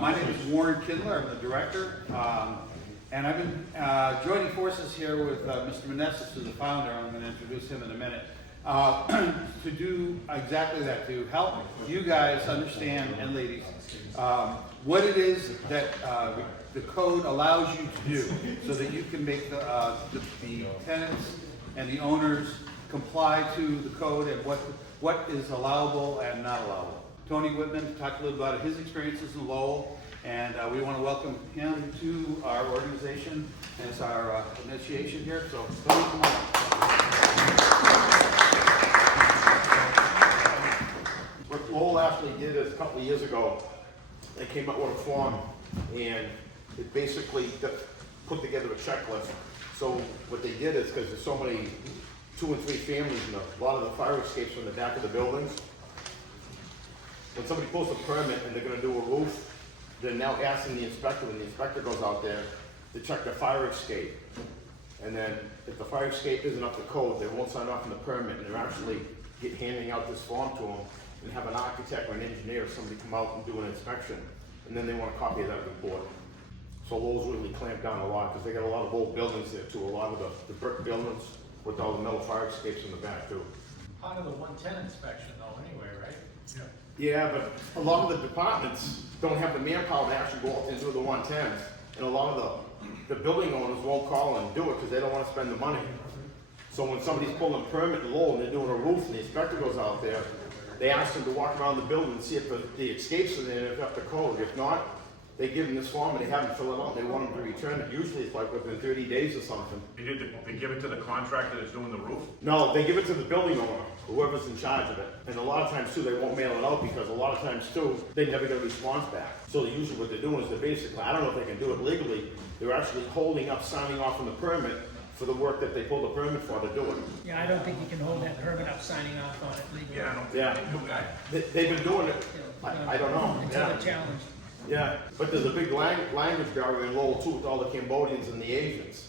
My name is Warren Kindler. I'm the director, and I've been joining forces here with Mr. Meneses, who's the founder. I'm going to introduce him in a minute, to do exactly that, to help you guys understand, and ladies, what it is that the code allows you to do, so that you can make the tenants and the owners comply to the code and what is allowable and not allowable. Tony Whitman talked a little about his experiences in Lowell, and we want to welcome him to our organization as our initiation here. So, Tony, come on. What Lowell actually did is a couple of years ago, they came up with a form, and it basically put together a checklist. So what they did is, because there's so many 2 and 3 families and a lot of the fire escapes from the back of the buildings, when somebody pulls a permit and they're going to do a roof, they're now asking the inspector, when the inspector goes out there, to check the fire escape. And then if the fire escape isn't up to code, they won't sign off on the permit, and they're actually handing out this form to them and have an architect or an engineer or somebody come out and do an inspection, and then they want a copy of that report. So Lowell's really clamped down a lot, because they got a lot of old buildings there too, a lot of the brick buildings with all the metal fire escapes in the back too. Part of the 110 inspection though anyway, right? Yeah, but a lot of the departments don't have the manpower to actually go out and do the 110s. And a lot of the building owners won't call and do it because they don't want to spend the money. So when somebody's pulling a permit in Lowell and they're doing a roof and the inspector goes out there, they ask them to walk around the building and see if the escapes are there and if up to code. If not, they give them this form and they have them fill it out. They want them to return it. Usually it's like within 30 days or something. They give it to the contractor that's doing the roof? No, they give it to the building owner, whoever's in charge of it. And a lot of times too, they won't mail it out because a lot of times too, they never get a response back. So usually what they're doing is they're basically, I don't know if they can do it legally, they're actually holding up, signing off on the permit for the work that they pulled the permit for to do it. Yeah, I don't think you can hold that permit up signing off on it legally. Yeah, I don't Yeah. think they do that. They've been doing it, I don't know. Until Yeah. they're challenged. Yeah, but there's a big language barrier in Lowell too with all the Cambodians and the Asians.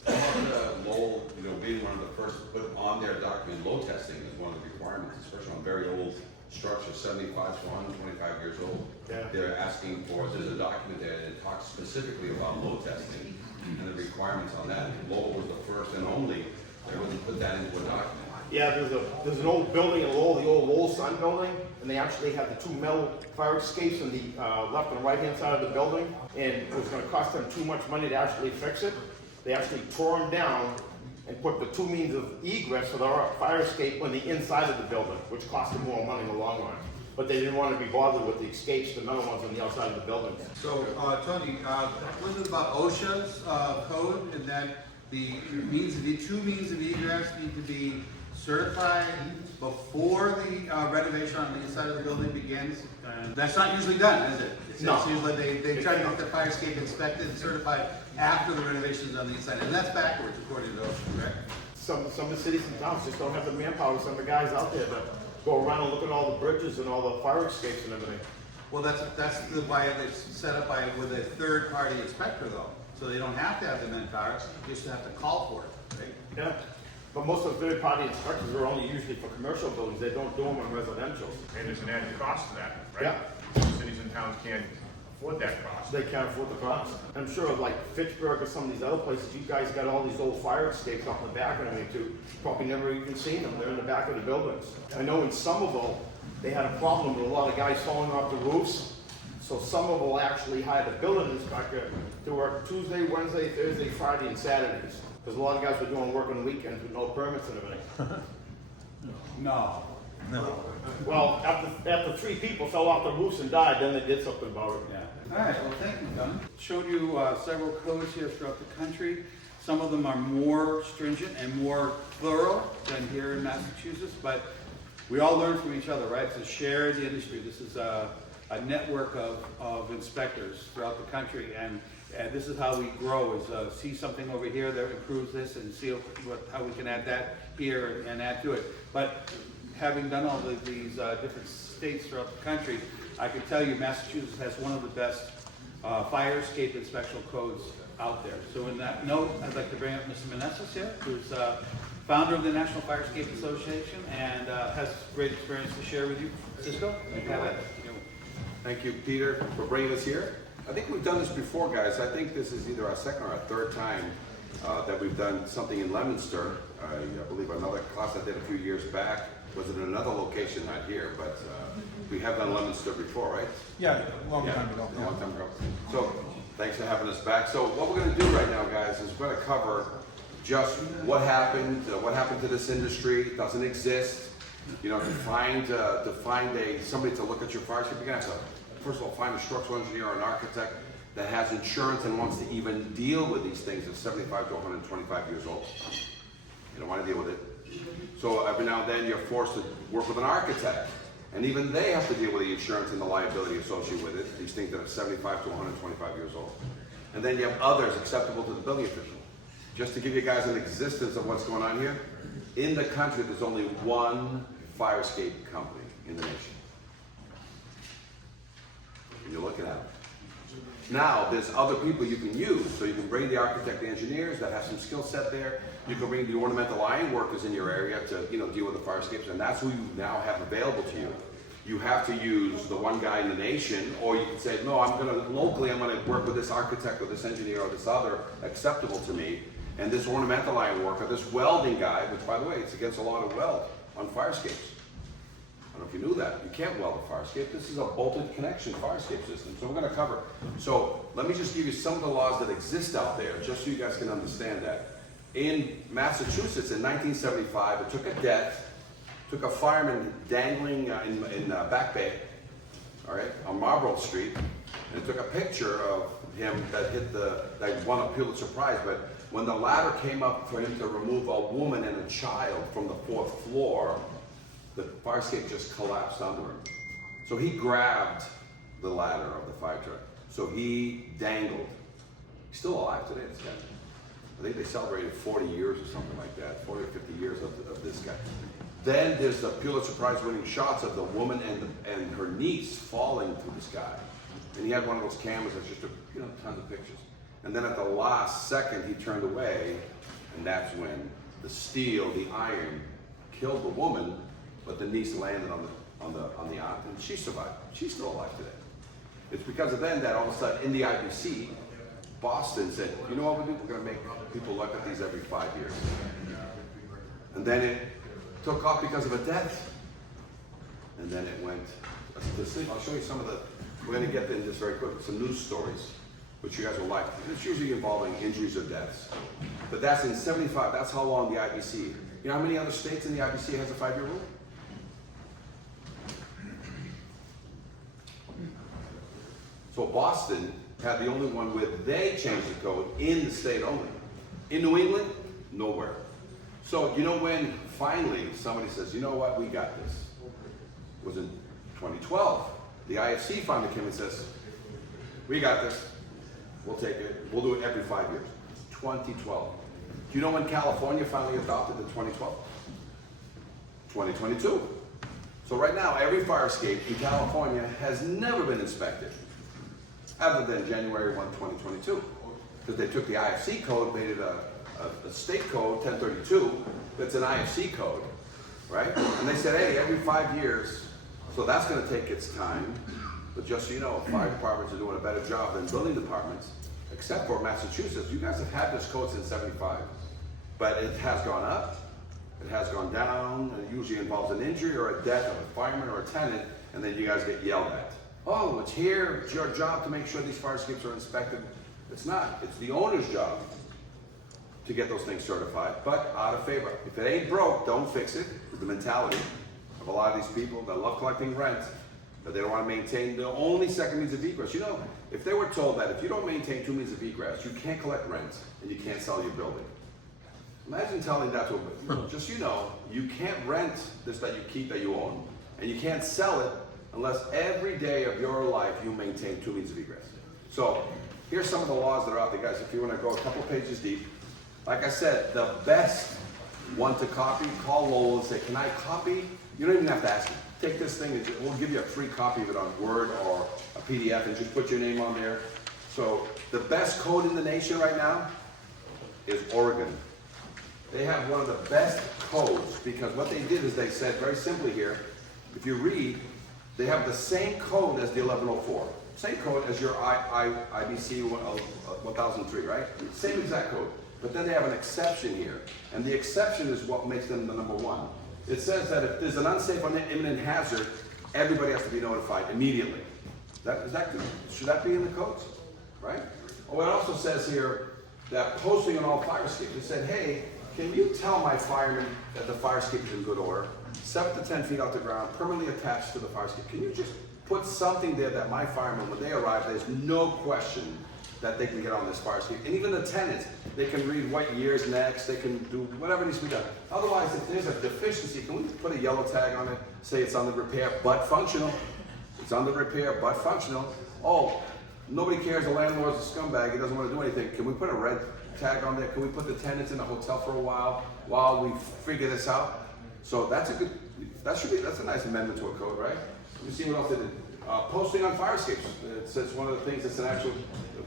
Lowell, being one of the first to put on their document, load testing is one of the requirements, especially on very old structures, 75 to 125 years old. Yeah. They're asking for, there's a document there that talks specifically about load testing and the requirements on that. Lowell was the first and only that really put that into a document. Yeah, there's an old building in Lowell, the old Lowell Sun building, and they actually had the 2 metal fire escapes on the left and right hand side of the building, and it was going to cost them too much money to actually fix it. They actually tore them down and put the 2 means of egress for the fire escape on the inside of the building, which cost them more money in the long run. But they didn't want to be bothered with the escapes, the metal ones on the outside of the building. So, Tony, was it about OSHA's code, and that the 2 means of egress need to be certified before the renovation on the inside of the building begins? And that's not usually done, is it? No. It's usually they try to get the fire escape inspected and certified after the renovations on the inside, and that's backwards according to OSHA, correct? Some of the cities and towns just don't have the manpower, some of the guys out there that go around and look at all the bridges and all the fire escapes and everything. Well, that's why it's set up with a third-party inspector, though, so they don't have to have the manpower, you just have to call for it, right? Yeah, but most of the third-party inspectors are only usually for commercial buildings. They don't do them on residential. And there's an added cost to that, right? Yeah. Cities and towns can't afford that cost. They can't afford the cost. I'm sure like Fitchburg or some of these other places, you guys got all these old fire escapes up in the back and everything too. Probably never even seen them. They're in the back of the buildings. I know in Somerville, they had a problem with a lot of guys falling off the roofs. So Somerville actually hired a building inspector to work Tuesday, Wednesday, Thursday, Friday, and Saturdays. Because a lot of guys were doing work on the weekends with no permits and everything. No. Well, after 3 people fell off the roofs and died, then they did something about it. Yeah. All right, well, thank you, Don. Showed you several codes here throughout the country. Some of them are more stringent and more thorough than here in Massachusetts, but we all learn from each other, right? It's a shared industry. This is a network of inspectors throughout the country, and this is how we grow, is see something over here that improves this and see how we can add that here and add to it. But having done all of these different states throughout the country, I can tell you Massachusetts has one of the best fire escape inspection codes out there. So in that note, I'd like to bring up Mr. Meneses here, who's founder of the National Fire Escape Association and has great experience to share with you. Cisco, you have it. Thank you, Peter, for bringing us here. I think we've done this before, guys. I think this is either our second or our third time that we've done something in Leominster. I believe another class I did a few years back was in another location, not here, but we have done Leominster before, right? Yeah, long time ago. A long time ago. So, thanks for having us back. So, what we're going to do right now, guys, is we're going to cover just what happened to this industry. It doesn't exist. You know, to find somebody to look at your fire escape, you're going to have to, first of all, find a structural engineer or an architect that has insurance and wants to even deal with these things at 75 to 125 years old. You don't want to deal with it. So every now and then you're forced to work with an architect. And even they have to deal with the insurance and the liability associated with it, these things that are 75 to 125 years old. And then you have others acceptable to the building official. Just to give you guys an existence of what's going on here, in the country there's only one fire escape company in the nation. And you're looking at it. Now, there's other people you can use. So you can bring the architect, the engineers that have some skill set there. You can bring the ornamental iron workers in your area to, you know, deal with the fire escapes, and that's who you now have available to you. You have to use the one guy in the nation, or you can say, no, I'm gonna work with this architect or this engineer or this other acceptable to me, and this ornamental iron worker, this welding guy, which by the way, it's against a lot of weld on fire escapes. I don't know if you knew that. You can't weld a fire escape. This is a bolted connection fire escape system. So we're going to cover. So let me just give you some of the laws that exist out there, just so you guys can understand that. In Massachusetts in 1975, it took a death, took a fireman dangling in Back Bay, all right, on Marlborough Street, and it took a picture of him that won a Pulitzer Prize. But when the ladder came up for him to remove a woman and a child from the 4th floor, the fire escape just collapsed under him. So he grabbed the ladder of the fire truck. So he dangled. He's still alive today, this guy. I think they celebrated 40 years or something like that, 40 or 50 years of this guy. Then there's the Pulitzer Prize winning shots of the woman and her niece falling through the sky. And he had one of those cameras that just took, you know, tons of pictures. And then at the last second, he turned away, and that's when the steel, the iron, killed the woman, but the niece landed on the arm, and she survived. She's still alive today. It's because of then that all of a sudden in the IBC, Boston said, you know what we do? We're going to make people look at these every 5 years. And then it took off because of a death. And then it went, I'll show you some of the, we're going to get into this very quick, some news stories, which you guys will like. It's usually involving injuries or deaths. But that's in 75, that's how long the IBC, you know how many other states in the IBC has a 5-year rule? So Boston had the only one where they changed the code in the state only. In New England, nowhere. So you know when finally somebody says, you know what, we got this. It was in 2012. The IFC finally came and says, we got this. We'll take it. We'll do it every 5 years. 2012. Do you know when California finally adopted the 2012? 2022. So right now, every fire escape in California has never been inspected, other than January 1, 2022. Because they took the IFC code, made it a state code, 1032, that's an IFC code, right? And they said, hey, every 5 years, so that's gonna take its time. But just so you know, fire departments are doing a better job than building departments, except for Massachusetts. You guys have had this code since 75, but it has gone up, it has gone down, and it usually involves an injury or a death of a fireman or a tenant, and then you guys get yelled at. Oh, it's here, it's your job to make sure these fire escapes are inspected. It's not, it's the owner's job to get those things certified, but out of favor. If it ain't broke, don't fix it, is the mentality of a lot of these people that love collecting rent, but they don't want to maintain the only second means of egress. You know, if they were told that if you don't maintain 2 means of egress, you can't collect rent and you can't sell your building. Imagine telling that to a, just so you know, you can't rent this that you keep, that you own, and you can't sell it unless every day of your life you maintain 2 means of egress. So here's some of the laws that are out there, guys. If you want to go a couple pages deep, like I said, the best one to copy, call Lowell and say, can I copy? You don't even have to ask me. Take this thing and we'll give you a free copy of it on Word or a PDF and just put your name on there. So the best code in the nation right now is Oregon. They have one of the best codes because what they did is they said very simply here, if you read, they have the same code as the 1104. Same code as your IBC 1003, right? Same exact code. But then they have an exception here. And the exception is what makes them the number one. It says that if there's an unsafe or imminent hazard, everybody has to be notified immediately. Should that be in the codes? Right? Oh, it also says here that posting on all fire escapes. It said, hey, can you tell my firemen that the fire escape is in good order, 7 to 10 feet off the ground, permanently attached to the fire escape? Can you just put something there that my firemen, when they arrive, there's no question that they can get on this fire escape. And even the tenants, they can read what year's next, they can do whatever needs to be done. Otherwise, if there's a deficiency, can we put a yellow tag on it, say it's under repair but functional? It's under repair but functional. Oh, nobody cares, the landlord's a scumbag, he doesn't want to do anything. Can we put a red tag on there? Can we put the tenants in the hotel for a while we figure this out? So that's that's a nice amendment to a code, right? Let me see what else they did. Posting on fire escapes. It says one of the things that's an actual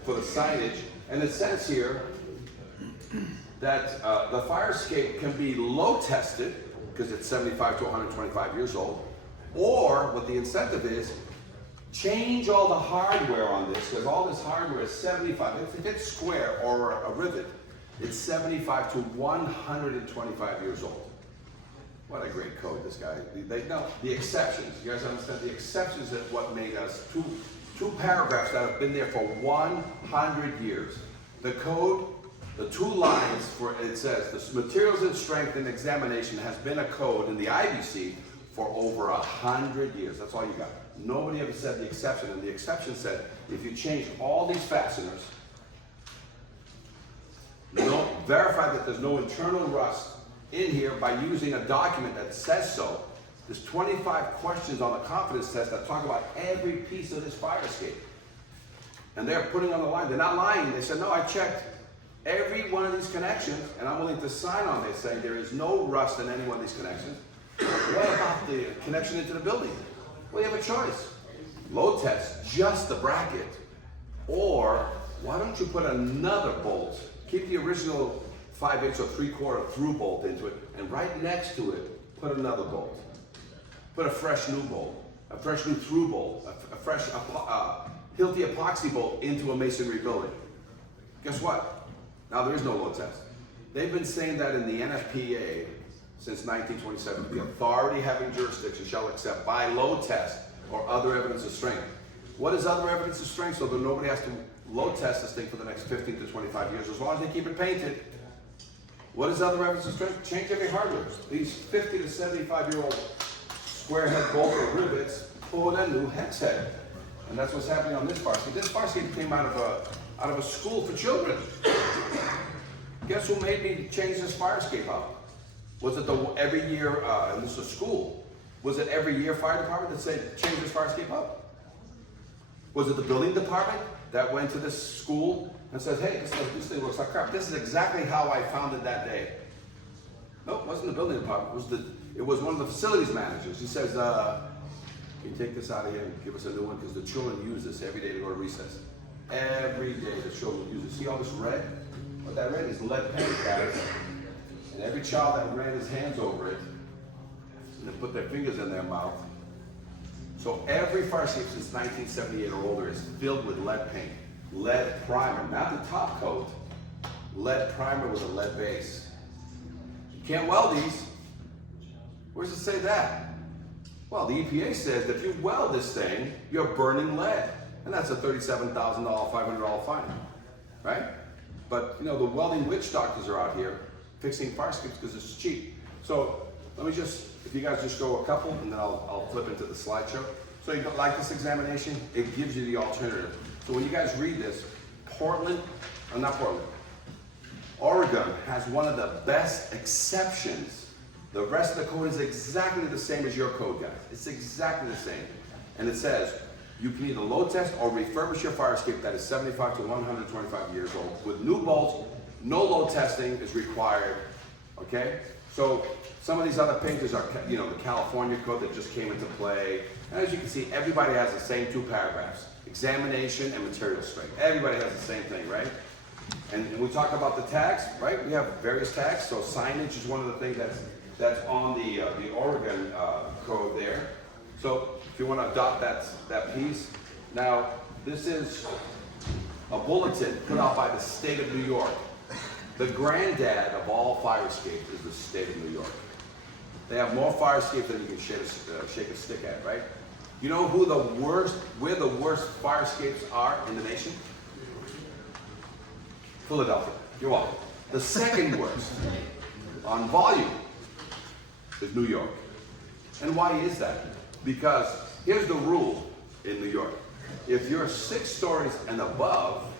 for the signage, and it says here that the fire escape can be low tested because it's 75 to 125 years old, or what the incentive is, change all the hardware on this, because all this hardware is 75. If it's square or a rivet, it's 75 to 125 years old. What a great code, this guy. No, the exceptions. You guys understand? The exceptions is what made us two paragraphs that have been there for 100 years. The code, the 2 lines for it says the materials and strength and examination has been a code in the IBC for over 100 years. That's all you got. Nobody ever said the exception, and the exception said if you change all these fasteners, verify that there's no internal rust in here by using a document that says so. There's 25 questions on the confidence test that talk about every piece of this fire escape. And they're putting on the line. They're not lying. They said, no, I checked every one of these connections, and I'm willing to sign on this saying there is no rust in any one of these connections. What about the connection into the building? Well, you have a choice. Load test, just the bracket. Or why don't you put another bolt? Keep the original 5/8 or 3/4 through bolt into it, and right next to it, put another bolt. Put a fresh new bolt, a fresh new through bolt, a fresh Hilti epoxy bolt into a masonry building. Guess what? Now there is no load test. They've been saying that in the NFPA since 1927. The authority having jurisdiction shall accept by load test or other evidence of strength. What is other evidence of strength? So that nobody has to load test this thing for the next 15 to 25 years, as long as they keep it painted. What is other evidence of strength? Change every hardware. These 50 to 75-year-old square head bolt or rivets, put a new hex head. And that's what's happening on this fire escape. This fire escape came out of a school for children. Guess who made me change this fire escape out? Was it every year, and this is a school, was it every year fire department that said change this fire escape up? Was it the building department that went to this school and says, hey, this thing looks like crap. This is exactly how I found it that day. No, it wasn't the building department. It was one of the facilities managers. He says, can you take this out of here and give us a new one? Because the children use this every day to go to recess. Every day the children use it. See all this red? What that red is lead paint, guys. And every child that ran his hands over it, and they put their fingers in their mouth. So every fire escape since 1978 or older is filled with lead paint. Lead primer, not the top coat. Lead primer with a lead base. You can't weld these. Where does it say that? Well, the EPA says that if you weld this thing, you're burning lead. And that's a $37,000, $500 fine, right? But, you know, the welding witch doctors are out here fixing fire escapes because it's cheap. So let me just, if you guys just go a couple, and then I'll flip into the slideshow. So you like this examination? It gives you the alternative. So when you guys read this, Oregon has one of the best exceptions. The rest of the code is exactly the same as your code, guys. It's exactly the same. And it says, you can either load test or refurbish your fire escape that is 75 to 125 years old. With new bolts, no load testing is required, okay? So some of these other painters are, you know, the California code that just came into play. And as you can see, everybody has the same 2 paragraphs. Examination and material strength. Everybody has the same thing, right? And we talk about the tags, right? We have various tags. So signage is one of the things that's on the Oregon code there. So if you want to adopt that piece, now this is a bulletin put out by the state of New York. The granddad of all fire escapes is the state of New York. They have more fire escapes than you can shake a stick at, right? You know where the worst fire escapes are in the nation? Philadelphia. You're welcome. The second worst on volume is New York. And why is that? Because here's the rule in New York. If you're 6 stories and above,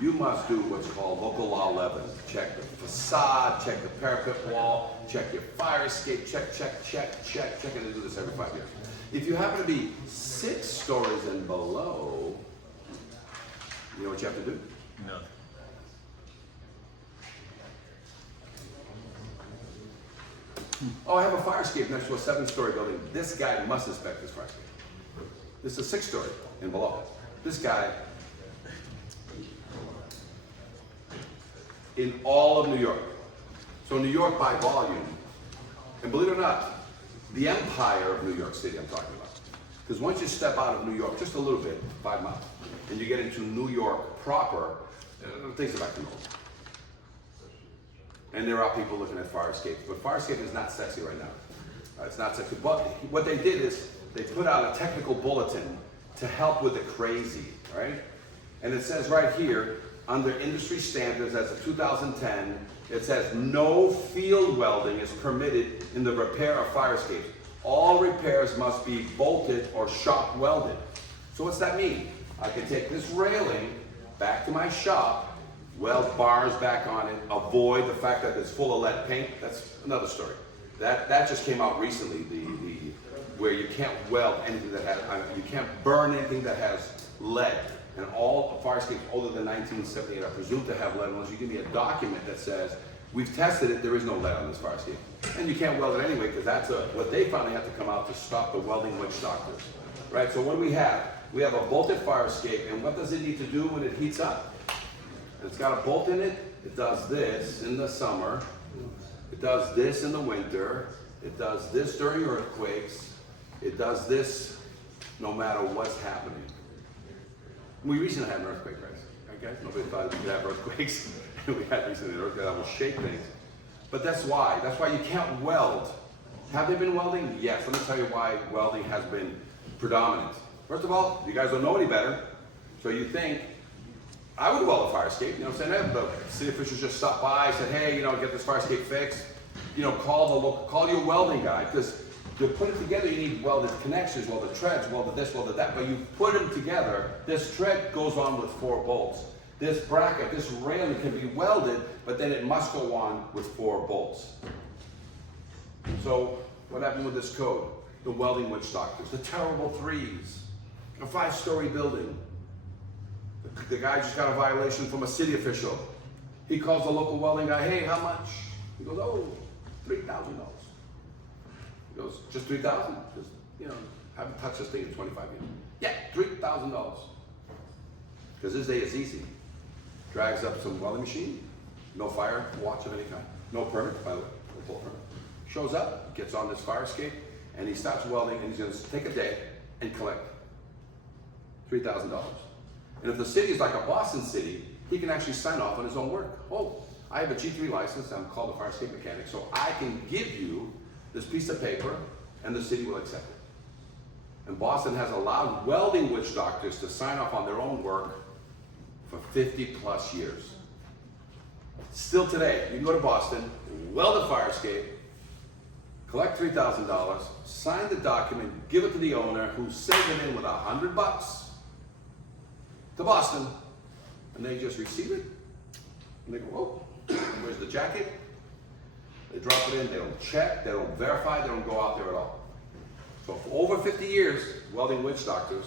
you must do what's called local law 11. Check the facade, check the parapet wall, check your fire escape, check, and they do this every 5 years. If you happen to be 6 stories and below, you know what you have to do? No. Oh, I have a fire escape next to a 7-story building. This guy must inspect this fire escape. This is a 6-story and below. This guy, in all of New York. So New York by volume, and believe it or not, the empire of New York City I'm talking about. Because once you step out of New York just a little bit, 5 miles, and you get into New York proper, things are back to normal. And there are people looking at fire escapes, but fire escape is not sexy right now. It's not sexy, but what they did is they put out a technical bulletin to help with the crazy, right? And it says right here, under industry standards as of 2010, it says no field welding is permitted in the repair of fire escapes. All repairs must be bolted or shop welded. So what's that mean? I can take this railing back to my shop, weld bars back on it, avoid the fact that it's full of lead paint. That's another story. That just came out recently, where you can't weld anything that has, you can't burn anything that has lead. And all fire escapes older than 1978 are presumed to have lead unless you give me a document that says, we've tested it, there is no lead on this fire escape. And you can't weld it anyway, because that's what they finally have to come out to stop the welding witch doctors. Right, so what do we have? We have a bolted fire escape, and what does it need to do when it heats up? It's got a bolt in it. It does this in the summer. It does this in the winter. It does this during earthquakes. It does this no matter what's happening. We recently had an earthquake, right? Okay? Nobody thought we could have earthquakes. We had recently an earthquake that will shake things. But that's why. That's why you can't weld. Have they been welding? Yes. Let me tell you why welding has been predominant. First of all, you guys don't know any better. So you think, I would weld a fire escape, you know what I'm saying? The city officials just stopped by, said, hey, you know, get this fire escape fixed. You know, call your welding guy, because to put it together, you need welded connections, welded treads, welded this, welded that. But you put them together, this tread goes on with 4 bolts. This bracket, this railing can be welded, but then it must go on with 4 bolts. So what happened with this code? The welding witch doctors, the terrible 3s, a 5-story building. The guy just got a violation from a city official. He calls the local welding guy, hey, how much? He goes, oh, $3,000. He goes, just 3,000? Just, you know, haven't touched this thing in 25 years. Yeah, $3,000. Because this day is easy. Drags up some welding machine, no fire watch of any kind, no permit, by the way, no full permit. Shows up, gets on this fire escape, and he starts welding, and he's going to take a day and collect $3,000. And if the city is like a Boston city, he can actually sign off on his own work. Oh, I have a G3 license, I'm called a fire escape mechanic, so I can give you this piece of paper, and the city will accept it. And Boston has allowed welding witch doctors to sign off on their own work for 50+ years. Still today, you can go to Boston, weld a fire escape, collect $3,000, sign the document, give it to the owner, who sends it in with $100 to Boston, and they just receive it, and they go, oh, where's the jacket? They drop it in, they don't check, they don't verify, they don't go out there at all. So for over 50 years, welding witch doctors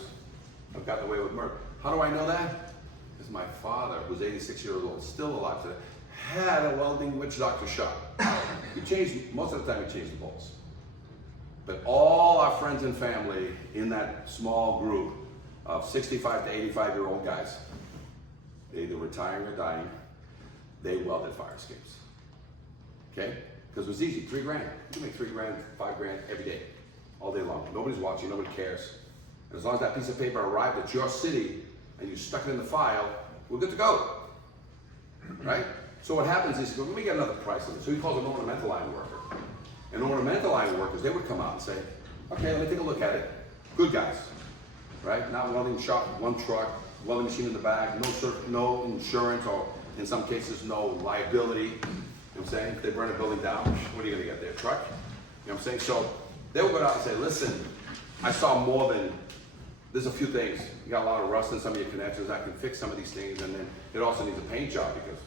have gotten away with murder. How do I know that? Because my father, who's 86 years old, still alive today, had a welding witch doctor shop. We changed, most of the time we changed the bolts. But all our friends and family in that small group of 65 to 85-year-old guys, they either retiring or dying, they welded fire escapes. Okay? Because it was easy, $3 grand. You can make $3 grand, $5 grand every day. all day long. Nobody's watching, nobody cares. And as long as that piece of paper arrived at your city and you stuck it in the file, we're good to go, right? So what happens is, let me get another price on it. So he calls an ornamental line worker. And ornamental line workers, they would come out and say, okay, let me take a look at it. Good guys, right? Not welding shop, one truck, welding machine in the back, no insurance, or in some cases, no liability. You know what I'm saying? If they burn a building down, what are you gonna get there, truck? You know what I'm saying? So they would go out and say, listen, I saw more than, there's a few things. You got a lot of rust in some of your connections. I can fix some of these things, and then it also needs a paint job because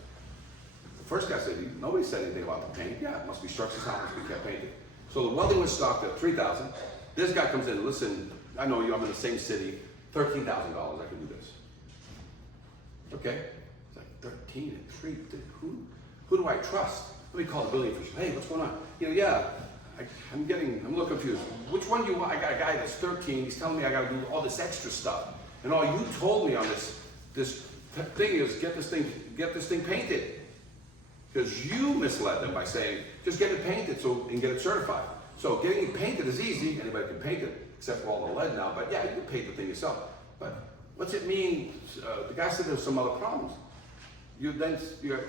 the first guy said, nobody said anything about the paint. Yeah, it must be structures, how much we kept painted. So the welding was stocked at $3,000. This guy comes in, listen, I know you, I'm in the same city, $13,000, I can do this. Okay? It's like 13 and 3, who do I trust? Let me call the building official. Hey, what's going on? You know, yeah, I'm a little confused. Which one do you want? I got a guy that's 13, he's telling me I gotta do all this extra stuff. And all you told me on this thing is get this thing painted. Because you misled them by saying, just get it painted and get it certified. So getting it painted is easy, anybody can paint it, except for all the lead now, but yeah, you can paint the thing yourself. But what's it mean? The guy said there's some other problems.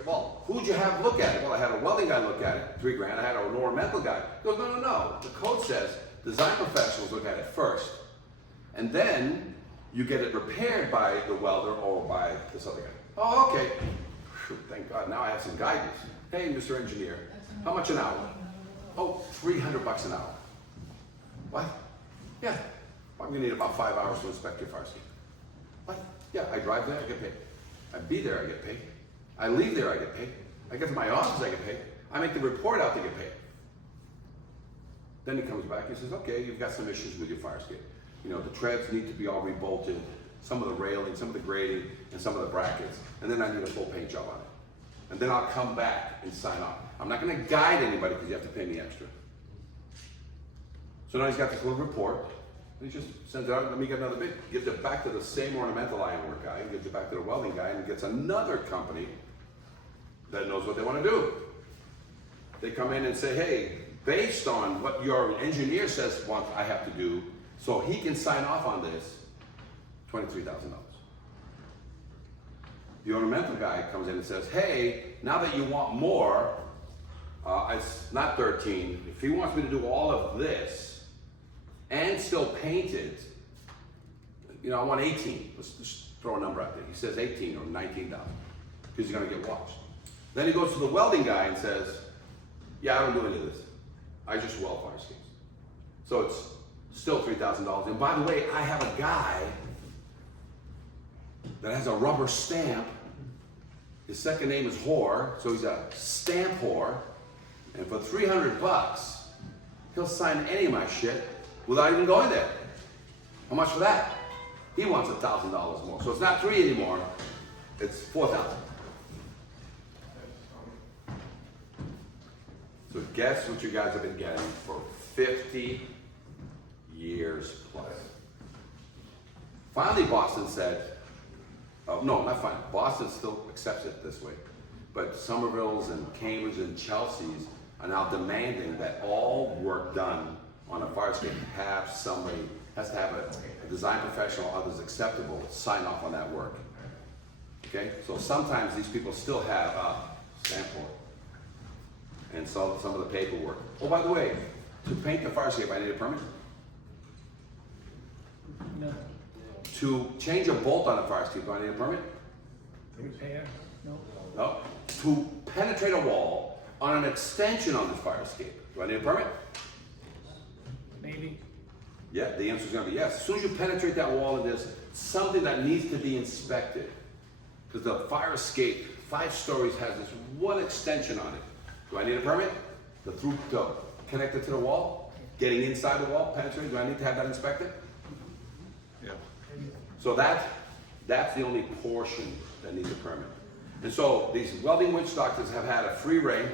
Well, who'd you have look at it? Well, I had a welding guy look at it, $3 grand. I had an ornamental guy. He goes, no. The code says design professionals look at it first, and then you get it repaired by the welder or by this other guy. Oh, okay. Whew, thank God. Now I have some guidance. Hey, Mr. Engineer, how much an hour? Oh, $300 an hour. What? Yeah. I'm gonna need about 5 hours to inspect your fire escape. What? Yeah, I drive there, I get paid. I be there, I get paid. I leave there, I get paid. I get to my office, I get paid. I make the report out, they get paid. Then he comes back, he says, okay, you've got some issues with your fire escape. You know, the treads need to be all rebolted, some of the railing, some of the grading, and some of the brackets. And then I need a full paint job on it. And then I'll come back and sign off. I'm not gonna guide anybody because you have to pay me extra. So now he's got this little report. And he just sends it out, let me get another bid. Gives it back to the same ornamental ironwork guy, gives it back to the welding guy, and gets another company that knows what they want to do. They come in and say, hey, based on what your engineer says I have to do, so he can sign off on this, $23,000. The ornamental guy comes in and says, hey, now that you want more, it's not 13. If he wants me to do all of this and still paint it, you know, I want 18. Let's just throw a number out there. He says 18 or 19,000 because you're gonna get watched. Then he goes to the welding guy and says, yeah, I don't do any of this. I just weld fire escapes. So it's still $3,000. And by the way, I have a guy that has a rubber stamp. His second name is Whore, so he's a stamp whore. And for $300, he'll sign any of my shit without even going there. How much for that? He wants $1,000 more. So it's not 3 anymore, it's 4,000. So guess what you guys have been getting for 50 years plus. Finally, Boston said, oh, no, not finally. Boston still accepts it this way. But Somerville's and Cambridge and Chelsea's are now demanding that all work done on a fire escape has to have a design professional, others acceptable, sign off on that work. Okay? So sometimes these people still have a stamp for it. And so some of the paperwork. Oh, by the way, to paint the fire escape, I need a permit. No. To change a bolt on a fire escape, do I need a permit? Repair? No. No. To penetrate a wall on an extension on this fire escape, do I need a permit? Maybe. Yeah, the answer is going to be yes. As soon as you penetrate that wall and there's something that needs to be inspected, because the fire escape, 5 stories, has this one extension on it. Do I need a permit? To connect it to the wall? Getting inside the wall, penetrating, do I need to have that inspected? Yeah. So that's the only portion that needs a permit. And so these welding witch doctors have had a free reign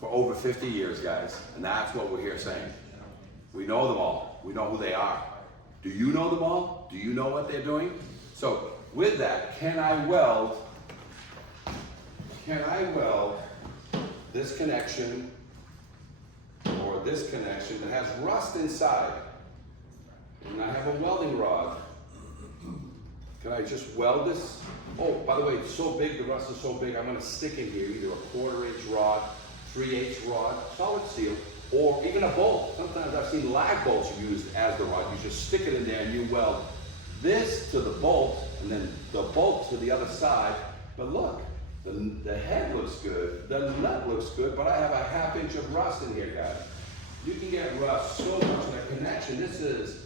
for over 50 years, guys, and that's what we're here saying. We know them all. We know who they are. Do you know them all? Do you know what they're doing? So with that, can I weld this connection or this connection that has rust inside? And I have a welding rod. Can I just weld this? Oh, by the way, it's so big, the rust is so big, I'm gonna stick in here either a 1/4 inch rod, 3/8 rod, solid steel, or even a bolt. Sometimes I've seen lag bolts used as the rod. You just stick it in there and you weld this to the bolt, and then the bolt to the other side. But look, the head looks good, the nut looks good, but I have a 1/2 inch of rust in here, guys. You can get rust so much in a connection. This is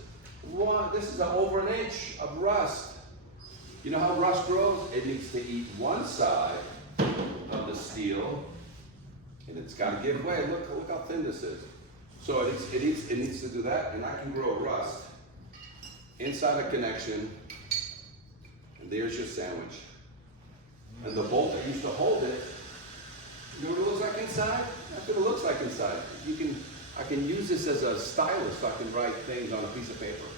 over 1 inch of rust. You know how rust grows? It needs to eat one side of the steel, and it's got to give way. Look how thin this is. So it needs to do that, and I can grow rust inside a connection, and there's your sandwich. And the bolt that used to hold it, you know what it looks like inside? That's what it looks like inside. I can use this as a stylus, so I can write things on a piece of paper.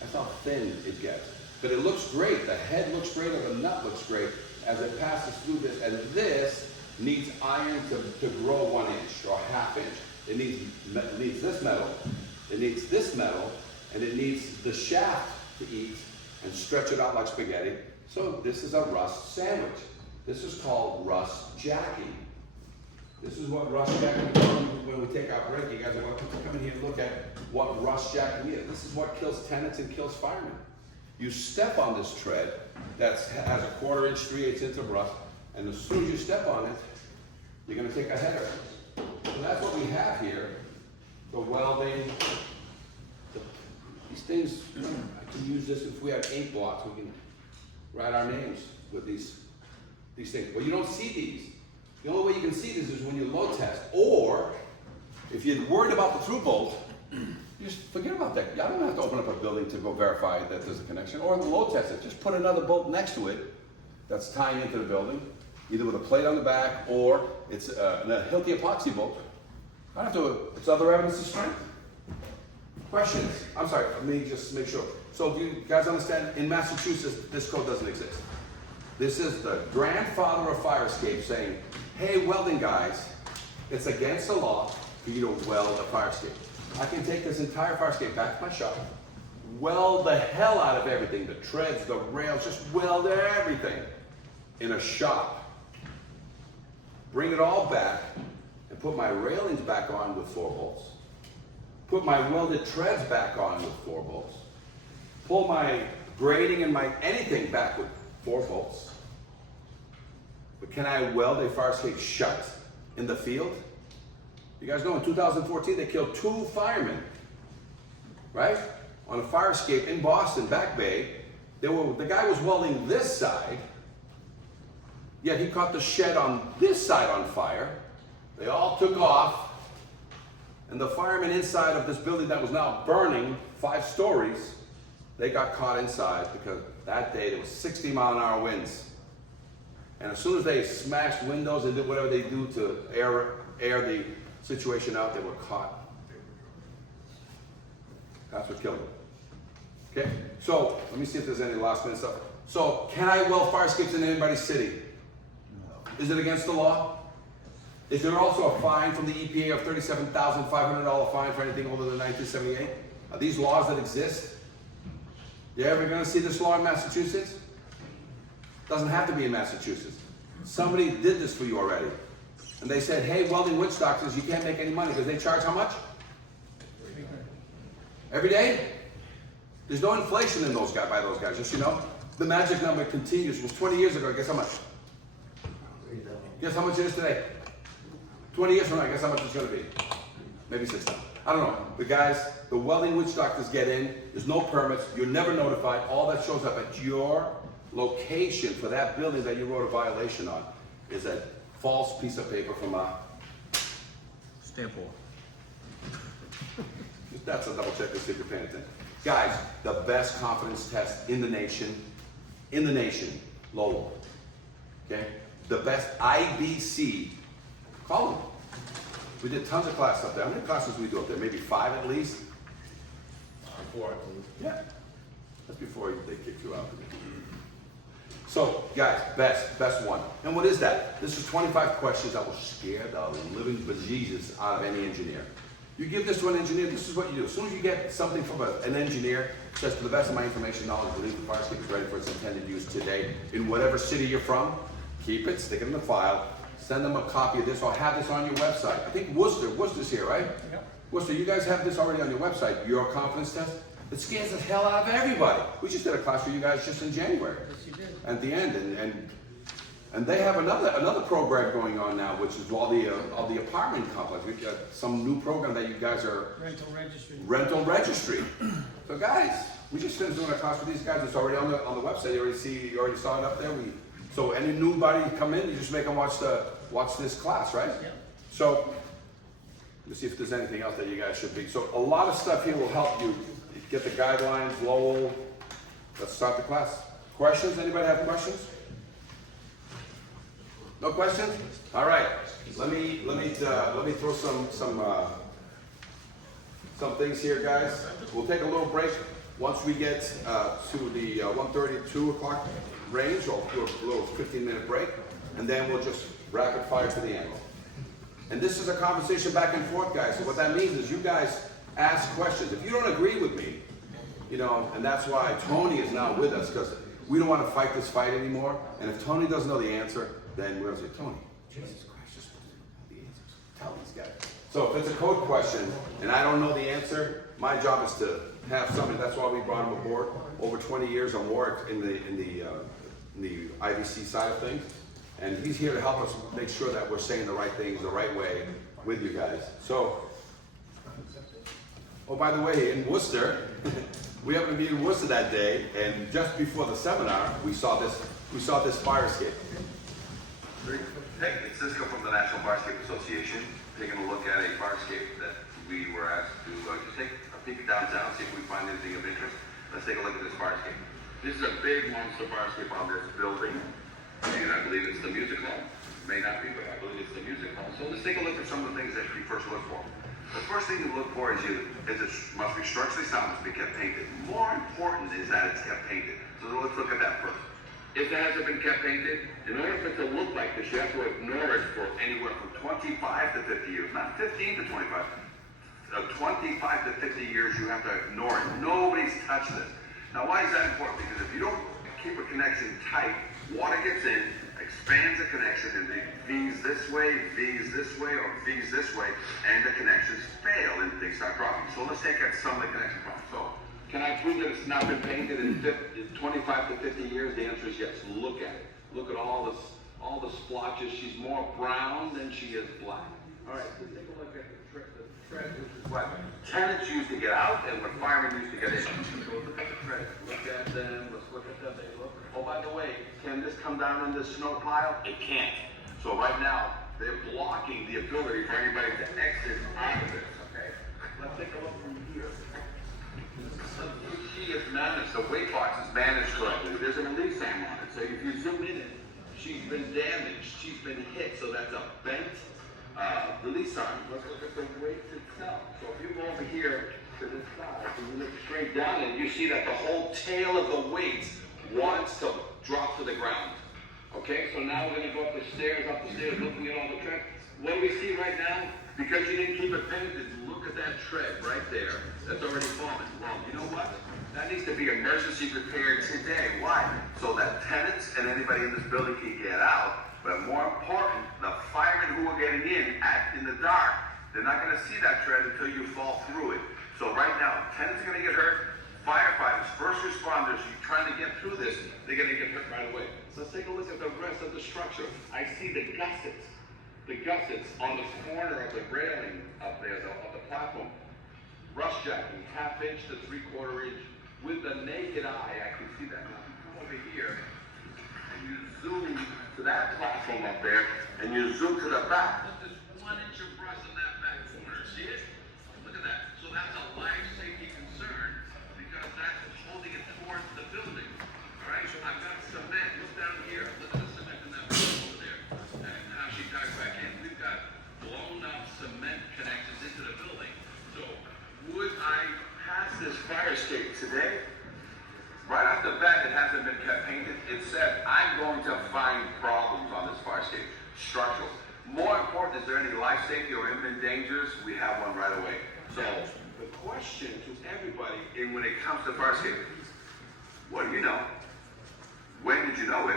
That's how thin it gets. But it looks great. The head looks great, or the nut looks great as it passes through this. And this needs iron to grow 1 inch or 1/2 inch. It needs this metal, it needs this metal, and it needs the shaft to eat and stretch it out like spaghetti. So this is a rust sandwich. This is called rust jacking. This is what rust jacking is when we take our break. You guys are welcome to come in here and look at what rust jacking is. This is what kills tenants and kills firemen. You step on this tread that has a 1/4 inch, 3/8 inch of rust, and as soon as you step on it, you're going to take a header. So that's what we have here. The welding, these things, I can use this if we have ink blots, we can write our names with these things. Well, you don't see these. The only way you can see this is when you load test, or if you're worried about the through bolt, you just forget about that. I don't have to open up a building to go verify that there's a connection, or load test it. Just put another bolt next to it that's tying into the building, either with a plate on the back, or it's a Hilti epoxy bolt. I don't have to, it's other evidence of strength. Questions? I'm sorry, let me just make sure. So do you guys understand, in Massachusetts, this code doesn't exist. This is the grandfather of fire escape saying, hey, welding guys, it's against the law for you to weld a fire escape. I can take this entire fire escape back to my shop, weld the hell out of everything, the treads, the rails, just weld everything in a shop. Bring it all back and put my railings back on with 4 bolts. Put my welded treads back on with 4 bolts. Pull my grating and my anything back with 4 bolts. But can I weld a fire escape shut in the field? You guys know in 2014 they killed 2 firemen, right? On a fire escape in Boston, Back Bay. The guy was welding this side, yet he caught the shed on this side on fire. They all took off, and the firemen inside of this building that was now burning 5 stories, they got caught inside because that day there was 60-mile-an-hour winds. And as soon as they smashed windows and did whatever they do to air the situation out, they were caught. That's what killed them. Okay, so let me see if there's any last minute stuff. So, can I weld fire escapes in anybody's city? No. Is it against the law? Is there also a fine from the EPA of $37,500 fine for anything older than 1978? Are these laws that exist? You ever going to see this law in Massachusetts? Doesn't have to be in Massachusetts. Somebody did this for you already. And they said, hey, welding witch doctors, you can't make any money because they charge how much? Every day? There's no inflation in those guys, by those guys, just so you know. The magic number continues. It was 20 years ago. Guess how much? Guess how much it is today? 20 years from now, guess how much it's going to be? Maybe 6 times. I don't know. The guys, the welding witch doctors get in. There's no permits. You're never notified. All that shows up at your location for that building that you wrote a violation on is a false piece of paper from a Stamp one. That's a double check to see if you're paying attention. Guys, the best confidence test in the nation, Lowell. Okay? The best IBC, call them. We did tons of classes up there. How many classes did we do up there? Maybe 5 at least? 4. Yeah. That's before they kicked you out. So, guys, best one. And what is that? This is 25 questions that will scare the living bejesus out of any engineer. You give this to an engineer, this is what you do. As soon as you get something from an engineer, says to the best of my information knowledge, believe the fire escape is ready for its intended use today. In whatever city you're from, keep it, stick it in the file, send them a copy of this, or have this on your website. I think Worcester's here, right? Yep. Worcester, you guys have this already on your website, your confidence test. It scares the hell out of everybody. We just did a class for you guys just in January. Yes, you did. At the end, and they have another program going on now, which is all the apartment complex. We've got some new program that you guys are rental registry. So guys, we just finished doing a class with these guys. It's already on the website. You already saw it up there. So any newbody come in, you just make them watch this class, right? Yep. So let's see if there's anything else that you guys should be. So a lot of stuff here will help you get the guidelines. Lowell. Let's start the class. Questions? Anybody have questions? No questions? All right. Let me throw some things here, guys. We'll take a little break once we get to the 1:30 2 o'clock range, or do a little 15-minute break, and then we'll just rapid fire to the end. And this is a conversation back and forth, guys. So what that means is you guys ask questions. If you don't agree with me, and that's why Tony is now with us, because we don't want to fight this fight anymore. And if Tony doesn't know the answer, then we're going to say, Tony, Jesus Christ, just the answers. Tell these guys. So if it's a code question and I don't know the answer, my job is to have somebody. That's why we brought him aboard. Over 20 years or more in the IVC side of things, and he's here to help us make sure that we're saying the right things the right way with you guys. So, oh, by the way, in Worcester, we happened to be in Worcester that day, and just before the seminar, we saw this fire escape. Hey, it's Cisco from the National Fire Escape Association, taking a look at a fire escape that we were asked to just take a peek downtown, see if we find anything of interest. Let's take a look at this fire escape. This is a big monster fire escape on this building, and I believe it's the music hall. May not be, but I believe it's the music hall. So let's take a look at some of the things that you first look for. The first thing you look for is it must be structurally sound, must be kept painted. More important is that it's kept painted. So let's look at that first. If it hasn't been kept painted, in order for it to look like this, you have to ignore it for anywhere from 25 to 50 years. Not 15 to 25. 25 to 50 years, you have to ignore it. Nobody's touched this. Now, why is that important? Because if you don't keep a connection tight, water gets in, expands the connection, and it V's this way, or V's this way, and the connections fail and things start dropping. So let's take out some of the connection problems. So, can I prove that it's not been painted in 25 to 50 years? The answer is yes. Look at it. Look at all the splotches. She's more brown than she is black. All right, let's take a look at the tread, which is what tenants used to get out and what firemen used to get in. So look at the treads. Look at them. Let's look at them. They look. Oh, by the way, can this come down in this snow pile? It can't. So right now, they're blocking the ability for anybody to exit out of this. Okay. Let's take a look from here. She is managed, the weight box is managed correctly. There's an release arm on it. So if you zoom in, she's been damaged, she's been hit. So that's a bent release arm. Let's look at the weight itself. So if you go over here to this side, and you look straight down, and you see that the whole tail of the weight wants to drop to the ground. Okay, so now we're going to go up the stairs, looking at all the treads. What do we see right now? Because you didn't keep it painted, look at that tread right there that's already fallen. Well, you know what? That needs to be emergency repaired today. Why? So that tenants and anybody in this building can get out. But more important, the firemen who are getting in the dark, they're not going to see that tread until you fall through it. So right now, tenants are going to get hurt. Firefighters, first responders, you're trying to get through this, they're going to get hurt right away. So let's take a look at the rest of the structure. I see the gussets. The gussets on the corner of the railing up there, of the platform. Rust jacking, 1/2 inch to 3/4 inch. With the naked eye, I can see that. Now, if you come over here, and you zoom to that platform up there, and you zoom to the back, look, there's 1 inch of rust in that back corner. See it? Look at that. So that's a life safety concern, because that's holding it towards the building. All right? I've got cement. Look down here. Look at the cement in that building over there. And how she ties back in. We've got blown up cement connections into the building. So would I pass this fire escape today? Right off the bat, it hasn't been kept painted. It said, I'm going to find problems on this fire escape. Structural. More important, is there any life safety or imminent dangers? We have one right away. So the question to everybody when it comes to fire escape, what do you know? When did you know it?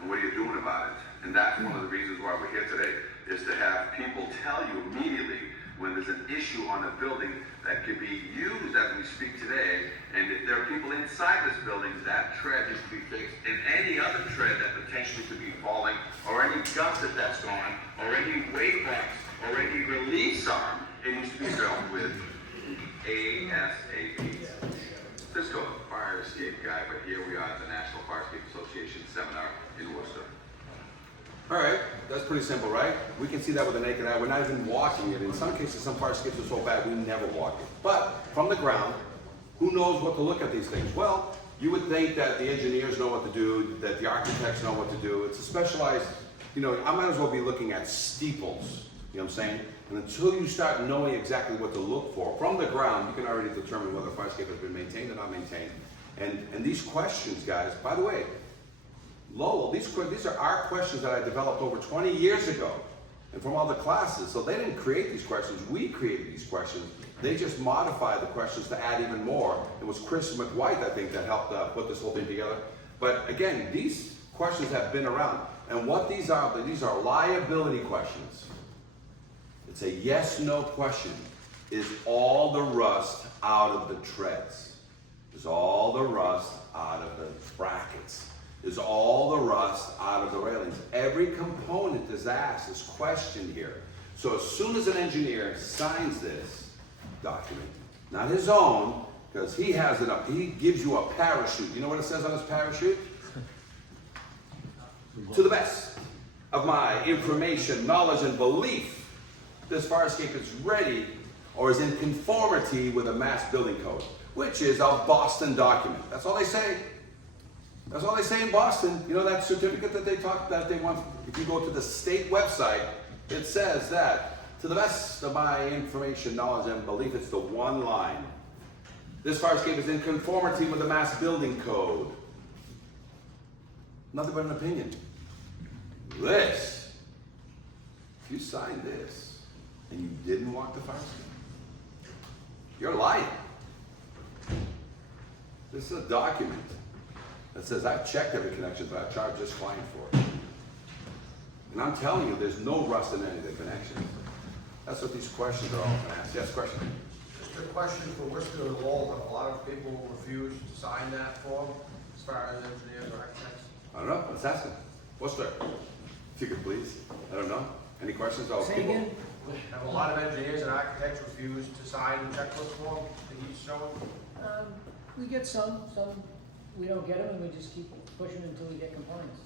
And what are you doing about it? And that's one of the reasons why we're here today, is to have people tell you immediately when there's an issue on a building that could be used as we speak today, and if there are people inside this building, that tread needs to be fixed, and any other tread that potentially could be falling, or any gusset that's gone, or any weight box, or any release arm, it needs to be dealt with ASAP. Cisco, fire escape guy, but here we are at the National Fire Escape Association seminar in Worcester. All right, that's pretty simple, right? We can see that with the naked eye. We're not even walking it. In some cases, some fire escapes are so bad, we never walk it. But from the ground, who knows what to look at these things? Well, you would think that the engineers know what to do, that the architects know what to do. It's a specialized, I might as well be looking at steeples, you know what I'm saying? And until you start knowing exactly what to look for, from the ground, you can already determine whether a fire escape has been maintained or not maintained. And these questions, guys, by the way, Lowell, these are our questions that I developed over 20 years ago, and from all the classes. So they didn't create these questions, we created these questions. They just modified the questions to add even more. It was Chris McWhite, I think, that helped put this whole thing together. But again, these questions have been around. And what these are liability questions. It's a yes-no question. Is all the rust out of the treads? Is all the rust out of the brackets? Is all the rust out of the railings? Every component is asked, is questioned here. So as soon as an engineer signs this document, not his own, because he has it up, he gives you a parachute. You know what it says on his parachute? To the best of my information, knowledge, and belief, this fire escape is ready or is in conformity with a mass building code, which is a Boston document. That's all they say. That's all they say in Boston. You know that certificate that they want? If you go to the state website, it says that, to the best of my information, knowledge, and belief, it's the one line. This fire escape is in conformity with the mass building code. Nothing but an opinion. This, if you signed this and you didn't walk the fire escape, you're lying. This is a document that says I've checked every connection, but I charged this client for it. And I'm telling you, there's no rust in any of the connections. That's what these questions are all asked. Yes, question? Just a question for Worcester and Lowell. Have a lot of people refused to sign that form as far as engineers or architects? I don't know. Let's ask them. Worcester, if you could please. I don't know. Any questions? Say again? Have a lot of engineers and architects refused to sign the checklist form that he's showing? We get some we don't get them, and we just keep pushing until we get compliance.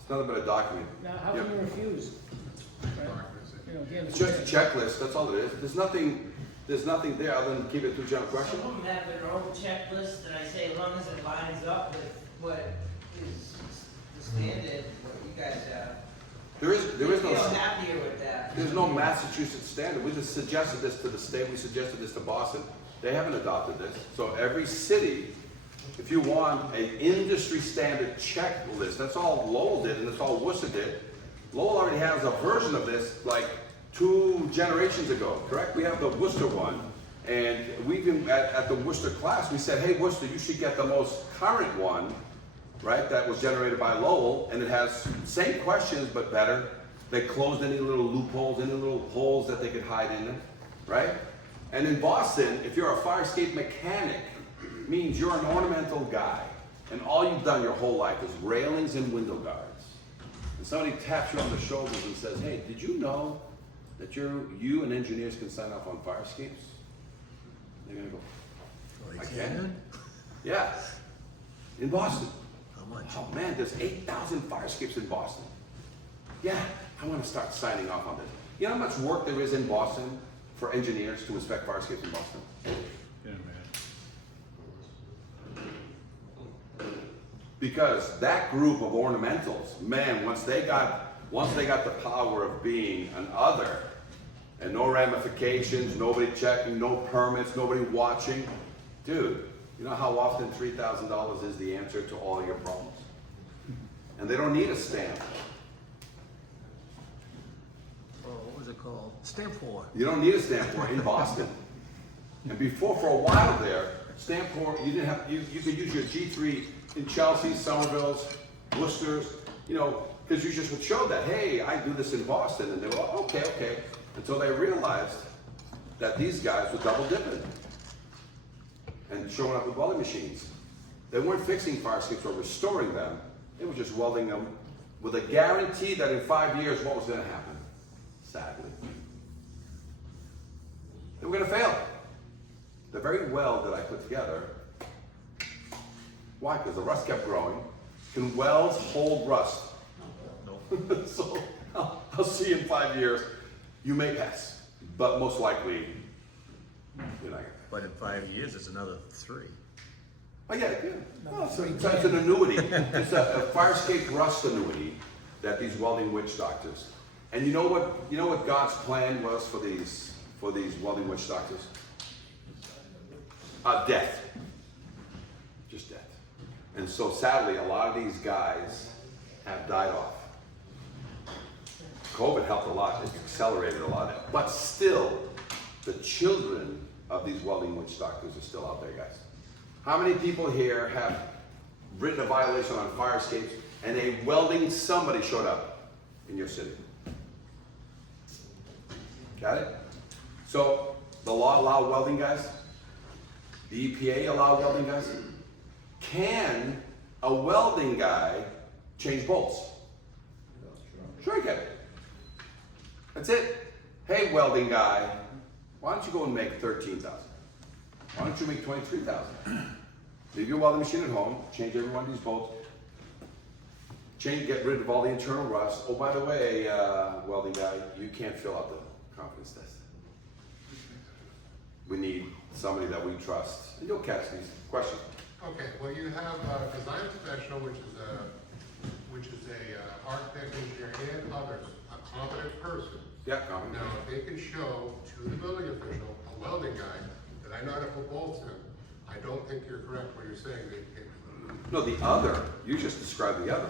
It's nothing but a document. Now, how can you refuse? Right? Again, It's just a checklist. That's all it is. There's nothing there other than keep it to a general question. Some of them have their own checklist, and I say as long as it lines up with what is the standard, what you guys have. There is no. I feel happier with that. There's no Massachusetts standard. We just suggested this to the state. We suggested this to Boston. They haven't adopted this. So every city, if you want an industry standard checklist, that's all Lowell did, and that's all Worcester did. Lowell already has a version of this, like 2 generations ago, correct? We have the Worcester one, and we even at the Worcester class, we said, hey, Worcester, you should get the most current one, right? That was generated by Lowell, and it has same questions but better. They closed any little loopholes, any little holes that they could hide in them, right? And in Boston, if you're a fire escape mechanic, means you're an ornamental guy, and all you've done your whole life is railings and window guards. And somebody taps you on the shoulders and says, hey, did you know that you and engineers can sign off on fire escapes? They're gonna go, I can? Yeah, in Boston. How much? Oh man, there's 8,000 fire escapes in Boston. Yeah, I want to start signing off on this. You know how much work there is in Boston for engineers to inspect fire escapes in Boston? Yeah, man. Because that group of ornamentals, man, once they got the power of being an other, and no ramifications, nobody checking, no permits, nobody watching, dude, you know how often $3,000 is the answer to all your problems? And they don't need a stamp. No, stamp for. You don't need a stamp for it in Boston. And before, for a while there, stamp for, you didn't have, you could use your G3 in Chelsea, Somerville's, Worcester's, you know, because you just would show that, hey, I do this in Boston, and they were, oh, okay, until they realized that these guys were double dipping and showing up with welding machines. They weren't fixing fire escapes or restoring them, they were just welding them with a guarantee that in 5 years, what was gonna happen? Sadly. They were gonna fail. The very weld that I put together, why? Because the rust kept growing. Can welds hold rust? No. So I'll see you in 5 years. You may pass, but most likely you're not gonna. But in 5 years, it's another 3. Oh yeah. Well, so it's an annuity. It's a fire escape rust annuity that these welding witch doctors. And you know what God's plan was for these welding witch doctors? Death. Just death. And so sadly, a lot of these guys have died off. COVID helped a lot, it accelerated a lot. But still, the children of these welding witch doctors are still out there, guys. How many people here have written a violation on fire escapes and a welding somebody showed up in your city? Got it? So, the law allow welding guys? The EPA allow welding guys? Can a welding guy change bolts? Sure he can. That's it. Hey, welding guy, why don't you go and make 13,000? Why don't you make 23,000? Leave your welding machine at home, change every one of these bolts, get rid of all the internal rust. Oh, by the way, welding guy, you can't fill out the confidence test. We need somebody that we trust. And you'll catch these questions. Okay, well you have a design professional, which is a architect, engineer, and others, a competent person. Yeah, competent. Now, if they can show to the building official, a welding guy, that I know how to put bolts in, I don't think you're correct when you're saying they can't. No, the other, you just described the other.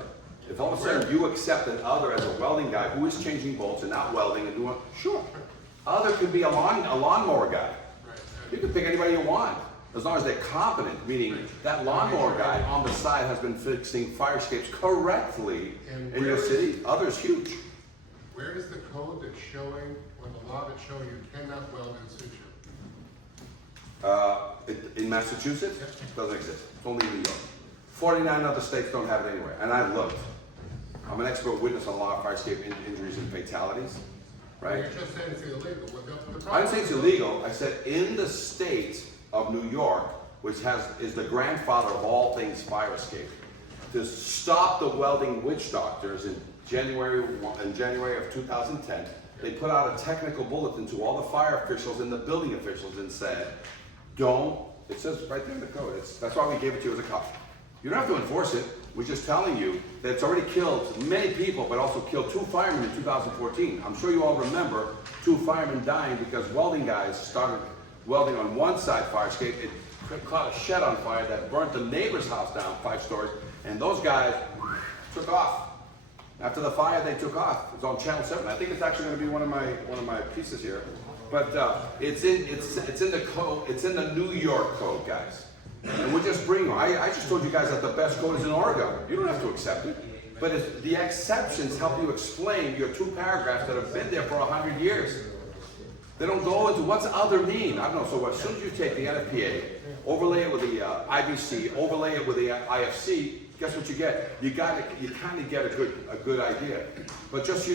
If all of a sudden you accept an other as a welding guy who is changing bolts and not welding and doing, sure. Other could be a lawnmower guy. Right. You can pick anybody you want, as long as they're competent, meaning that lawnmower guy on the side has been fixing fire escapes correctly in your city. Others huge. Where is the code that's showing, or the law that's showing you cannot weld in situ? In Massachusetts, it doesn't exist. It's only in New York. 49 other states don't have it anywhere, and I've looked. I'm an expert witness on a lot of fire escape injuries and fatalities, right? You're just saying it's illegal. I didn't say it's illegal. I said in the state of New York, which is the grandfather of all things fire escape, to stop the welding witch doctors in January of 2010, they put out a technical bulletin to all the fire officials and the building officials and said, it says right there in the code, that's why we gave it to you as a copy. You don't have to enforce it. We're just telling you that it's already killed many people, but also killed 2 firemen in 2014. I'm sure you all remember 2 firemen dying because welding guys started welding on one side fire escape. It caught a shed on fire that burnt the neighbor's house down 5 stories, and those guys took off. After the fire, they took off. It's on Channel 7. I think it's actually going to be one of my pieces here. But it's in the code. It's in the New York code, guys. And we're just bringing. I just told you guys that the best code is in Oregon. You don't have to accept it. But the exceptions help you explain your 2 paragraphs that have been there for 100 years. They don't go into what's other mean. I don't know. So as soon as you take the NFPA, overlay it with the IBC, overlay it with the IFC, guess what you get? You kind of get a good idea. But just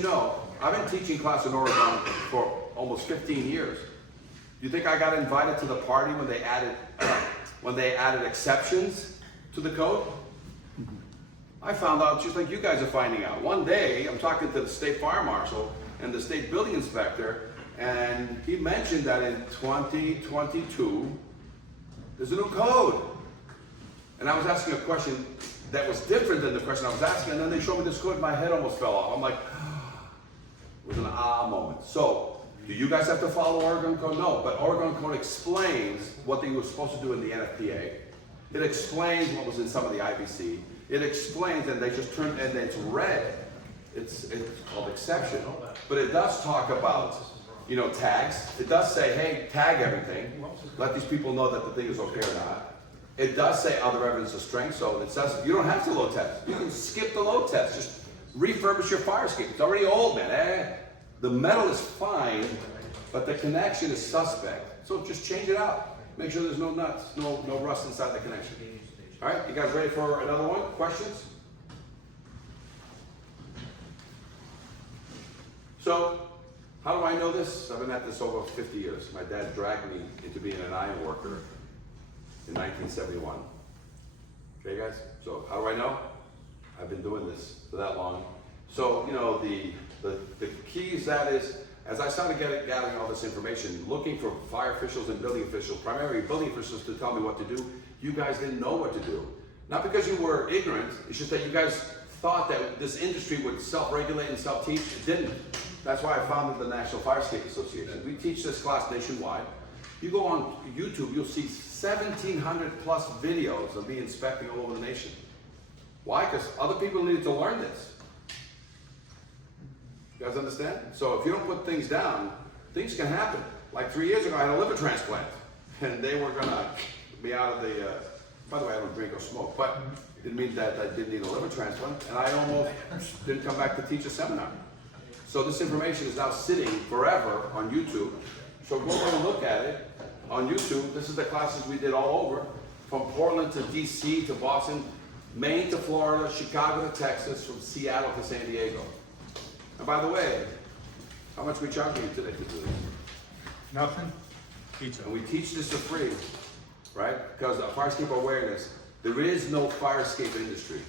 I've been teaching class in Oregon for almost 15 years. You think I got invited to the party when they added exceptions to the code? I found out just like you guys are finding out. One day, I'm talking to the state fire marshal and the state building inspector, and he mentioned that in 2022, there's a new code. And I was asking a question that was different than the question I was asking, and then they showed me this code, and my head almost fell off. I'm like, it was an aha moment. So, do you guys have to follow Oregon code? No, but Oregon code explains what they were supposed to do in the NFPA. It explains what was in some of the IBC. It explains, and they just turned, and it's red. It's called exception. But it does talk about you know, tags. It does say, hey, tag everything. Let these people know that the thing is okay or not. It does say other evidence of strength, so it says you don't have to load test. You can skip the load test. Just refurbish your fire escape. It's already old, man. The metal is fine, but the connection is suspect. So just change it out. Make sure there's no nuts, no rust inside the connection. All right, you guys ready for another one? Questions? So, how do I know this? I've been at this over 50 years. My dad dragged me into being an iron worker in 1971. Okay, guys? So, how do I know? I've been doing this for that long. So, you know, the keys, that is, as I started gathering all this information, looking for fire officials and building officials, primarily building officials, to tell me what to do, you guys didn't know what to do. Not because you were ignorant, it's just that you guys thought that this industry would self-regulate and self-teach. It didn't. That's why I founded the National Fire Escape Association. We teach this class nationwide. You go on YouTube, you'll see 1,700 plus videos of me inspecting all over the nation. Why? Because other people needed to learn this. You guys understand? So if you don't put things down, things can happen. Like 3 years ago, I had a liver transplant, and they were gonna be out of the, by the way, I don't drink or smoke, but it didn't mean that I didn't need a liver transplant, and I almost didn't come back to teach a seminar. So this information is now sitting forever on YouTube. So go and look at it on YouTube. This is the classes we did all over, from Portland to DC to Boston, Maine to Florida, Chicago to Texas, from Seattle to San Diego. And by the way, how much are we charging you today to do this? Nothing? Pizza. And we teach this for free, right? Because of fire escape awareness, there is no fire escape industry.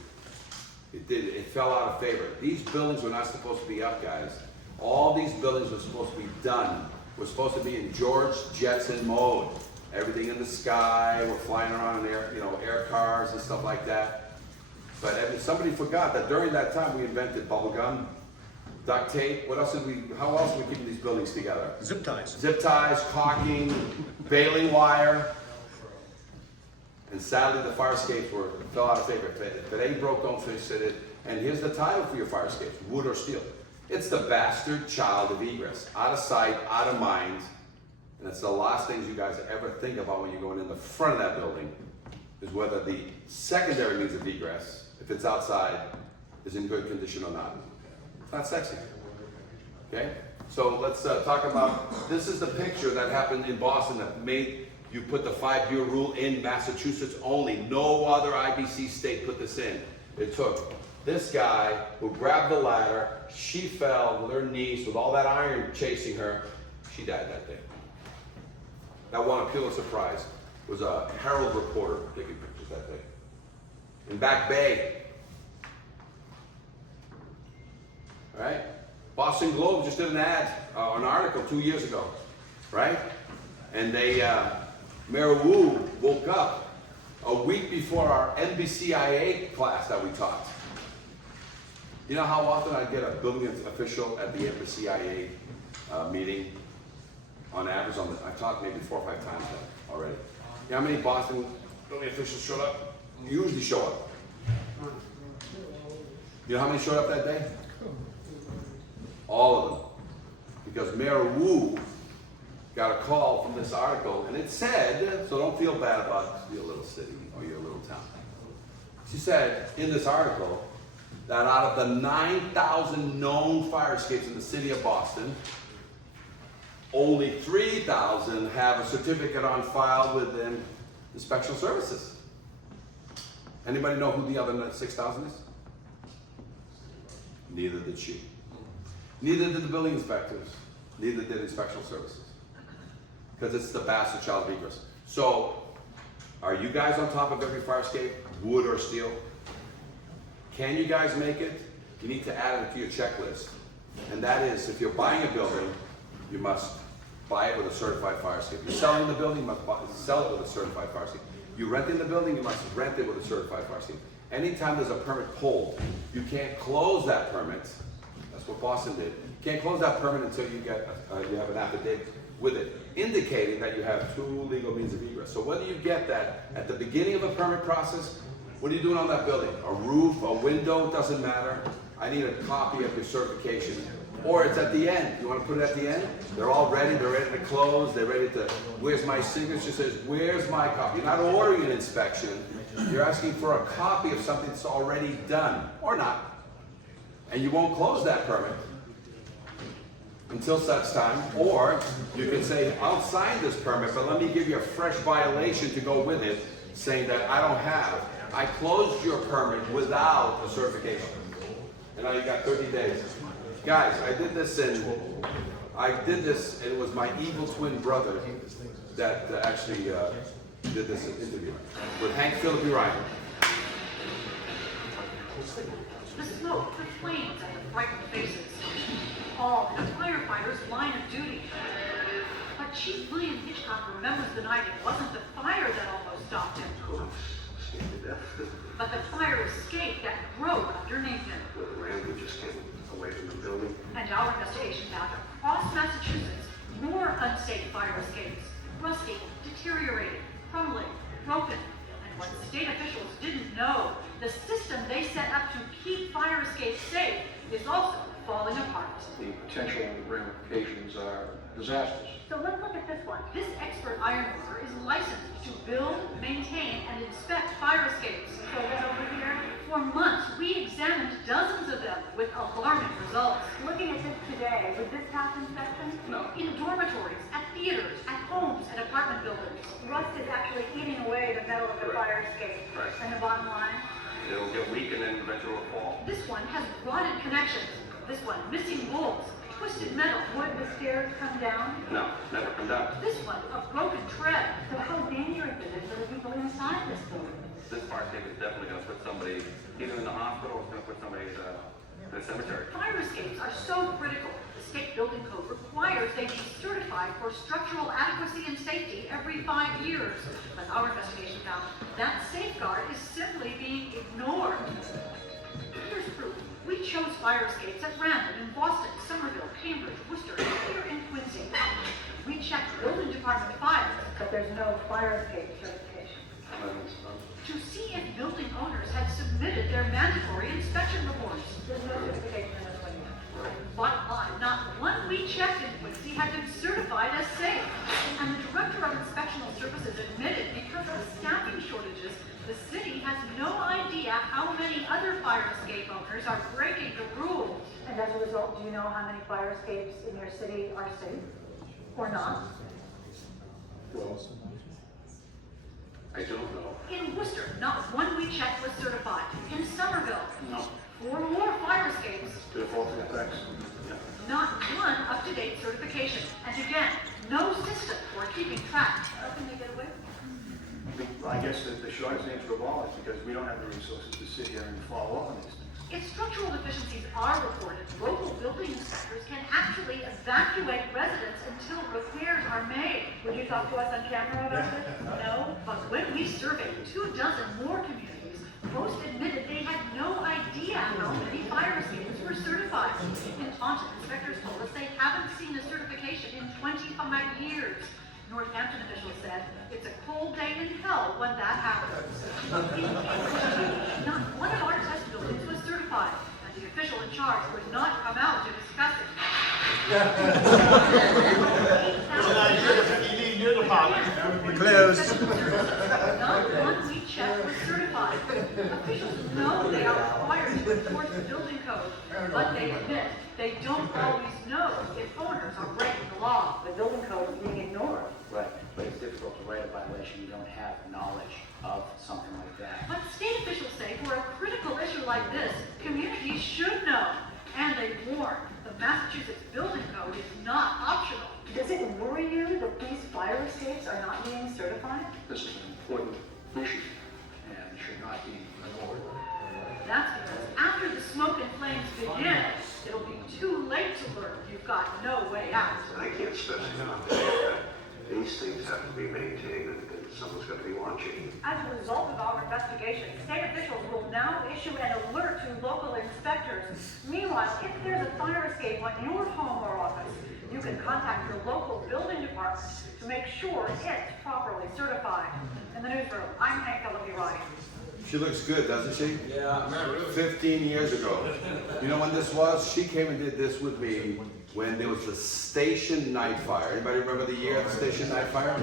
It fell out of favor. These buildings were not supposed to be up, guys. All these buildings were supposed to be done. We're supposed to be in George Jetson mode. Everything in the sky, we're flying around in air cars and stuff like that. But somebody forgot that during that time we invented bubble gum, duct tape. What else how else were we keeping these buildings together? Zip ties. Zip ties, caulking, baling wire. And sadly, the fire escapes fell out of favor. If it ain't broke, don't fix it. And here's the title for your fire escapes: wood or steel. It's the bastard child of egress. Out of sight, out of mind. And it's the last things you guys ever think about when you're going in the front of that building, is whether the secondary means of egress, if it's outside, is in good condition or not. It's not sexy. Okay? So let's talk about, this is the picture that happened in Boston that made you put the 5-year rule in Massachusetts only. No other IBC state put this in. It took this guy who grabbed the ladder, she fell with her niece, with all that iron chasing her. She died that day. That won a Pulitzer Prize. Was a Herald reporter taking pictures that day. In Back Bay. All right? Boston Globe just did an article 2 years ago, right? And Mayor Wu woke up a week before our NBCIA class that we taught. You know how often I get a building official at the NBCIA meeting? On average, I've taught maybe 4 or 5 times now already. You know how many Boston building officials showed up? Usually show up. You know how many showed up that day? All of them. Because Mayor Wu got a call from this article, and it said, so don't feel bad about your little city or your little town. She said in this article that out of the 9,000 known fire escapes in the city of Boston, only 3,000 have a certificate on file with the inspection services. Anybody know who the other 6,000 is? Neither did she. Neither did the building inspectors. Neither did inspection services. Because it's the bastard child of egress. So, are you guys on top of every fire escape, wood or steel? Can you guys make it? You need to add it to your checklist. And that is, if you're buying a building, you must buy it with a certified fire escape. You're selling the building, you must sell it with a certified fire escape. You're renting the building, you must rent it with a certified fire escape. Anytime there's a permit pulled, you can't close that permit. That's what Boston did. You can't close that permit until you get you have an affidavit with it, indicating that you have 2 legal means of egress. So whether you get that at the beginning of a permit process, what are you doing on that building? A roof, a window, doesn't matter. I need a copy of your certification Or it's at the end. You want to put it at the end? They're all ready. They're ready to close. They're ready to. Where's my signature? Says, where's my copy? You're not ordering an inspection. You're asking for a copy of something that's already done, or not. And you won't close that permit until such time. Or you can say, I'll sign this permit, but let me give you a fresh violation to go with it, saying that I closed your permit without a certification. And now you got 30 days. Guys, I did this, and it was my evil twin brother that actually did this interview with Hank Philippi Ryan. The smoke, the flames, and the frightened faces. All the firefighter's line of duty. But Chief William Hitchcock remembers the night it wasn't the fire that almost stopped him, but the fire escape that broke underneath him. The Rambo just came away from the building. And our investigation found across Massachusetts more unsafe fire escapes. Rusty, deteriorating, crumbling, broken. And what state officials didn't know, the system they set up to keep fire escapes safe is also falling apart. The potential ramifications are disastrous. So let's look at this one. This expert ironworker is licensed to build, maintain, and inspect fire escapes. So then over here, for months, we examined dozens of them with alarming results. Looking at this today, would this pass inspection? No. In dormitories, at theaters, at homes, and apartment buildings. Rust is actually eating away the metal of the fire escape. Right. And the bottom line? It'll get weak and then eventually it'll fall. This one has rotted connections. This one, missing bolts, twisted metal. Would the stairs come down? No, never come down. This one, a broken tread. So how dangerous is it for the people inside this building? This fire escape is definitely going to put somebody either in the hospital or it's going to put somebody in the cemetery. Fire escapes are so critical. The state building code requires they be certified for structural adequacy and safety every 5 years. But our investigation found that safeguard is simply being ignored. Here's proof. We chose fire escapes at random in Boston, Somerville, Cambridge, Worcester, and here in Quincy. We checked building department files, but there's no fire escape certification. To see if building owners had submitted their mandatory inspection reports. There's no certification in this one yet. Bottom line, not one we checked in Quincy had been certified as safe. And the director of inspectional services admitted because of staffing shortages, the city has no idea how many other fire escape owners are breaking the rules. And as a result, do you know how many fire escapes in your city are safe? Or not? Well, I don't know. In Worcester, not one we checked was certified. In Somerville, No. 4 more fire escapes. Default effects? Yeah. Not one up-to-date certification. And again, no system for keeping track. How can they get away with it? I guess the shortest answer of all is because we don't have the resources to sit here and follow up on these things. If structural deficiencies are reported, local building inspectors can actually evacuate residents until repairs are made. Would you talk to us on camera about this? No? But when we surveyed 24 more communities, most admitted they had no idea how many fire escapes were certified. In Taunton, inspectors told us they haven't seen a certification in 25 years. Northampton officials said, it's a cold day in hell when that happens. Not one of our test buildings was certified, and the official in charge would not come out to discuss it. Closed. Not one we checked was certified. Officials know they are required to enforce the building code, but they admit they don't always know if owners are breaking the law. The building code is being ignored. Right, but it's difficult to write a violation, you don't have knowledge of something like that. But state officials say for a critical issue like this, communities should know. And they warn, the Massachusetts building code is not optional. Does it worry you that these fire escapes are not being certified? This is an important issue and should not be ignored. That's because after the smoke and flames begin, it'll be too late to learn you've got no way out. I can't stress enough that these things have to be maintained and someone's going to be watching. As a result of our investigation, state officials will now issue an alert to local inspectors. Meanwhile, if there's a fire escape on your home or office, you can contact your local building department to make sure it's properly certified. In the newsroom, I'm Hank Philippi Ryan. She looks good, doesn't she? Yeah. Man, really? 15 years ago. You know when this was? She came and did this with me when there was the station night fire. Anybody remember the year of the station night fire?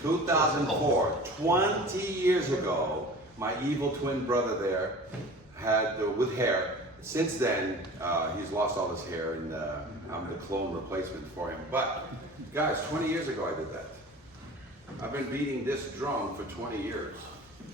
2004. 20 years ago, my evil twin brother there had, with hair. Since then, he's lost all his hair and I'm the clone replacement for him. But guys, 20 years ago I did that. I've been beating this drum for 20 years.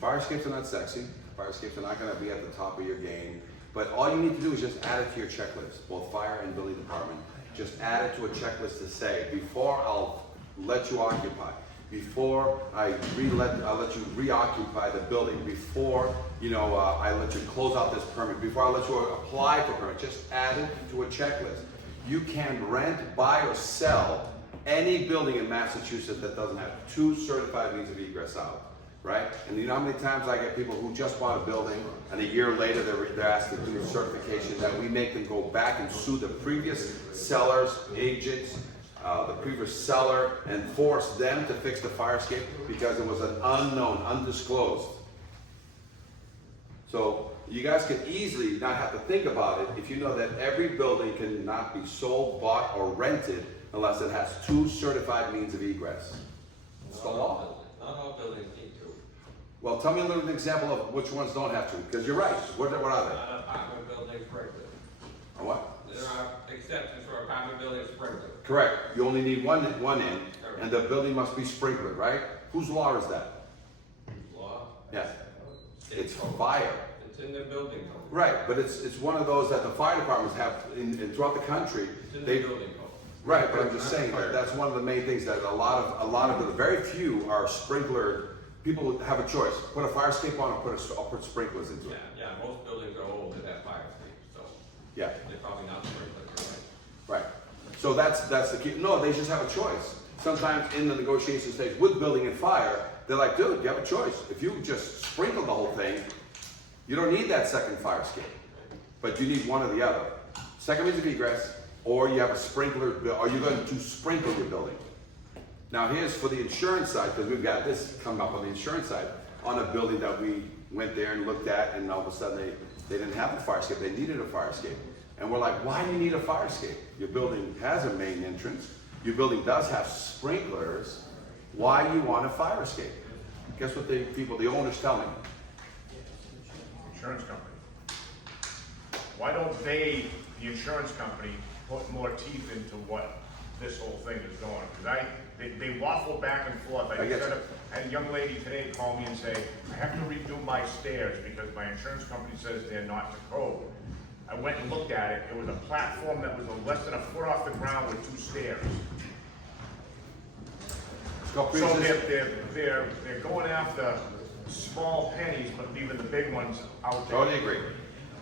Fire escapes are not sexy. Fire escapes are not going to be at the top of your game. But all you need to do is just add it to your checklist, both fire and building department. Just add it to a checklist to say, before I'll let you occupy, before I'll let you reoccupy the building, before I let you close out this permit, before I let you apply for permit, just add it to a checklist. You can rent, buy, or sell any building in Massachusetts that doesn't have 2 certified means of egress out. Right? And you know how many times I get people who just bought a building and a year later they're asked to do certification, that we make them go back and sue the previous seller's agents, the previous seller, and force them to fix the fire escape because it was an unknown, undisclosed. So you guys can easily not have to think about it if you know that every building cannot be sold, bought, or rented unless it has 2 certified means of egress. It's the law. Not all buildings need to. Well, tell me a little example of which ones don't have to, because you're right. What are they? Not apartment buildings sprinkled. A what? There are exceptions for apartment buildings sprinkled. Correct. You only need one in, and the building must be sprinkled, right? Whose law is that? Law? Yes. It's fire. It's in the building code. Right, but it's one of those that the fire departments have throughout the country. It's in the building code. Right, but I'm just saying that's one of the main things that a lot of the very few are sprinkler. People have a choice: put a fire escape on, or put sprinklers into it. Yeah, most buildings are old that have fire escapes, so Yeah. they're probably not sprinkled, Right. So that's the key. No, they just have a choice. Sometimes in the negotiation stage with building and fire, they're like, dude, you have a choice. If you just sprinkle the whole thing, you don't need that second fire escape. But you need one or the other. Second means of egress, or you have a sprinkler, or you're going to sprinkle your building. Now here's for the insurance side, because we've got this coming up on the insurance side, on a building that we went there and looked at, and all of a sudden they didn't have a fire escape, they needed a fire escape. And we're like, why do you need a fire escape? Your building has a main entrance, your building does have sprinklers, why do you want a fire escape? Guess what the owners tell me? Insurance company. Why don't they, the insurance company, put more teeth into what this whole thing is doing? Because they waffle back and forth. I had a young lady today call me and say, I have to redo my stairs because my insurance company says they're not to code. I went and looked at it. It was a platform that was less than a foot off the ground with 2 stairs. So they're going after small pennies, but leaving the big ones out there. Totally agree.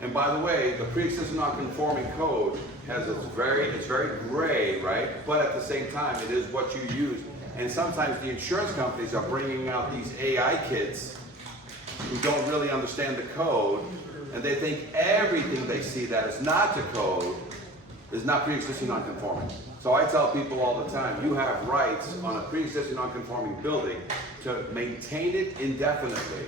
And by the way, the pre-existing non-conforming code has it's very gray, right? But at the same time, it is what you use. And sometimes the insurance companies are bringing out these AI kids who don't really understand the code, and they think everything they see that is not the code is not pre-existing non-conforming. So I tell people all the time, you have rights on a pre-existing non-conforming building to maintain it indefinitely.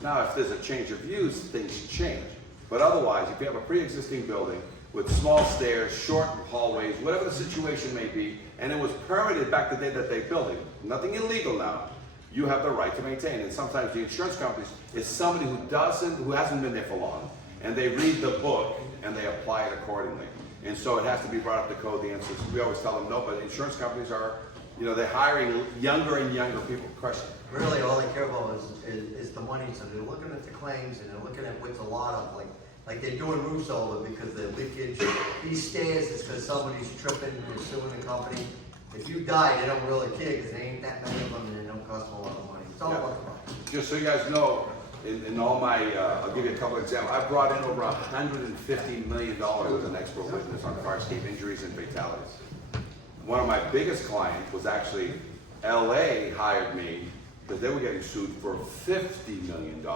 Now, if there's a change of use, things change. But otherwise, if you have a pre-existing building with small stairs, short hallways, whatever the situation may be, and it was permitted back the day that they built it, nothing illegal now, you have the right to maintain it. And sometimes the insurance companies is somebody who hasn't been there for long, and they read the book and they apply it accordingly. And so it has to be brought up to code. The answer is we always tell them no, but insurance companies are, they're hiring younger and younger people. Question. Really, all they care about is the money, so they're looking at the claims and they're looking at what's a lot of, like they're doing roofs over because the leakage. These stairs is because somebody's tripping and they're suing the company. If you die, they don't really care because there ain't that many of them and they don't cost them a lot of money. It's all about the money. Just so you guys know, in all my, I'll give you a couple of examples. I brought in over $150 million as an expert witness on fire escape injuries and fatalities. One of my biggest clients was actually LA hired me because they were getting sued for $50 million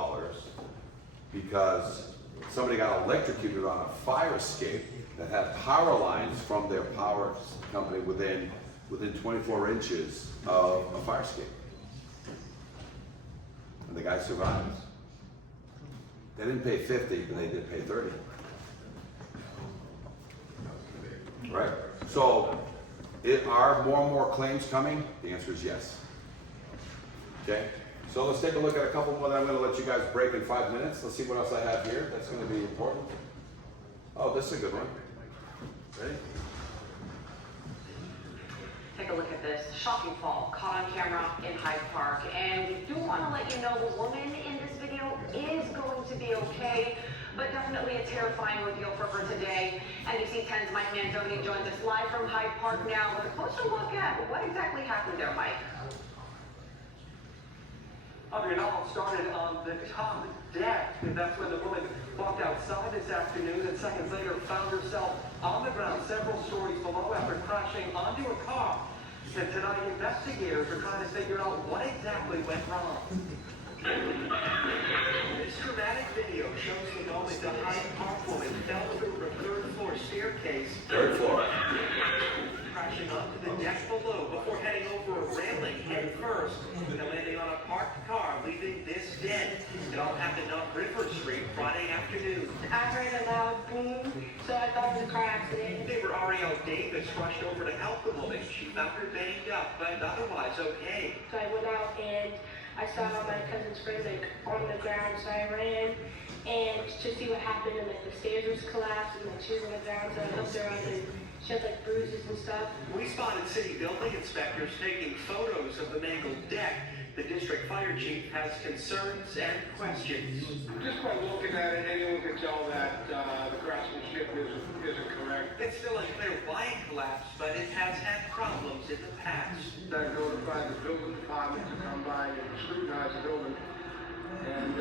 because somebody got electrocuted on a fire escape that had power lines from their power company within 24 inches of a fire escape. and the guy survives. They didn't pay 50, but they did pay 30. Right? So, are more and more claims coming? The answer is yes. Okay? So let's take a look at a couple more that I'm going to let you guys break in 5 minutes. Let's see what else I have here that's going to be important. Oh, this is a good one. Ready? Take a look at this shocking fall caught on camera in Hyde Park, and we do want to let you know the woman in this video is going to be okay, but definitely a terrifying ordeal for her today. NBC 10's Mike Manzoni joins us live from Hyde Park now with a closer look at what exactly happened there, Mike. It all started on the top deck, and that's when the woman walked outside this afternoon and seconds later found herself on the ground several stories below after crashing onto a car. And tonight, investigators are trying to figure out what exactly went wrong. This dramatic video shows the moment the Hyde Park woman fell through her third-floor staircase. Third floor. Crashing onto the deck below before heading over a railing head first and landing on a parked car, leaving this dead. It all happened on River Street Friday afternoon. I heard a loud boom, so I thought it was a car accident. Neighbor Ariel Davis rushed over to help the woman. She found her banged up, but otherwise okay. So I went out and I saw my cousin's friend like on the ground, so I ran and to see what happened, and like the stairs was collapsed and like she was on the ground, so I helped her up and she had like bruises and stuff. We spotted city building inspectors taking photos of the mangled deck. The district fire chief has concerns and questions. Just by looking at it, anyone can tell that the craftsmanship isn't correct. It's still unclear why it collapsed, but it has had problems in the past. I notified the building department to come by and scrutinize the building. And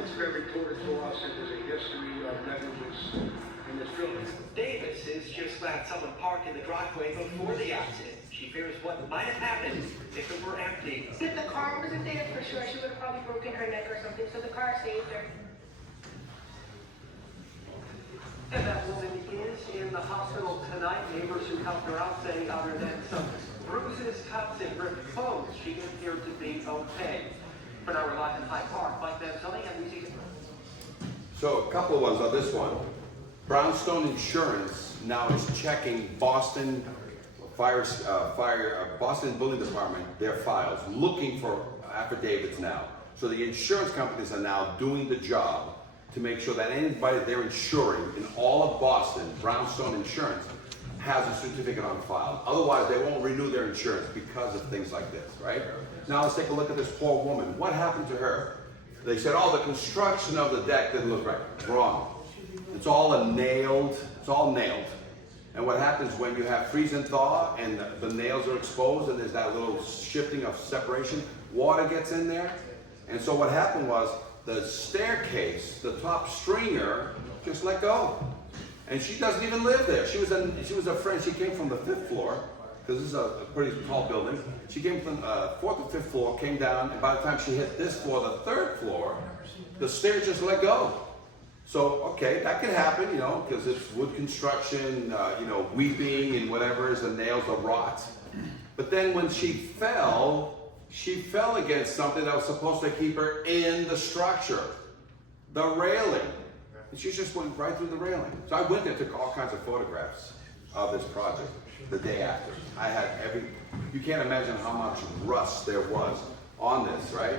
it's been reported to us that there's a history of negligence in this building. Davis is just glad someone parked in the driveway before the accident. She fears what might have happened if it were empty. If the car wasn't there, for sure, she would have probably broken her neck or something, so the car saved her. And that woman is in the hospital tonight. Neighbors who helped her out say other than some bruises, cuts, and ripped clothes, she appeared to be okay. For now, we're live in Hyde Park. Mike Manzoni, NBC. So a couple of ones on this one. Brownstone Insurance now is checking Boston Boston Building Department, their files, looking for affidavits now. So the insurance companies are now doing the job to make sure that anybody they're insuring in all of Boston, Brownstone Insurance, has a certificate on file. Otherwise, they won't renew their insurance because of things like this, right? Now let's take a look at this poor woman. What happened to her? They said, oh, the construction of the deck didn't look right. Wrong. It's all nailed. And what happens when you have freeze and thaw and the nails are exposed and there's that little shifting of separation, water gets in there. And so what happened was the staircase, the top stringer, just let go. And she doesn't even live there. She was a friend. She came from the 5th floor, because this is a pretty tall building. She came from 4th and 5th floor, came down, and by the time she hit this floor, the 3rd floor, the stairs just let go. So, okay, that can happen, you know, because it's wood construction, you know, weeping and whatever is the nails, the rot. But then when she fell against something that was supposed to keep her in the structure, the railing. And she just went right through the railing. So I went there, took all kinds of photographs of this project the day after. I had you can't imagine how much rust there was on this, right?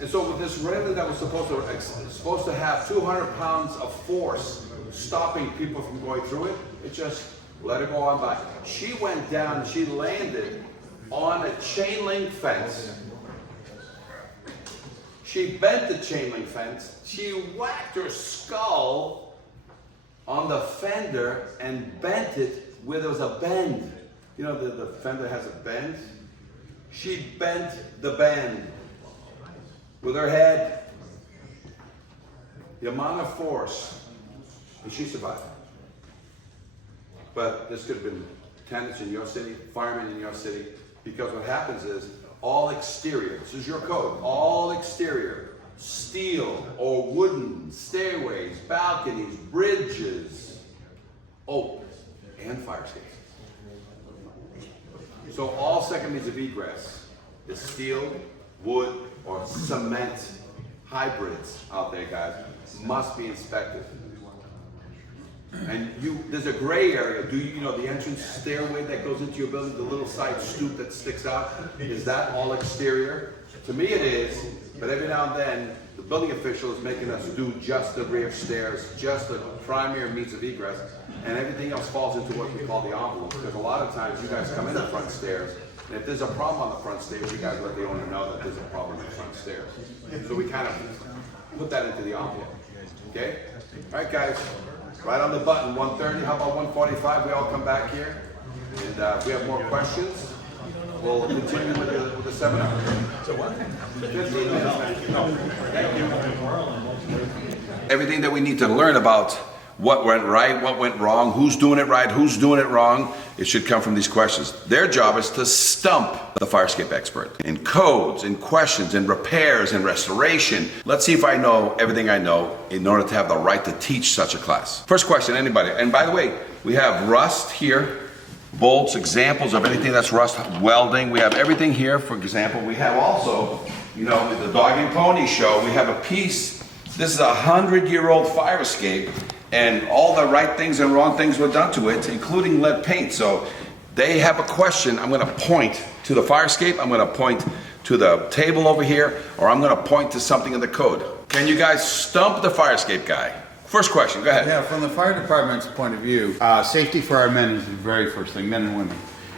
And so with this railing that was supposed to have 200 pounds of force stopping people from going through it, it just let it go on by. She went down and she landed on a chain link fence. She bent the chain link fence. She whacked her skull on the fender and bent it where there was a bend. You know, the fender has a bend. She bent the bend with her head. The amount of force, and she survived. But this could have been tenants in your city, firemen in your city, because what happens is all exterior, this is your code, all exterior, steel or wooden stairways, balconies, bridges, and fire escapes. So all second means of egress is steel, wood, or cement hybrids out there, guys, must be inspected. And there's a gray area. Do you know the entrance stairway that goes into your building, the little side stoop that sticks out? Is that all exterior? To me it is, but every now and then, the building official is making us do just the rear stairs, just the primary means of egress, and everything else falls into what we call the envelope. Because a lot of times you guys come in the front stairs, and if there's a problem on the front stairs, you guys let the owner know that there's a problem in the front stairs. So we kind of put that into the envelope. Okay? All right, guys. Right on the button, 1:30. How about 1:45? We all come back here, and if we have more questions, we'll continue with the seminar. So what? 15 minutes. Thank you. Everything that we need to learn about what went right, what went wrong, who's doing it right, who's doing it wrong, it should come from these questions. Their job is to stump the fire escape expert in codes, in questions, in repairs, in restoration. Let's see if I know everything I know in order to have the right to teach such a class. First question, anybody? And by the way, we have rust here, bolts, examples of anything that's rust, welding. We have everything here, for example. We have also, you know, the Dog and Pony show, we have a piece. This is a 100-year-old fire escape, and all the right things and wrong things were done to it, including lead paint. So they have a question. I'm going to point to the fire escape, I'm going to point to the table over here, or I'm going to point to something in the code. Can you guys stump the fire escape guy? First question, go ahead. Yeah, from the fire department's point of view, safety for our men is the very first thing, men and women.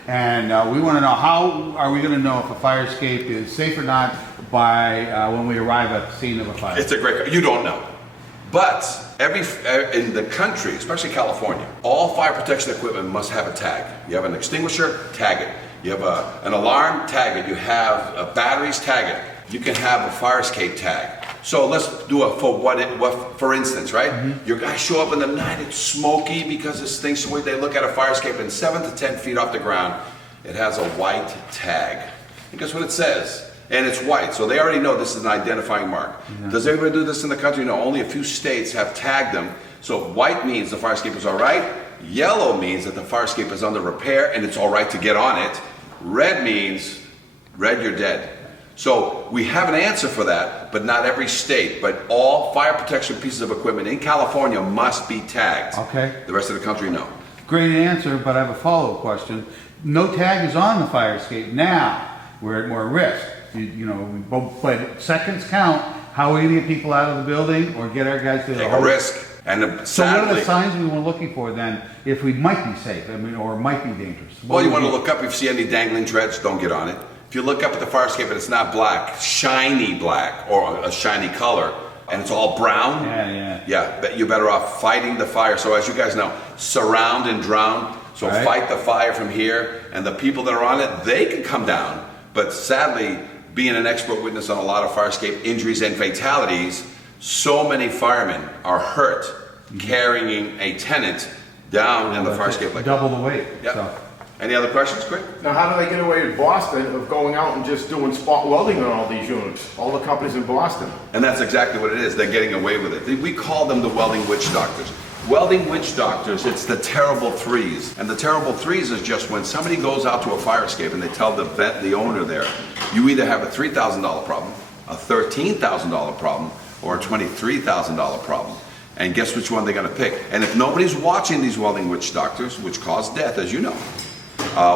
And we want to know, how are we going to know if a fire escape is safe or not by when we arrive at the scene of a fire? It's a great, you don't know. But in the country, especially California, all fire protection equipment must have a tag. You have an extinguisher, tag it. You have an alarm, tag it. You have batteries, tag it. You can have a fire escape tag. So let's do it for instance, right? Mm-hmm. Your guys show up in the night, it's smoky because this thing's so weird. They look at a fire escape and 7 to 10 feet off the ground, it has a white tag. And guess what it says? And it's white, so they already know this is an identifying mark. Mm-hmm. Does everybody do this in the country? No, only a few states have tagged them. So white means the fire escape is all right. Yellow means that the fire escape is under repair and it's all right to get on it. Red means, red, you're dead. So we have an answer for that, but not every state. But all fire protection pieces of equipment in California must be tagged. Okay. The rest of the country, no. Great answer, but I have a follow-up question. No tag is on the fire escape. Now, we're at more risk. But seconds count. How are we going to get people out of the building or get our guys to the Take a risk. And so what are the signs we were looking for then if we might be safe, or might be dangerous? Well, you want to look up. If you see any dangling treads, don't get on it. If you look up at the fire escape and it's not black, shiny black, or a shiny color, and it's all brown, you're better off fighting the fire. So as you guys know, surround and drown. So fight the fire from here, and the people that are on it, they can come down. But sadly, being an expert witness on a lot of fire escape injuries and fatalities, so many firemen are hurt carrying a tenant down in the fire escape like double the weight. Yep. So. Any other questions, quick? Now, how do they get away with Boston of going out and just doing spot welding on all these units? All the companies in Boston. And that's exactly what it is. They're getting away with it. We call them the welding witch doctors. Welding witch doctors, it's the terrible threes. And the terrible threes is just when somebody goes out to a fire escape and they tell the owner there, you either have a $3,000 problem, a $13,000 problem, or a $23,000 problem. And guess which one they're going to pick? And if nobody's watching these welding witch doctors, which cause death, as you know,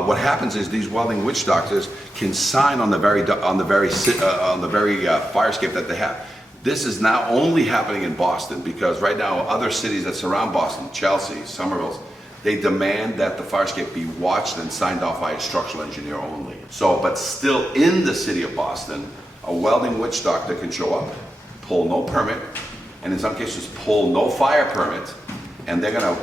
what happens is these welding witch doctors can sign on the very fire escape that they have. This is not only happening in Boston, because right now other cities that surround Boston, Chelsea, Somerville, they demand that the fire escape be watched and signed off by a structural engineer only. So, but still in the city of Boston, a welding witch doctor can show up, pull no permit, and in some cases pull no fire permit, and they're gonna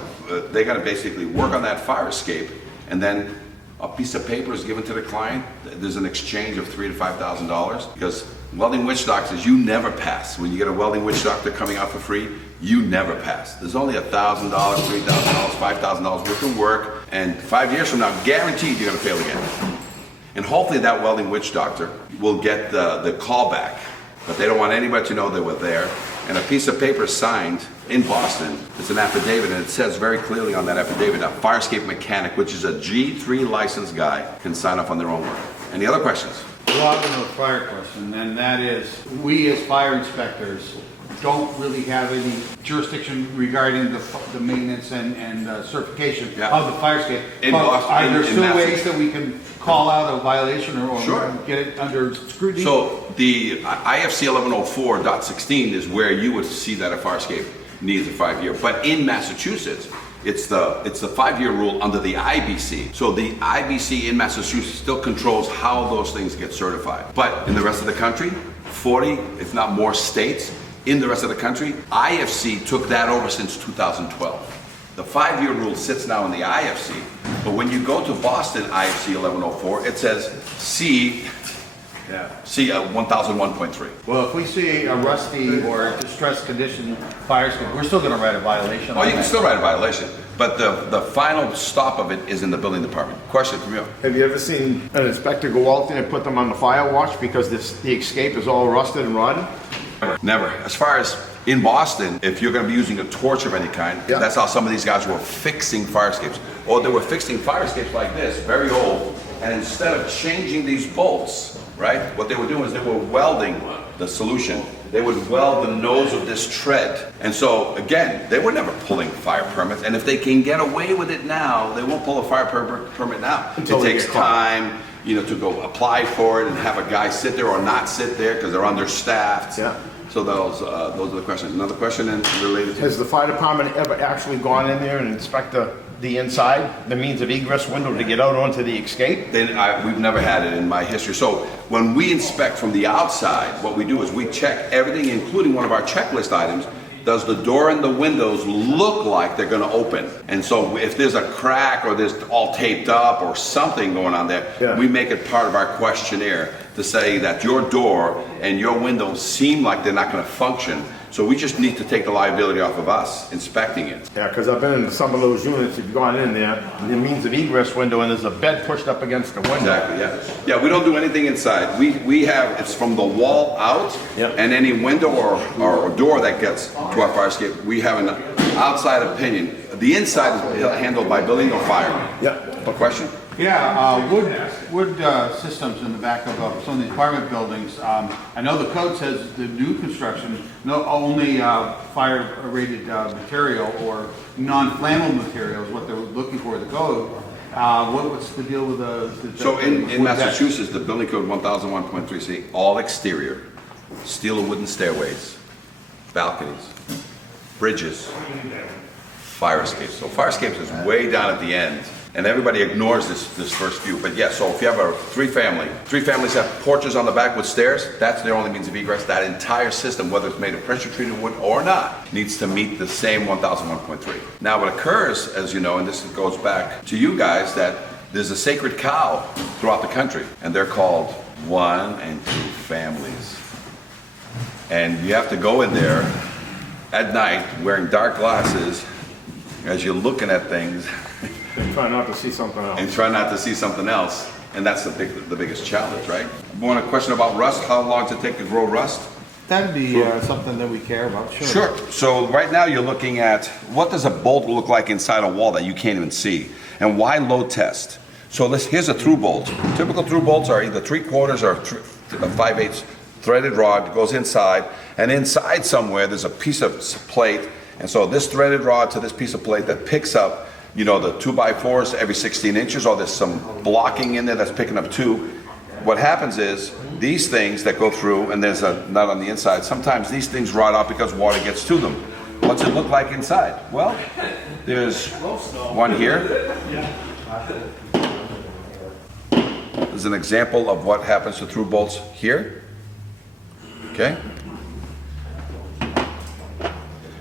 basically work on that fire escape, and then a piece of paper is given to the client. There's an exchange of $3,000 to $5,000, because welding witch doctors, you never pass. When you get a welding witch doctor coming out for free, you never pass. There's only $1,000, $3,000, $5,000 worth of work, and 5 years from now, guaranteed you're gonna fail again. And hopefully that welding witch doctor will get the call back, but they don't want anybody to know they were there. And a piece of paper signed in Boston, it's an affidavit, and it says very clearly on that affidavit, a fire escape mechanic, which is a G3 licensed guy, can sign off on their own work. Any other questions? Well, I have a fire question, and that is, we as fire inspectors don't really have any jurisdiction regarding the maintenance and certification of the fire escape. In But Boston, are there in still ways Massachusetts. that we can call out a violation or Sure. get it under scrutiny? So the IFC 1104.16 is where you would see that a fire escape needs a 5-year. But in Massachusetts, it's the 5-year rule under the IBC. So the IBC in Massachusetts still controls how those things get certified. But in the rest of the country, 40, if not more states, in the rest of the country, IFC took that over since 2012. The 5-year rule sits now in the IFC, but when you go to Boston IFC 1104, it says C 1001.3. Well, if we see a rusty or distressed condition fire escape, we're still gonna write a violation Oh, on you can that. still write a violation, but the final stop of it is in the building department. Question from you. Have you ever seen an inspector go out there and put them on the fire watch because the escape is all rusted and rotten? Never. As far as in Boston, if you're gonna be using a torch of any kind, Yeah. that's how some of these guys were fixing fire escapes. Or they were fixing fire escapes like this, very old, and instead of changing these bolts, right, what they were doing is they were welding the solution. They would weld the nose of this tread. And so, again, they were never pulling fire permits, and if they can get away with it now, they won't pull a fire permit now. Until It they takes get caught. time, you know, to go apply for it and have a guy sit there or not sit there because they're understaffed. Yeah. So those are the questions. Another question in related to. Has the fire department ever actually gone in there and inspect the inside, the means of egress window to get out onto the escape? We've never had it in my history. So when we inspect from the outside, what we do is we check everything, including one of our checklist items. Does the door and the windows look like they're gonna open? And so if there's a crack or there's all taped up or something going on there, we make it part of our questionnaire to say that your door and your windows seem like they're not gonna function. So we just need to take the liability off of us inspecting it. Yeah, because I've been in some of those units, you've gone in there, the means of egress window, and there's a bed pushed up against the window. Exactly, yeah. Yeah, we don't do anything inside. We have, it's from the wall out, and any window or door that gets to our fire escape, we have an outside opinion. The inside is handled by building or fire. Yeah. A question? Yeah, wood systems in the back of some of the apartment buildings. I know the code says the new construction, only fire-rated material or non-flammable material is what they're looking for in the code. What's the deal with the So in wood Massachusetts, the building code 1001.3 say all exterior, steel or wooden stairways, balconies, bridges, fire escapes. So fire escapes is way down at the end. And everybody ignores this first view. But yeah, so if you have a three families have porches on the back with stairs, that's their only means of egress. That entire system, whether it's made of pressure treated wood or not, needs to meet the same 1001.3. Now what occurs, as you know, and this goes back to you guys, that there's a sacred cow throughout the country, and they're called 1 and 2 families. And you have to go in there at night wearing dark glasses as you're looking at things. And try not to see something else. And try not to see something else. And that's the biggest challenge, right? Want a question about rust? How long does it take to grow rust? That'd be something that we care about, sure. Sure. So right now you're looking at what does a bolt look like inside a wall that you can't even see? And why load test? So here's a through bolt. Typical through bolts are either 3/4 or 5/8 threaded rod goes inside, and inside somewhere there's a piece of plate. And so this threaded rod to this piece of plate that picks up, you know, the 2x4s every 16 inches, or there's some blocking in there that's picking up 2. What happens is these things that go through, and there's a nut on the inside, sometimes these things rot out because water gets to them. What's it look like inside? Well, there's one here. There's an example of what happens to through bolts here. Okay?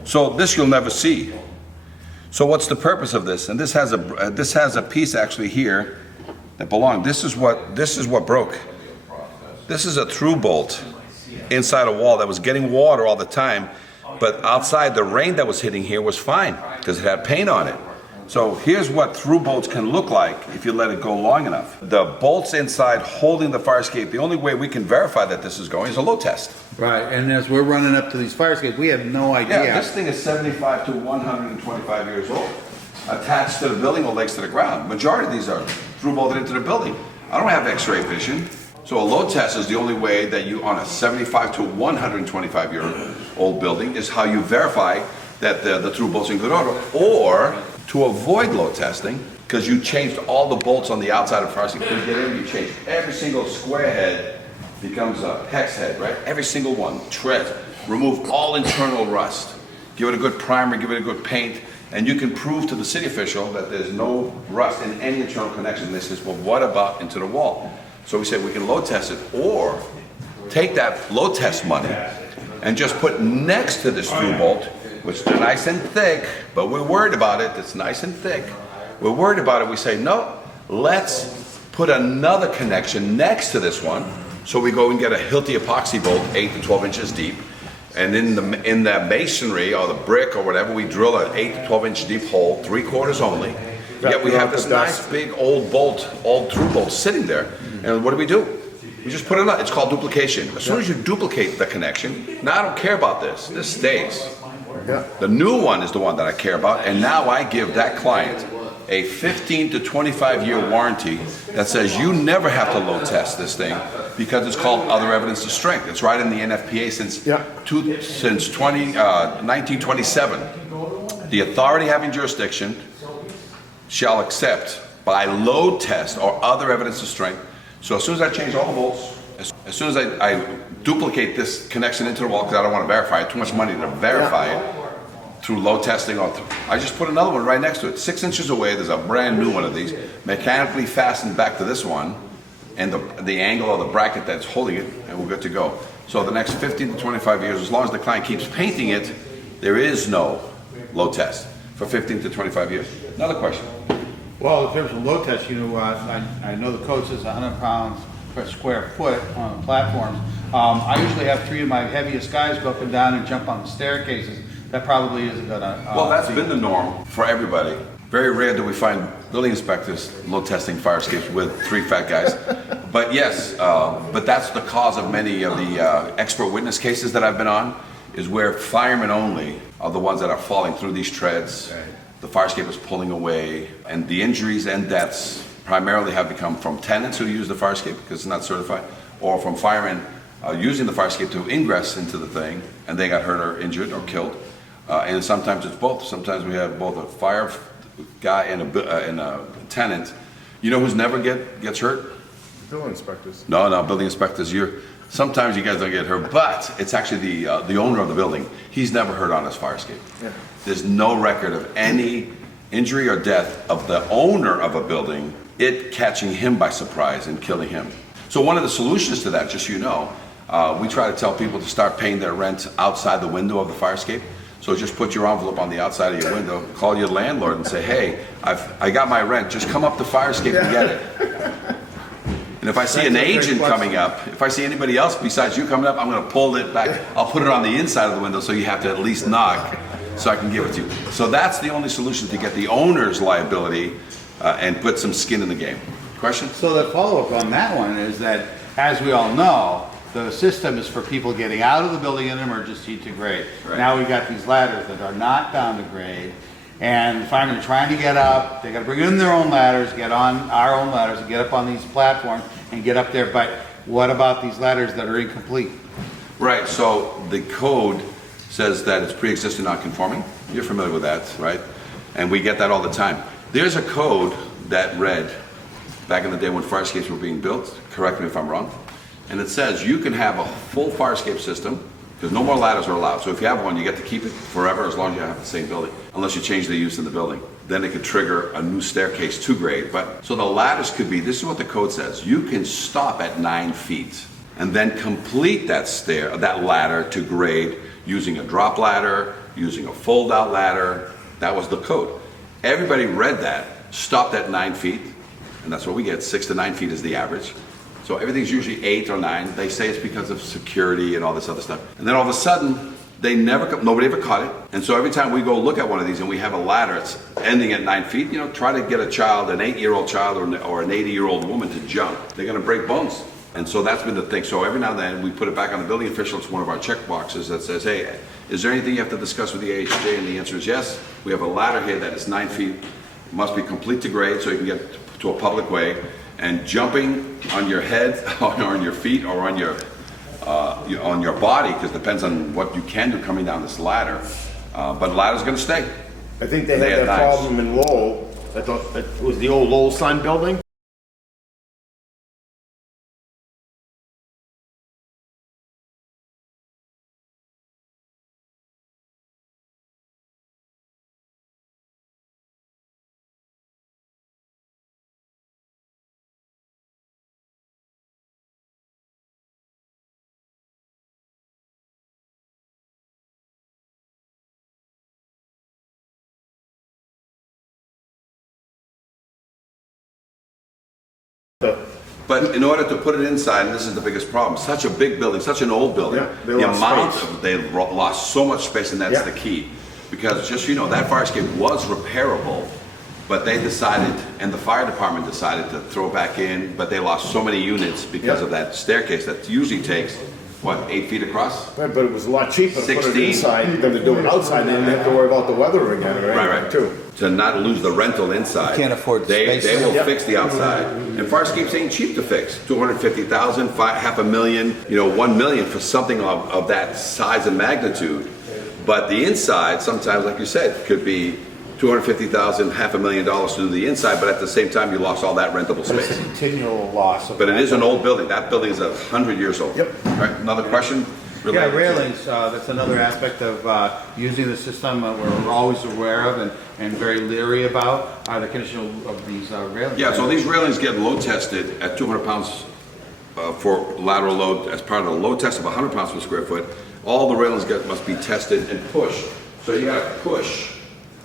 So this you'll never see. So what's the purpose of this? And this has a piece actually here that belonged. This is what broke. This is a through bolt inside a wall that was getting water all the time, but outside the rain that was hitting here was fine because it had paint on it. So here's what through bolts can look like if you let it go long enough. The bolts inside holding the fire escape, the only way we can verify that this is going is a load test. Right, and as we're running up to these fire escapes, we have no idea. Yeah, this thing is 75 to 125 years old, attached to the building or legs to the ground. Majority of these are through bolted into the building. I don't have x-ray vision. So a load test is the only way that you, on a 75 to 125-year-old building, is how you verify that the through bolts are in good order. Or to avoid load testing, because you changed all the bolts on the outside of the fire escape. When you get in, you change every single square head becomes a hex head, right? Every single one, tread. Remove all internal rust. Give it a good primer, give it a good paint, and you can prove to the city official that there's no rust in any internal connection. And they says, well, what about into the wall? So we said we can load test it, or take that load test money and just put next to this through bolt, which is nice and thick, but we're worried about it, it's nice and thick. We're worried about it, we say, no, let's put another connection next to this one. So we go and get a Hilti epoxy bolt, 8 to 12 inches deep. And in the masonry or the brick or whatever, we drill an 8 to 12 inch deep hole, 3/4 only. Yet we have this nice big old bolt, old through bolt sitting there. And what do? We just put it on, it's called duplication. As soon as you duplicate the connection, now I don't care about this, this stays. The new one is the one that I care about, and now I give that client a 15 to 25-year warranty that says you never have to load test this thing because it's called other evidence of strength. It's right in the NFPA since 1927. The authority having jurisdiction shall accept by load test or other evidence of strength. So as soon as I change all the bolts, as soon as I duplicate this connection into the wall, because I don't want to verify it, too much money to verify it, through load testing, or I just put another one right next to it. 6 inches away, there's a brand new one of these, mechanically fastened back to this one, and the angle of the bracket that's holding it, and we're good to go. So the next 15 to 25 years, as long as the client keeps painting it, there is no load test for 15 to 25 years. Another question. Well, in terms of load test, you know, I know the code says 100 pounds per square foot on platforms. I usually have 3 of my heaviest guys go up and down and jump on the staircases. That probably isn't gonna. Well, that's been the norm for everybody. Very rare do we find building inspectors load testing fire escapes with 3 fat guys. But yes, but that's the cause of many of the expert witness cases that I've been on, is where firemen only are the ones that are falling through these treads. Right. The fire escape is pulling away, and the injuries and deaths primarily have become from tenants who use the fire escape because it's not certified, or from firemen using the fire escape to ingress into the thing, and they got hurt or injured or killed. And sometimes it's both. Sometimes we have both a fire guy and a tenant. You know who's never gets hurt? Building inspectors. No, building inspectors. Sometimes you guys don't get hurt, but it's actually the owner of the building. He's never hurt on his fire escape. Yeah. There's no record of any injury or death of the owner of a building, it catching him by surprise and killing him. So one of the solutions to that, just so you know, we try to tell people to start paying their rent outside the window of the fire escape. So just put your envelope on the outside of your window, call your landlord and say, hey, I got my rent, just come up the fire escape and get it. And if I see an agent coming up, if I see anybody else besides you coming up, I'm gonna pull it back. I'll put it on the inside of the window so you have to at least knock so I can give it to you. So that's the only solution to get the owner's liability and put some skin in the game. Question? So the follow-up on that one is that, as we all know, the system is for people getting out of the building in emergency to grade. Right. Now we've got these ladders that are not down to grade, and the firemen are trying to get up. They got to bring in their own ladders, get on our own ladders, and get up on these platforms and get up there. But what about these ladders that are incomplete? Right. So the code says that it's pre-existing non-conforming. You're familiar with that, right? And we get that all the time. There's a code that read back in the day when fire escapes were being built. Correct me if I'm wrong. And it says you can have a full fire escape system because no more ladders are allowed. So if you have one, you get to keep it forever as long as you have the same building, unless you change the use in the building. Then it could trigger a new staircase to grade. But so the ladders could be, this is what the code says. You can stop at 9 feet and then complete that ladder to grade using a drop ladder, using a fold out ladder. That was the code. Everybody read that, stopped at 9 feet, and that's what we get. 6 to 9 feet is the average. So everything's usually 8 or 9. They say it's because of security and all this other stuff. And then all of a sudden, nobody ever caught it. And so every time we go look at one of these and we have a ladder that's ending at 9 feet, you know, try to get a child, an 8-year-old child or an 80-year-old woman to jump. They're gonna break bones. And so that's been the thing. So every now and then we put it back on the building official. It's one of our check boxes that says, hey, is there anything you have to discuss with the AHJ? And the answer is yes. We have a ladder here that is 9 feet. It must be complete to grade so you can get to a public way. and jumping on your head or on your feet or on your body, because it depends on what you can do coming down this ladder. But the ladder's gonna stay. I think they had that problem in Lowell, it was the old Lowell Sun building. But in order to put it inside, and this is the biggest problem, such a big building, such an old building, Yeah, the amount of, they lost so much space, and that's the key. Because just so you know, that fire escape was repairable, but they decided, and the fire department decided to throw it back in, but they lost so many units because of that staircase that usually takes, what, 8 feet across? Right, but it was a lot cheaper to put it 16. inside than to do it outside, then you have to worry about the weather again, right? Too. To not lose the rental inside. You can't afford the They space. will fix the outside. And fire escapes ain't cheap to fix. 250,000, $500,000, you know, 1 million for something of that size and magnitude. But the inside, sometimes, like you said, could be 250,000, $500,000 to do the inside, but at the same time, you lost all that rentable space. It's a continual loss. But it is an old building. That building is 100 years old. Yep. All right, another question? Yeah, railings, that's another aspect of using the system we're always aware of and very leery about, the condition of these railings. Yeah, so these railings get load tested at 200 pounds for lateral load as part of the load test of 100 pounds per square foot. All the railings must be tested and pushed. So you gotta push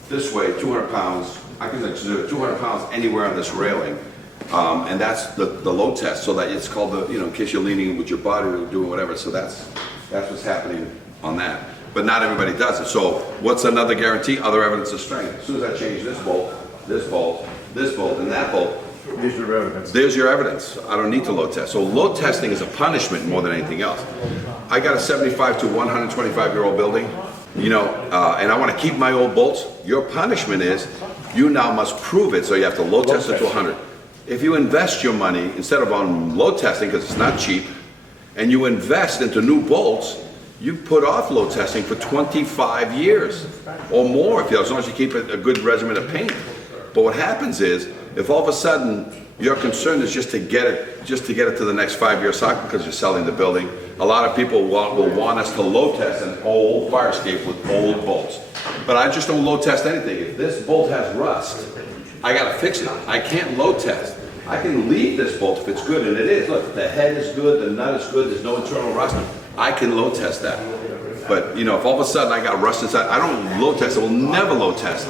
this way, 200 pounds. I can consider 200 pounds anywhere on this railing. And that's the load test, so that it's called the, you know, in case you're leaning with your body or doing whatever. So that's what's happening on that. But not everybody does it. So what's another guarantee? Other evidence of strength. As soon as I change this bolt, this bolt, this bolt, and that bolt, There's your evidence. there's your evidence. I don't need to load test. So load testing is a punishment more than anything else. I got a 75 to 125-year-old building, you know, and I want to keep my old bolts. Your punishment is you now must prove it, so you have to load test it to 100. If you invest your money, instead of on load testing, because it's not cheap, and you invest into new bolts, you put off load testing for 25 years or more, as long as you keep a good regimen of paint. But what happens is, if all of a sudden your concern is just to get it to the next 5-year cycle because you're selling the building, a lot of people will want us to load test an old fire escape with old bolts. But I just don't load test anything. If this bolt has rust, I gotta fix it. I can't load test. I can leave this bolt if it's good, and it is. Look, the head is good, the nut is good, there's no internal rust. I can load test that. But, you know, if all of a sudden I got rust inside, I don't load test. I will never load test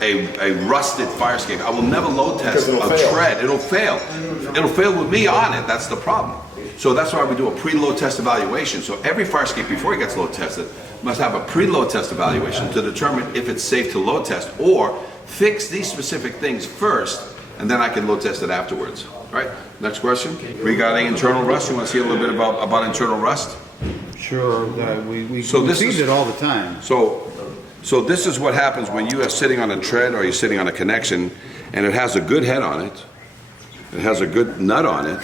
a rusted fire escape. I will never load test a tread. It'll fail. It'll fail with me on it. That's the problem. So that's why we do a pre-load test evaluation. So every fire escape before it gets load tested must have a pre-load test evaluation to determine if it's safe to load test, or fix these specific things first, and then I can load test it afterwards. All right, next question. Regarding internal rust, you want to see a little bit about internal rust? Sure, we So this see is- it all the time. So this is what happens when you are sitting on a tread or you're sitting on a connection, and it has a good head on it, it has a good nut on it,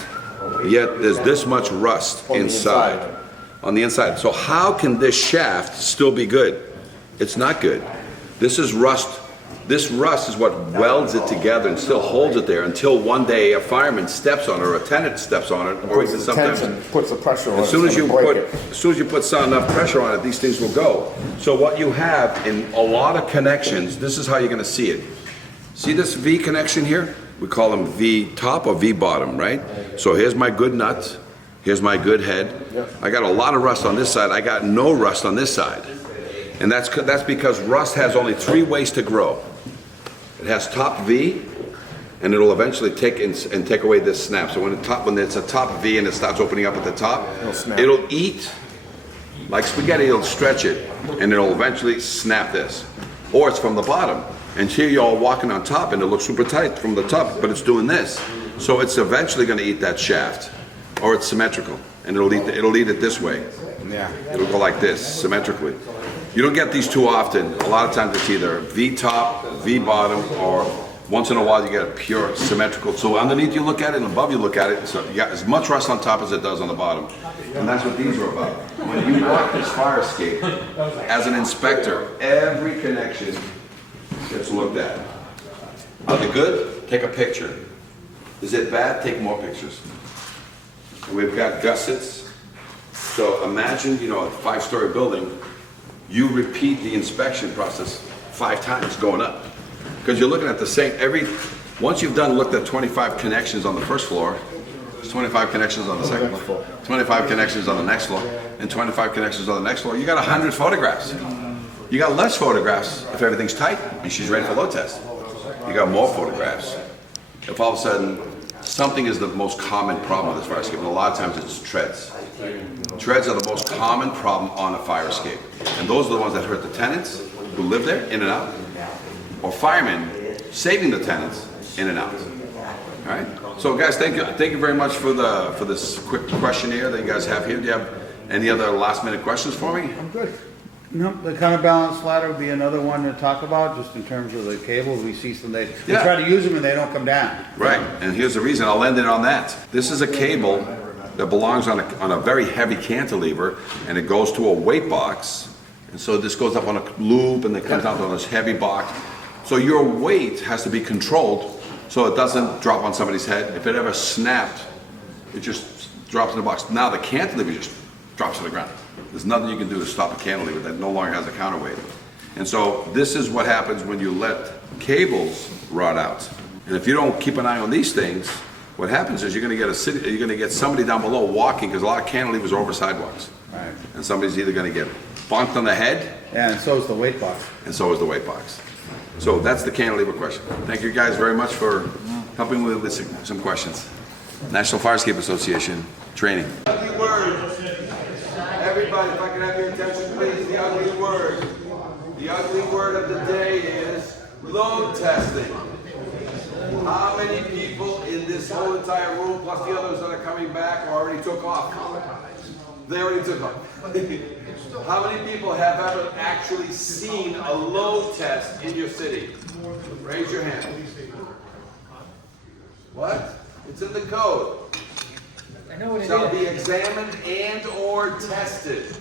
yet there's this much rust inside. On the inside. So how can this shaft still be good? It's not good. This is rust. This rust is what welds it together and still holds it there until one day a fireman steps on it, or a tenant steps on it, or even sometimes puts the pressure on it. as soon as you break put, it. as soon as you put enough pressure on it, these things will go. So what you have in a lot of connections, this is how you're going to see it. See this V connection here? We call them V top or V bottom, right? So here's my good nut. Here's my good head. I got a lot of rust on this side. I got no rust on this side. And that's because rust has only 3 ways to grow. It has top V, and it'll eventually take away this snap. So when it's a top V and it starts opening up at the top, it'll eat like spaghetti. It'll stretch it, and it'll eventually snap this. Or it's from the bottom, and here you're all walking on top, and it looks super tight from the top, but it's doing this. So it's eventually going to eat that shaft, or it's symmetrical, and it'll eat it this way. Yeah. It'll go like this, symmetrically. You don't get these too often. A lot of times it's either V top, V bottom, or Once in a while, you get a pure symmetrical. So underneath you look at it, and above you look at it, so you got as much rust on top as it does on the bottom. And that's what these are about. When you walk this fire escape, as an inspector, every connection gets looked at. Are they good? Take a picture. Is it bad? Take more pictures. We've got gussets. So imagine, you know, a 5-story building, you repeat the inspection process 5 times going up. Because you're looking at the same, once you've looked at 25 connections on the first floor, there's 25 connections on the second floor, 25 connections on the next floor, and 25 connections on the next floor. You got 100 photographs. You got less photographs if everything's tight and she's ready for load test. You got more photographs if all of a sudden something is the most common problem with this fire escape, and a lot of times it's treads. Treads are the most common problem on a fire escape, and those are the ones that hurt the tenants who live there, in and out, or firemen saving the tenants in and out. All right. So guys, thank you very much for this quick questionnaire that you guys have here. Do you have any other last-minute questions for me? I'm good. No, the counterbalance ladder would be another one to talk about, just in terms of the cable. We see some, they try to use them and they don't come down. Right, and here's the reason. I'll end it on that. This is a cable that belongs on a very heavy cantilever, and it goes to a weight box. And so this goes up on a loop, and it comes out on this heavy box. So your weight has to be controlled so it doesn't drop on somebody's head. If it ever snapped, it just drops in the box. Now the cantilever just drops to the ground. There's nothing you can do to stop a cantilever that no longer has a counterweight. And so this is what happens when you let cables rot out. And if you don't keep an eye on these things, what happens is you're going to get somebody down below walking, because a lot of cantilevers are over sidewalks. Right. And somebody's either going to get bonked on the head. Yeah, and so is the weight box. And so is the weight box. So that's the cantilever question. Thank you guys very much for helping me with some questions. National Fire Escape Association training. Ugly word. Everybody, if I can have your attention, please. The ugly word. The ugly word of the day is load testing. How many people in this whole entire room, plus the others that are coming back, already took off? They already took off. How many people have ever actually seen a load test in your city? Raise your hand. What? It's in the code. I know what it Shall is. be examined and or tested.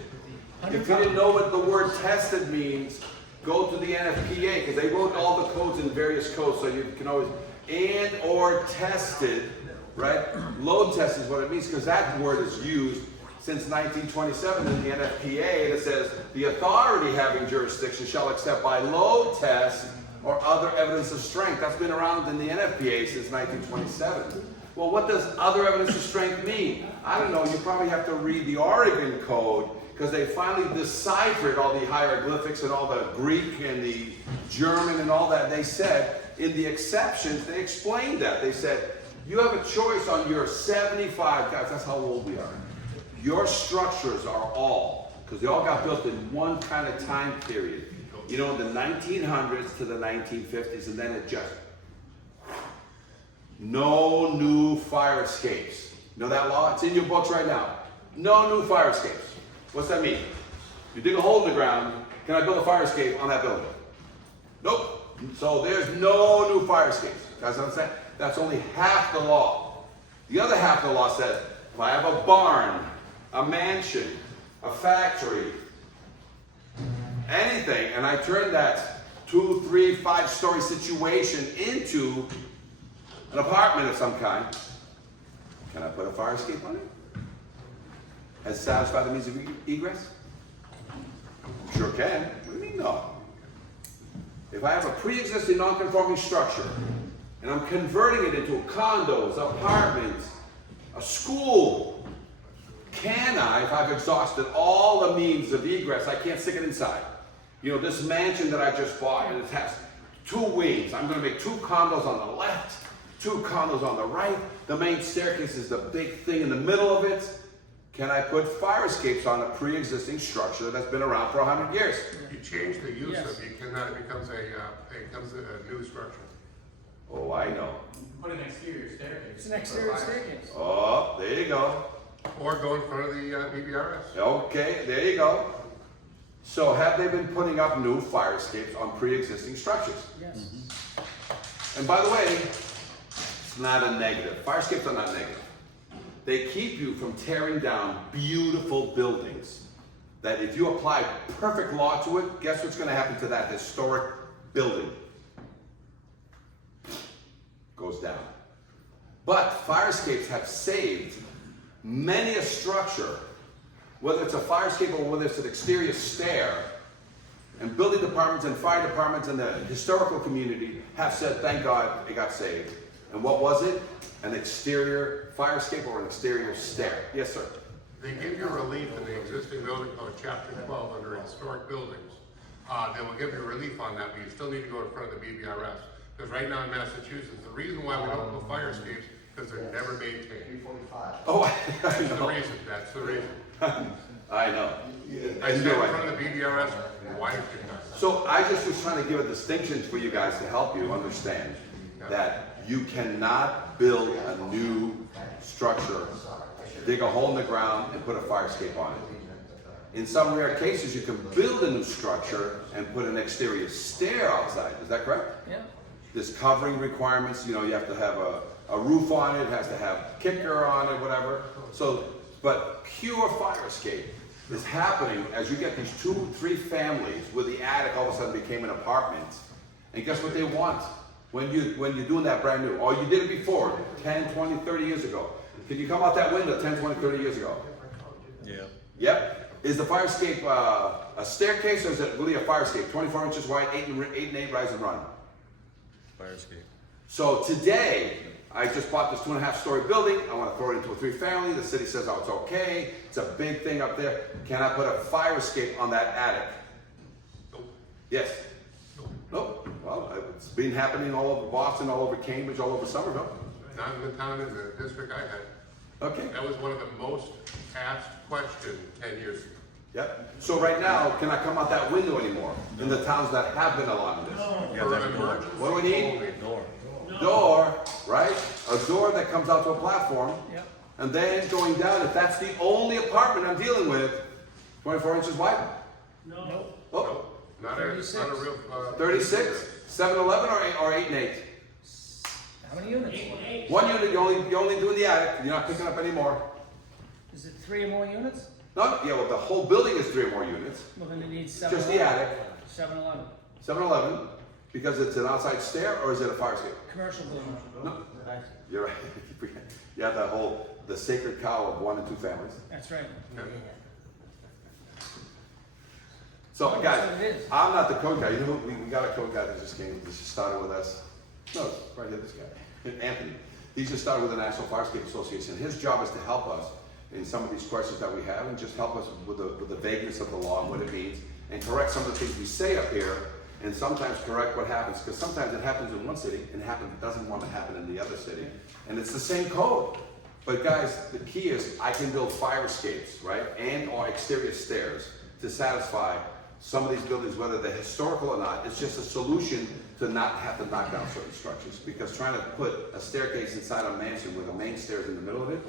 If you didn't know what the word tested means, go to the NFPA, because they wrote all the codes in various codes, so you can always, and or tested, right? Load test is what it means, because that word is used since 1927 in the NFPA, and it says, the authority having jurisdiction shall accept by load test or other evidence of strength. That's been around in the NFPA since 1927. Well, what does other evidence of strength mean? I don't know, you probably have to read the Oregon Code, because they finally deciphered all the hieroglyphics and all the Greek and the German and all that. They said, in the exceptions, they explained that. They said, you have a choice on your 75, guys, that's how old we are. Your structures are all, because they all got built in one kind of time period. You know, the 1900s to the 1950s, and then it just, no new fire escapes. You know that law? It's in your books right now. No new fire escapes. What's that mean? You dig a hole in the ground, can I build a fire escape on that building? Nope. So there's no new fire escapes. Guys understand? That's only half the law. The other half of the law says, if I have a barn, a mansion, a factory, anything, and I turn that 2, 3, 5-story situation into an apartment of some kind, can I put a fire escape on it? Has satisfied the means of egress? Sure can. What do you mean no? If I have a pre-existing non-conforming structure and I'm converting it into condos, apartments, a school, can I, if I've exhausted all the means of egress, I can't stick it inside. You know, this mansion that I just bought, and it has 2 wings. I'm going to make 2 condos on the left, 2 condos on the right. The main staircase is the big thing in the middle of it. Can I put fire escapes on a pre-existing structure that's been around for 100 years? You change the use of it, cannot, it becomes a new structure. Oh, I know. Put an exterior staircase. It's an exterior staircase. Oh, there you go. Or go in front of the EBRS. Okay, there you go. So have they been putting up new fire escapes on pre-existing structures? Yes. And by the way, it's not a negative. Fire escapes are not negative. They keep you from tearing down beautiful buildings that if you apply perfect law to it, guess what's going to happen to that historic building? Goes down. But fire escapes have saved many a structure, whether it's a fire escape or whether it's an exterior stair, and building departments and fire departments and the historical community have said, thank God it got saved. And what was it? An exterior fire escape or an exterior stair? Yes, sir. They give you relief in the existing building code, chapter 12, under historic buildings. They will give you relief on that, but you still need to go in front of the BBRS. Because right now in Massachusetts, the reason why we don't put fire escapes because they're never maintained. Oh, I That's the know. reason, that's the reason. I know. I And stand you're in right. front of the BBRS, why don't you not? So I just was trying to give a distinction for you guys to help you understand that you cannot build a new structure, dig a hole in the ground and put a fire escape on it. In some rare cases, you can build a new structure and put an exterior stair outside. Is that correct? Yeah. There's covering requirements, you know, you have to have a roof on it, has to have kicker on it, whatever. So, but pure fire escape is happening as you get these 2, 3 families where the attic all of a sudden became an apartment. And guess what they want? When you're doing that brand new, or you did it before, 10, 20, 30 years ago. Can you come out that window 10, 20, 30 years ago? Yeah. Yep. Is the fire escape a staircase or is it really a fire escape? 24 inches wide, 8 and 8 rise and run. Fire escape. So today, I just bought this 2.5-story building. I want to throw it into a 3-family. The city says, oh, it's okay. It's a big thing up there. Can I put a fire escape on that attic? Yes. Nope. Well, it's been happening all over Boston, all over Cambridge, all over Somerville. Not in the town, in the district I had. Okay. That was one of the most asked questions 10 years ago. Yep. So right now, can I come out that window anymore in the towns that have been allowing this? For an emergency What do we need? only. Door, right? A door that comes out to a platform. Yep. And then going down, if that's the only apartment I'm dealing with, 24 inches wide? No. Oh, Not a real. 36, 7-11 or 8 and 8? How many units? 1 unit, you're only doing the attic, you're not picking up any more. Is it 3 or more units? No, yeah, well, the whole building is 3 or more units. Well, then it needs 7. Just the attic. 7-11. 7-11, because it's an outside stair, or is it a fire escape? Commercial building. No, you're right. You have the sacred cow of 1 and 2 families. That's right. So Oh, guys, that's what it is. I'm not the code guy. You know, we got a code guy that just started with us. No, it's right here, this guy, Anthony. He just started with the National Fire Escape Association. His job is to help us in some of these questions that we have and just help us with the vagueness of the law and what it means and correct some of the things we say up here and sometimes correct what happens because sometimes it happens in one city and it doesn't want to happen in the other city. And it's the same code. But guys, the key is I can build fire escapes, right? And or exterior stairs to satisfy some of these buildings, whether they're historical or not. It's just a solution to not have to knock down certain structures. Because trying to put a staircase inside a mansion where the main stair is in the middle of it,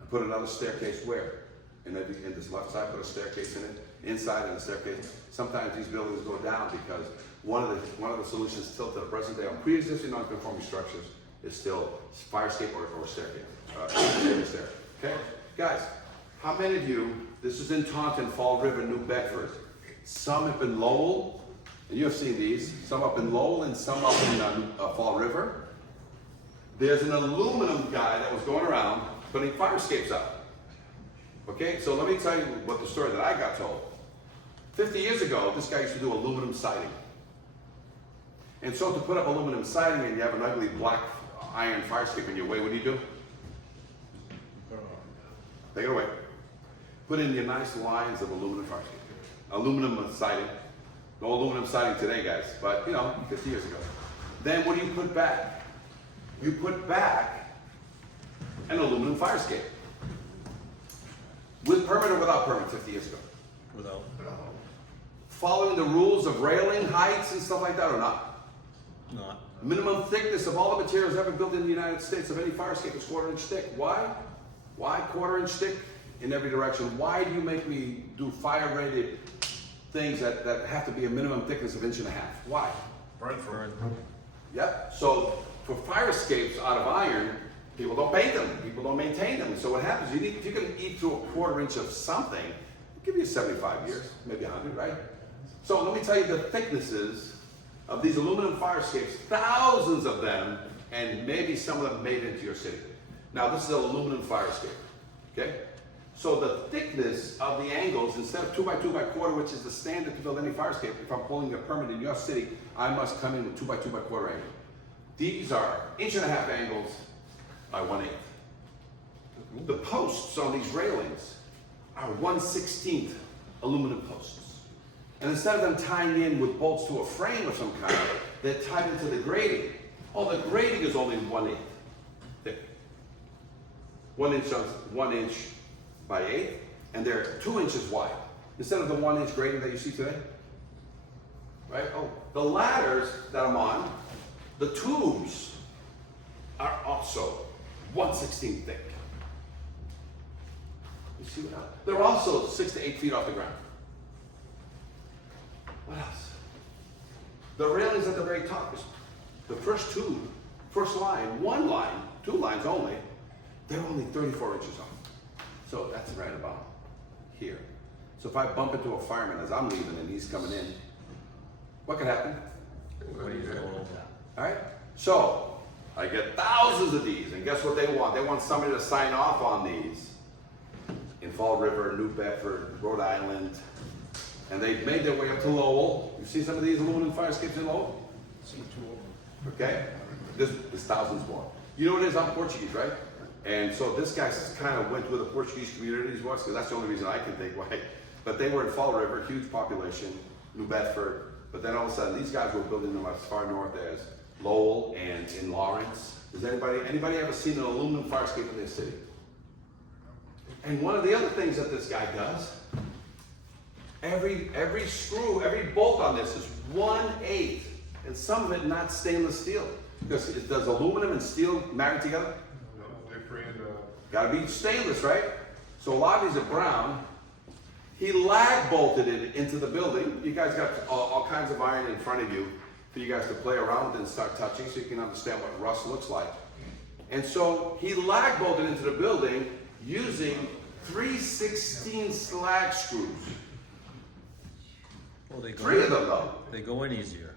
and put another staircase where? In this left side, put a staircase in it, inside and a staircase. Sometimes these buildings go down because one of the solutions still to the present day on pre-existing non-conforming structures is still fire escape or staircase, stair. Okay? Guys, how many of you, this is in Taunton, Fall River, New Bedford. Some up in Lowell, and you have seen these, some up in Lowell and some up in Fall River. There's an aluminum guy that was going around putting fire escapes up. Okay, so let me tell you what the story that I got told. 50 years ago, this guy used to do aluminum siding. And so to put up aluminum siding and you have an ugly black iron fire escape in your way, what do? Take it away. Put in your nice lines of aluminum fire escape. Aluminum siding. No aluminum siding today, guys, but 50 years ago. Then what do you put back? You put back an aluminum fire escape. With permit or without permit 50 years ago? Without. Following the rules of railing heights and stuff like that or not? Not. Minimum thickness of all the materials ever built in the United States of any fire escape is 1/4 inch thick. Why? Why 1/4 inch thick in every direction? Why do you make me do fire rated things that have to be a minimum thickness of 1.5 inches? Why? Burn through. Yep, so for fire escapes out of iron, people don't paint them, people don't maintain them. So what happens, if you can eat through a 1/4 inch of something, it'll give you 75 years, maybe 100, right? So let me tell you the thicknesses of these aluminum fire escapes, thousands of them, and maybe some of them made it into your city. Now this is an aluminum fire escape, okay? So the thickness of the angles, instead of 2 by 2 by 1/4, which is the standard to build any fire escape, if I'm pulling a permit in your city, I must come in with 2 by 2 by 1/4 angle. These are 1.5 inch angles by 1/8. The posts on these railings are 1/16 aluminum posts. And instead of them tying in with bolts to a frame of some kind, they're tied into the grating. Oh, the grating is only 1/8 thick. 1 inch by 8, and they're 2 inches wide. Instead of the 1 inch grating that you see today. Right? Oh, the ladders that I'm on, the tubes are also 1/16 thick. You see what else? They're also 6 to 8 feet off the ground. What else? The railings at the very top, the first tube, first line, 1 line, 2 lines only, they're only 34 inches off. So that's right about here. So if I bump into a fireman as I'm leaving and he's coming in, what could happen? All right? So I get thousands of these, and guess what they want? They want somebody to sign off on these in Fall River, New Bedford, Rhode Island, and they've made their way up to Lowell. You see some of these aluminum fire escapes in Lowell? See 2 of them. Okay? There's thousands more. You know what it is? I'm Portuguese, right? And so this guy kind of went where the Portuguese communities was, because that's the only reason I can think why. But they were in Fall River, huge population, New Bedford. But then all of a sudden, these guys were building them as far north as Lowell and in Lawrence. Does anybody ever seen an aluminum fire escape in their city? And one of the other things that this guy does, every screw, every bolt on this is 1/8, and some of it not stainless steel. Because it does aluminum and steel married together? Gotta be stainless, right? So a lot of these are brown. He lag bolted it into the building. You guys got all kinds of iron in front of you for you guys to play around with and start touching so you can understand what rust looks like. And so he lag bolted into the building using 3/16 slag screws. Well, they go 3 of them though. They go in easier.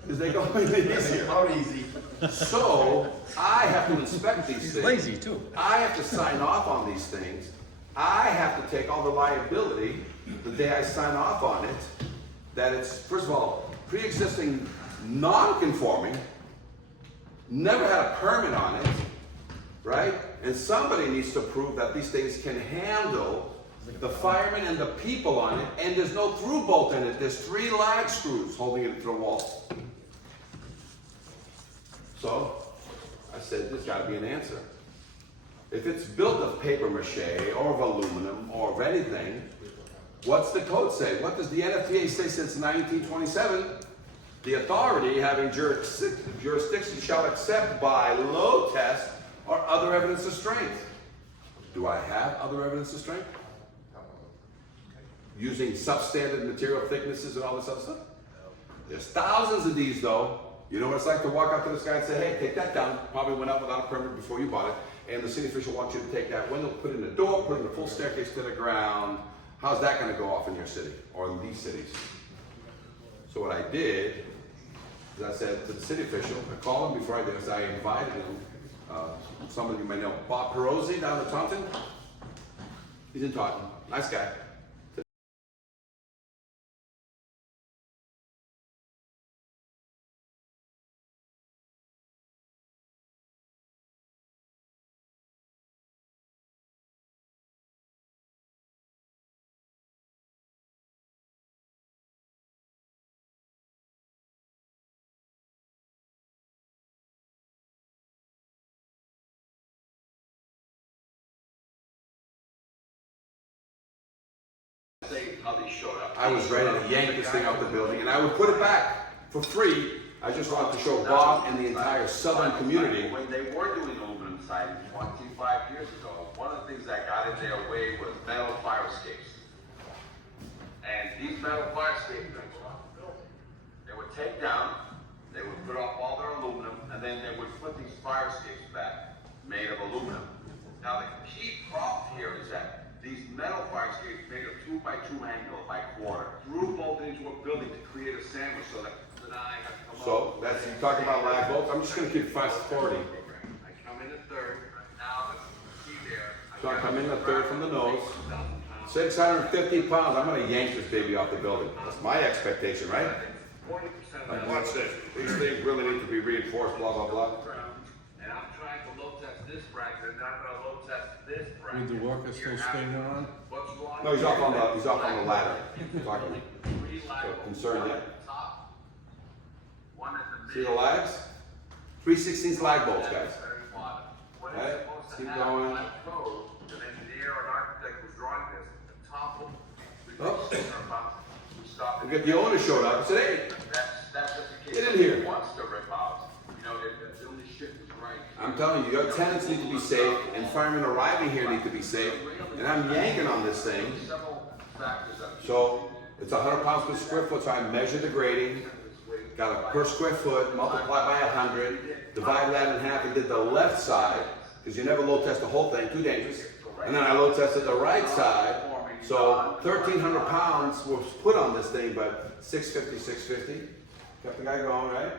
Because they go in easier. How easy. So I have to inspect these things. Lazy too. I have to sign off on these things. I have to take all the liability the day I sign off on it, that it's, first of all, pre-existing non-conforming, never had a permit on it, right? And somebody needs to prove that these things can handle the firemen and the people on it, and there's no through bolt in it. There's 3 lag screws holding it to the wall. So I said, there's got to be an answer. If it's built of paper mache or of aluminum or of anything, what's the code say? What does the NFPA say since 1927? The authority having jurisdiction shall accept by load test or other evidence of strength. Do I have other evidence of strength? Using substandard material thicknesses and all this other stuff? There's thousands of these though. You know what it's like to walk up to this guy and say, hey, take that down. Probably went out without a permit before you bought it. And the city official wants you to take that window, put in the door, put in the full staircase to the ground. How's that going to go off in your city or in these cities? So what I did is I said to the city official, I called him before I did this, I invited him, some of you may know, Bob Perozzi down in Taunton. He's in Taunton, nice guy. How they showed up. I was ready to yank this thing out the building, and I would put it back for free. I just wanted to show Bob and the entire southern community. When they were doing aluminum siding 25 years ago, one of the things that got in their way was metal fire escapes. And these metal fire escapes, they would take down, they would put off all their aluminum, fire escapes back made of aluminum. Now the key problem here is that these metal fire escapes made of 2 by 2 angle by quarter, through bolted into a building to create a sandwich so that the eye has come So that's, you talking about lag bolts? I'm just gonna keep fast forwarding. I come in the third, now the key there. So I come in the third from the nose. 650 pounds, I'm gonna yank this baby off the building. That's my expectation, right? 40% Like, watch this. These things really need to be reinforced, blah, blah, blah. and I'm trying to load test this bracket, and I'm gonna load test this bracket. Would the worker still stay on? What's wrong? No, he's off on the ladder. Talking to me. So concerned yet? See the lags? 3/16 lag bolts, guys. Right? Keep going. An engineer or an architect was drawing this, the top of Oh. we stopped. We get the owner showed up and said, hey, That's just in case get in here. somebody wants to rip out. You know, if the building shift is right. I'm telling you, your tenants need to be safe, and firemen arriving here need to be safe, and I'm yanking on this thing. Several factors that. So it's 100 pounds per square foot, so I measure the grading, got a per square foot, multiply by 100, divide that in half, and did the left side, because you never load test the whole thing, too dangerous. And then I load tested the right side, so 1,300 pounds was put on this thing, but 650, kept the guy going, right?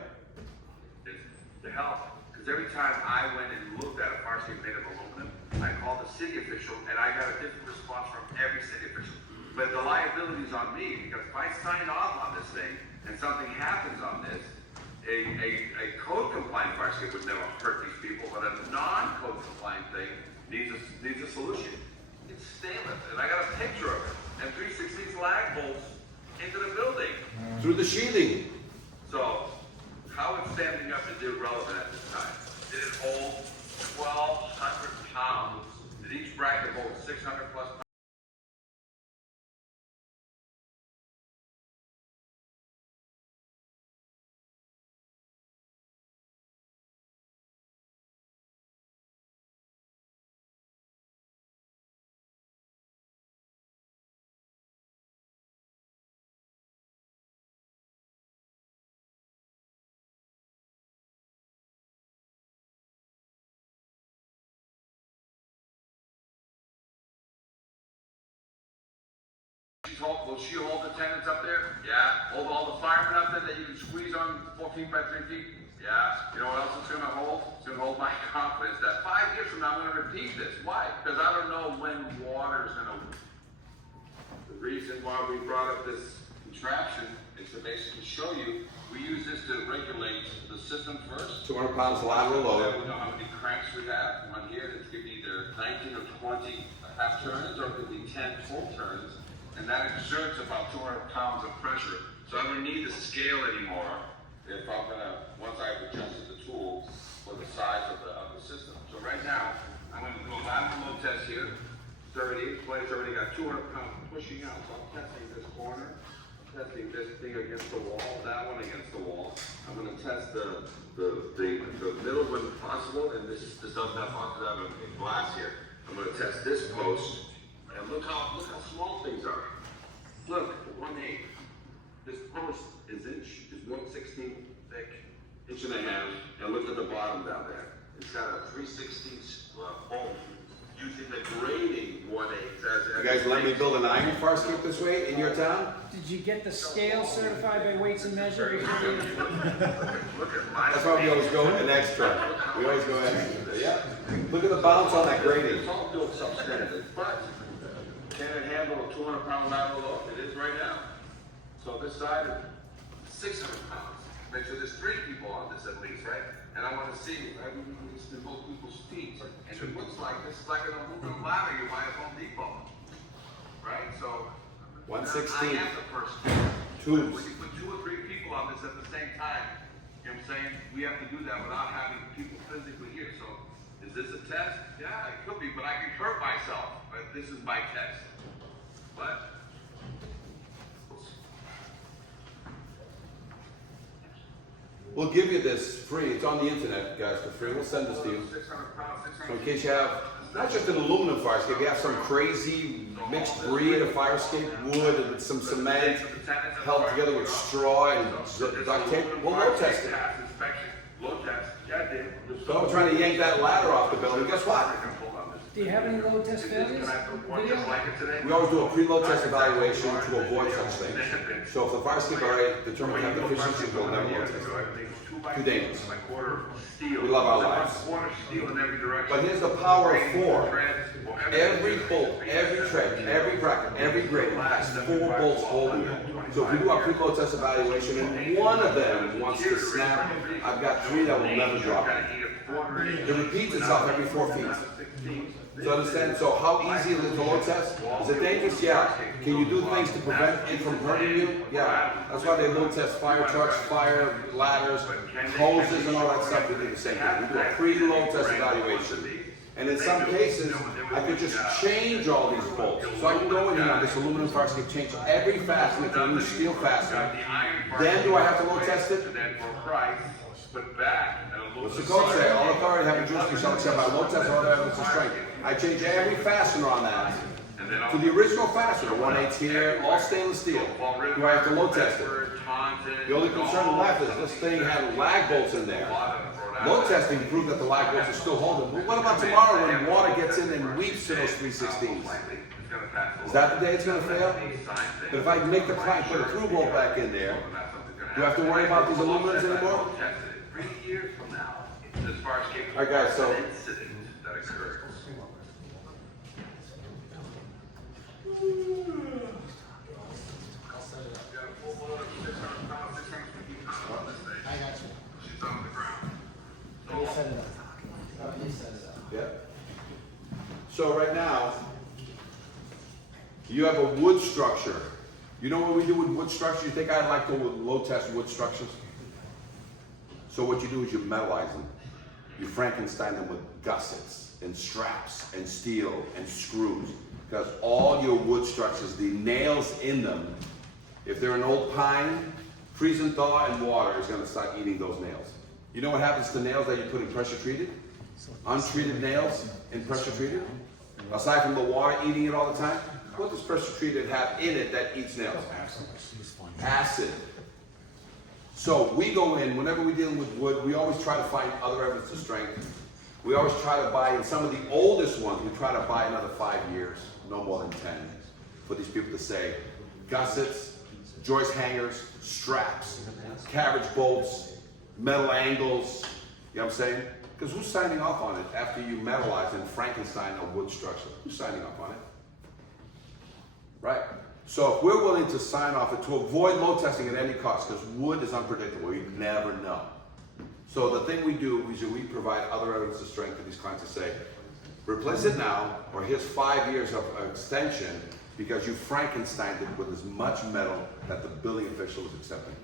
To help, because every time I went and looked at a fire escape made of aluminum, I called the city official, and I got a different response from every city official. But the liability is on me, because if I sign off on this thing, and something happens on this, a code compliant fire escape would never hurt these people, but a non-code compliant thing needs a solution. It's stainless, and I got a picture of it, and 3/16 lag bolts into the building. Through the sheathing. So, how it's standing up is irrelevant at this time. Did it hold 1,200 pounds? Did each bracket hold 600 plus pounds? Will she hold the tenants up there? Yeah. Hold all the firemen up there that you can squeeze on 4 feet by 3 feet? Yeah. You know what else it's gonna hold? It's gonna hold my confidence that 5 years from now I'm gonna repeat this. Why? Because I don't know when water is gonna. The reason why we brought up this contraption is to basically show you, we use this to regulate the system first. 200 pounds lateral load. We know how many cranks we have on here. It could be either 19 or 20 half turns, or it could be 10 full turns. And that exerts about 200 pounds of pressure. So I don't need to scale anymore if I'm gonna, once I've adjusted the tool for the size of the system. So right now, I'm gonna do a lateral load test here. 30, it's already got 200 pounds pushing out. So I'm testing this corner, testing this thing against the wall, that one against the wall. I'm gonna test the middle when possible, and this doesn't have boxes, I have a glass here. I'm gonna test this post. And look how small things are. Look, 1/8. This post is 1/16 thick, 1.5 inches. And look at the bottom down there. It's got a 3/16 hole using the grading 1/8 as. You guys let me build an iron fire escape this way in your town? Did you get the scale certified by Weights and Measures? Look at my. That's why we always go an extra. We always go extra. Yeah. Look at the bounce on that grading. It's all built substandard, but can it handle a 200-pound lateral load? It is right now. So this side is 600 pounds. Make sure there's 3 people on this at least, right? And I want to see, I mean, this in both people's feet. And it looks like this is like an aluminum ladder you buy at Home Depot. Right? So 1/16 I am the person. tubes. When you put 2 or 3 people on this at the same time, you know what I'm saying? We have to do that without having people physically here. So is this a test? Yeah, it could be, but I can hurt myself. But this is my test. But We'll give you this free. It's on the internet, guys, for free. We'll send this to you. 600 pounds, 600. So in case you have, not just an aluminum fire escape, you have some crazy mixed breed of fire escape, wood and some cement held together with straw and duct tape, we'll load test it. Inspection, load test. Yeah, Dave. So we're trying to yank that ladder off the building. Guess what? Do you have any load test failures? Video? We always do a pre-load test evaluation to avoid such things. So if the fire escape already determined to have deficiencies, we'll never load test it. Too dangerous. We love our lives. But here's the power of 4. Every bolt, every tread, every bracket, every grate has 4 bolts holding it. So if we do our pre-load test evaluation and one of them wants to snap, I've got 3 that will never drop it. It repeats itself every 4 feet. So understand, so how easy is it to load test? Is it dangerous? Yeah. Can you do things to prevent it from hurting you? Yeah. That's why they load test fire trucks, fire ladders, hoses and all that stuff. We do the same thing. We do a pre-load test evaluation. And in some cases, I could just change all these bolts. So I can go in here on this aluminum fire escape, change every fastener to a new steel fastener. Then do I have to load test it? What's the code say? All authority having jurisdiction shall accept by load test all evidence of strength. I change every fastener on that to the original fastener, 1/8 here, all stainless steel. Do I have to load test it? The only concern left is this thing had lag bolts in there. Load testing proved that the lag bolts are still holding. But what about tomorrow when water gets in and weeps to those 316s? Is that the day it's going to fail? But if I make the plank, put a through bolt back in there, do I have to worry about these aluminums anymore? 3 years from now, this fire escape All right, guys, so incident that occurred. I got you. She's on the ground. You set it up. You set it up. yeah. So right now, you have a wood structure. You know what we do with wood structures? You think I'd like to load test wood structures? So what you do is you metalize them. You Frankenstein them with gussets and straps and steel and screws. Because all your wood structures, the nails in them, if they're an old pine, freeze and thaw and water is going to start eating those nails. You know what happens to nails that you put in pressure treated? Untreated nails in pressure treated? Aside from the water eating it all the time, what does pressure treated have in it that eats nails? Acid. So we go in, whenever we're dealing with wood, we always try to find other evidence of strength. We always try to buy, in some of the oldest ones, we try to buy another 5 years, no more than 10, for these people to say, gussets, joist hangers, straps, carriage bolts, metal angles, you know what I'm saying? Because who's signing off on it after you metalize and Frankenstein a wood structure? Who's signing off on it? Right? So if we're willing to sign off it to avoid load testing at any cost, because wood is unpredictable, you never know. So the thing we do is we provide other evidence of strength to these clients to say, replace it now, or here's 5 years of extension because you Frankensteined it with as much metal that the building official is accepting.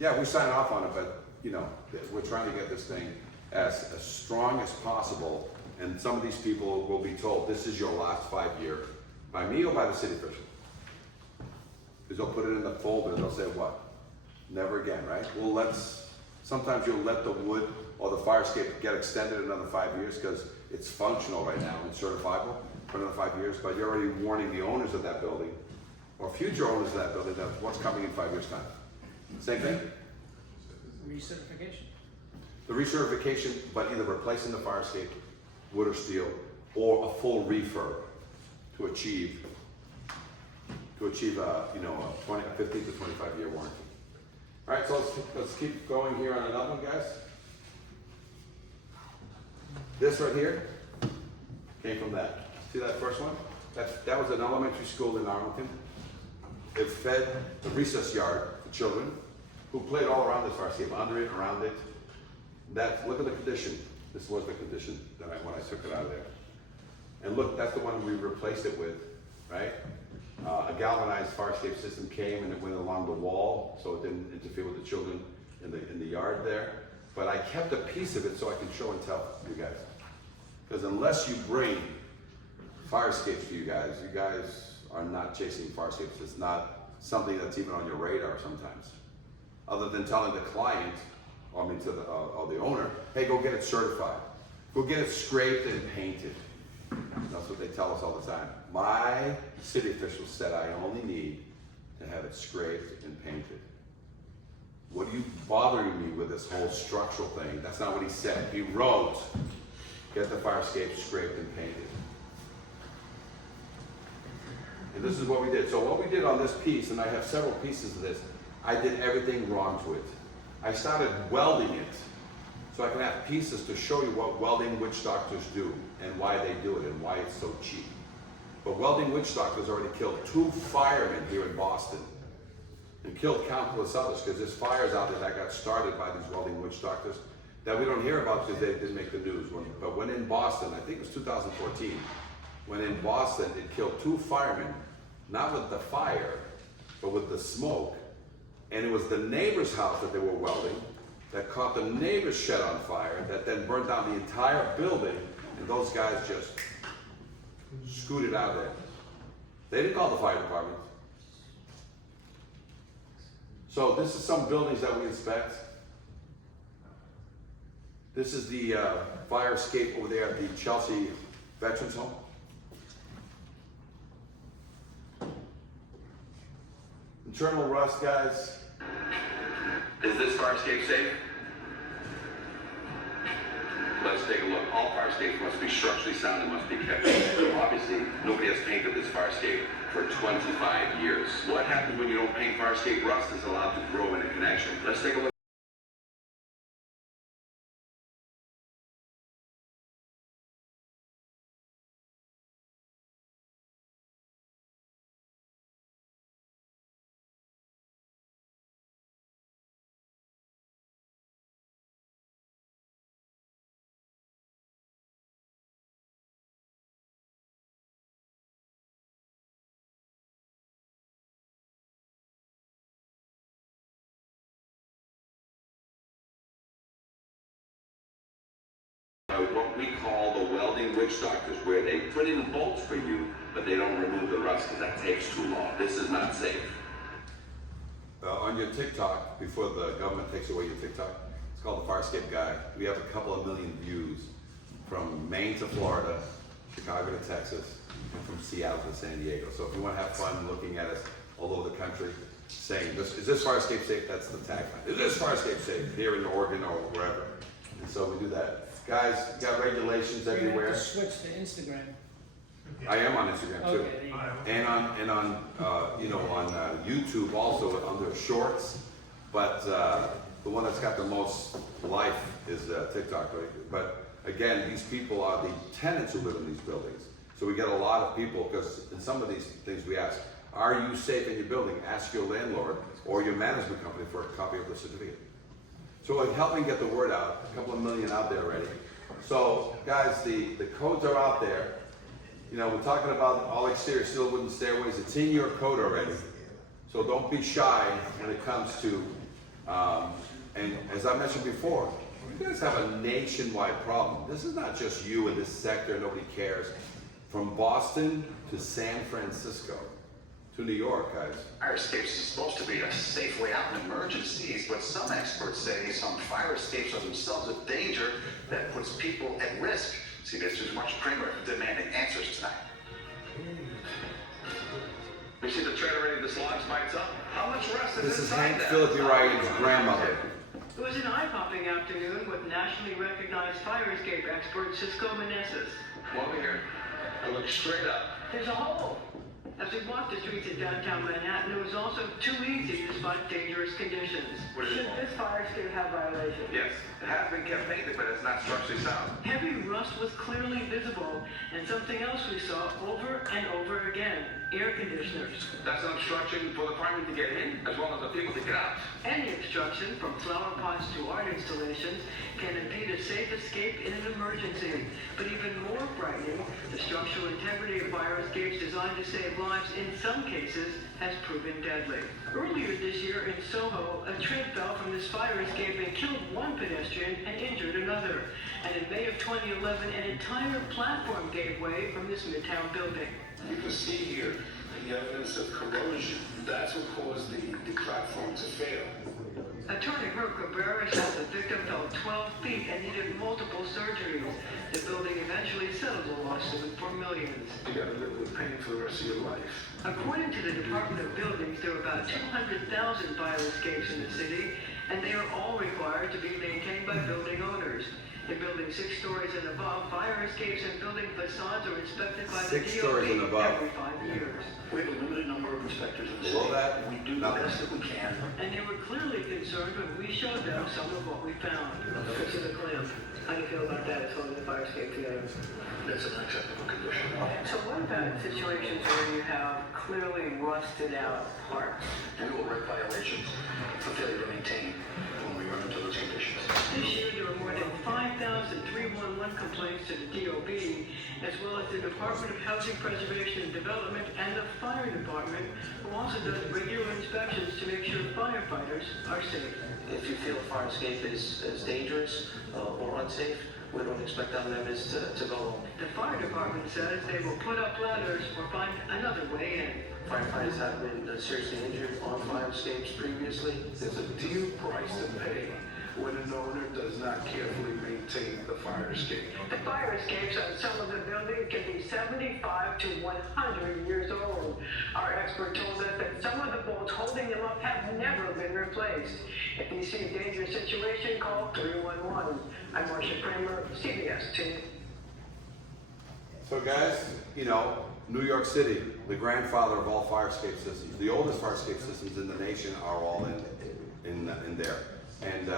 Yeah, we sign off on it, but you know, we're trying to get this thing as strong as possible, and some of these people will be told, this is your last 5 year, by me or by the city official. Because they'll put it in the folder and they'll say what? Never again, right? Well, sometimes you'll let the wood or the fire escape get extended another 5 years because it's functional right now and certifiable for another 5 years, but you're already warning the owners of that building or future owners of that building that what's coming in 5 years' time. Same thing? Recertification. The recertification, but either replacing the fire escape, wood or steel, or a full refurb to achieve a 15 to 25 year warranty. All right, so let's keep going here on another one, guys. This right here came from that. See that first one? That was an elementary school in Arlington. It fed the recess yard for children who played all around this fire escape, under it, around it. Look at the condition. This was the condition when I took it out of there. And look, that's the one we replaced it with, right? A galvanized fire escape system came and it went along the wall, so it didn't interfere with the children in the yard there. But I kept a piece of it so I can show and tell you guys. Because unless you bring fire escapes to you guys are not chasing fire escapes. It's not something that's even on your radar sometimes. Other than telling the client, or the owner, hey, go get it certified. Go get it scraped and painted. That's what they tell us all the time. My city officials said I only need to have it scraped and painted. what are you bothering me with this whole structural thing? That's not what he said. He wrote, get the fire escape scraped and painted. And this is what we did. So what we did on this piece, and I have several pieces of this, I did everything wrong to it. I started welding it, so I can have pieces to show you what welding witch doctors do and why they do it and why it's so cheap. But welding witch doctors already killed 2 firemen here in Boston and killed countless others, because there's fires out there that got started by these welding witch doctors that we don't hear about because they didn't make the news. But when in Boston, I think it was 2014, when in Boston it killed 2 firemen, not with the fire, but with the smoke. And it was the neighbor's house that they were welding that caught the neighbor's shed on fire, that then burned down the entire building, and those guys just scooted out of there. They didn't call the fire department. So this is some buildings that we inspect. This is the fire escape over there at the Chelsea Veterans Home. Internal rust, guys. Is this fire escape safe? Let's take a look. All fire escapes must be structurally sound and must be kept. Obviously, nobody has painted this fire escape for 25 years. What happens when you don't paint fire escape? Rust is allowed to grow in a connection. Let's take a look. What we call the welding witch doctors, where they put in bolts for you, but they don't remove the rust because that takes too long. This is not safe. On your TikTok, before the government takes away your TikTok, it's called the Fire Escape Guide. We have a couple of million views from Maine to Florida, Chicago to Texas, and from Seattle to San Diego. So if you want to have fun looking at us all over the country, saying, is this fire escape safe? That's the tagline. Is this fire escape safe? Here in Oregon or wherever. And so we do that. Guys, you got regulations You're gonna everywhere. have to switch to Instagram. I am on Instagram too, Okay, there you go. and on YouTube also under Shorts. But the one that's got the most life is TikTok. Right? But again, these people are the tenants who live in these buildings. So we get a lot of people, because in some of these things we ask, are you safe in your building? Ask your landlord or your management company for a copy of the certificate. So we're helping get the word out, a couple of million out there already. So guys, the codes are out there. You know, we're talking about all exterior steel wooden stairways. It's in your code already. So don't be shy when it comes to, and as I mentioned before, you guys have a nationwide problem. This is not just you in this sector, nobody cares. From Boston to San Francisco to New York, guys. Fire escapes is supposed to be a safe way out in emergencies, but some experts say some fire escapes are themselves a danger that puts people at risk. See, there's too much Kramer demanding answers tonight. We see the trailer ready, this log spikes up. How much rust is This is inside Hank that? Philippi Ryan's grandmother. It was an eye-popping afternoon with nationally recognized fire escape expert Cisco Meneses. Come over here. I look straight up. There's a hole. As we walked the streets of downtown Manhattan, it was also too easy to spot dangerous conditions. What is it? Should this fire escape have violations? Yes, it has been kept painted, but it's not structurally sound. Heavy rust was clearly visible, and something else we saw over and over again, air conditioners. That's an obstruction for the firemen to get in, as well as the people to get out. Any obstruction, from flower pots to art installations, can impede a safe escape in an emergency. But even more frightening, the structural integrity of fire escapes designed to save lives in some cases has proven deadly. Earlier this year in Soho, a tree fell from this fire escape and killed one pedestrian and injured another. And in May of 2011, an entire platform gave way from this Midtown building. You can see here the evidence of corrosion. That's what caused the platform to fail. Attorney Herb Cabrera says the victim fell 12 feet and needed multiple surgeries. The building eventually settled the lawsuit for millions. You gotta live with pain for the rest of your life. According to the Department of Buildings, there are about 200,000 fire escapes in the city, required to be maintained by building owners. In buildings 6 stories and above, fire escapes and building facades are inspected by the 6 stories and DOT above. every 5 years. We have a limited number of inspectors in the Below state. that, We do the nothing. best that we can. And they were clearly concerned when we showed them some of what we found. Mr. McLean, how do you feel about that as holding the fire escape together? That's an unacceptable condition. So what about situations where you have clearly rusted out parts? We will write violations for failure to maintain when we run into those conditions. This year, there were more than 5,311 complaints to the DOB, as well as the Department of Housing Preservation and Development and the Fire Department, who also does regular inspections to make sure firefighters are safe. If you feel a fire escape is dangerous or unsafe, we don't expect on them is to go home. The fire department says they will put up ladders or find another way in. Firefighters have been seriously injured on fire escapes previously. There's a deal price to pay when an owner does not carefully maintain the fire escape. The fire escapes on some of the buildings can be 75 to 100 years old. Our expert told us that some of the bolts holding them up have never been replaced. If you see a dangerous situation, call 311. I'm Marcia Kramer, CBS 2. So guys, you know, New York City, the grandfather of all fire escape systems. The oldest fire escape systems in the nation are all in there. And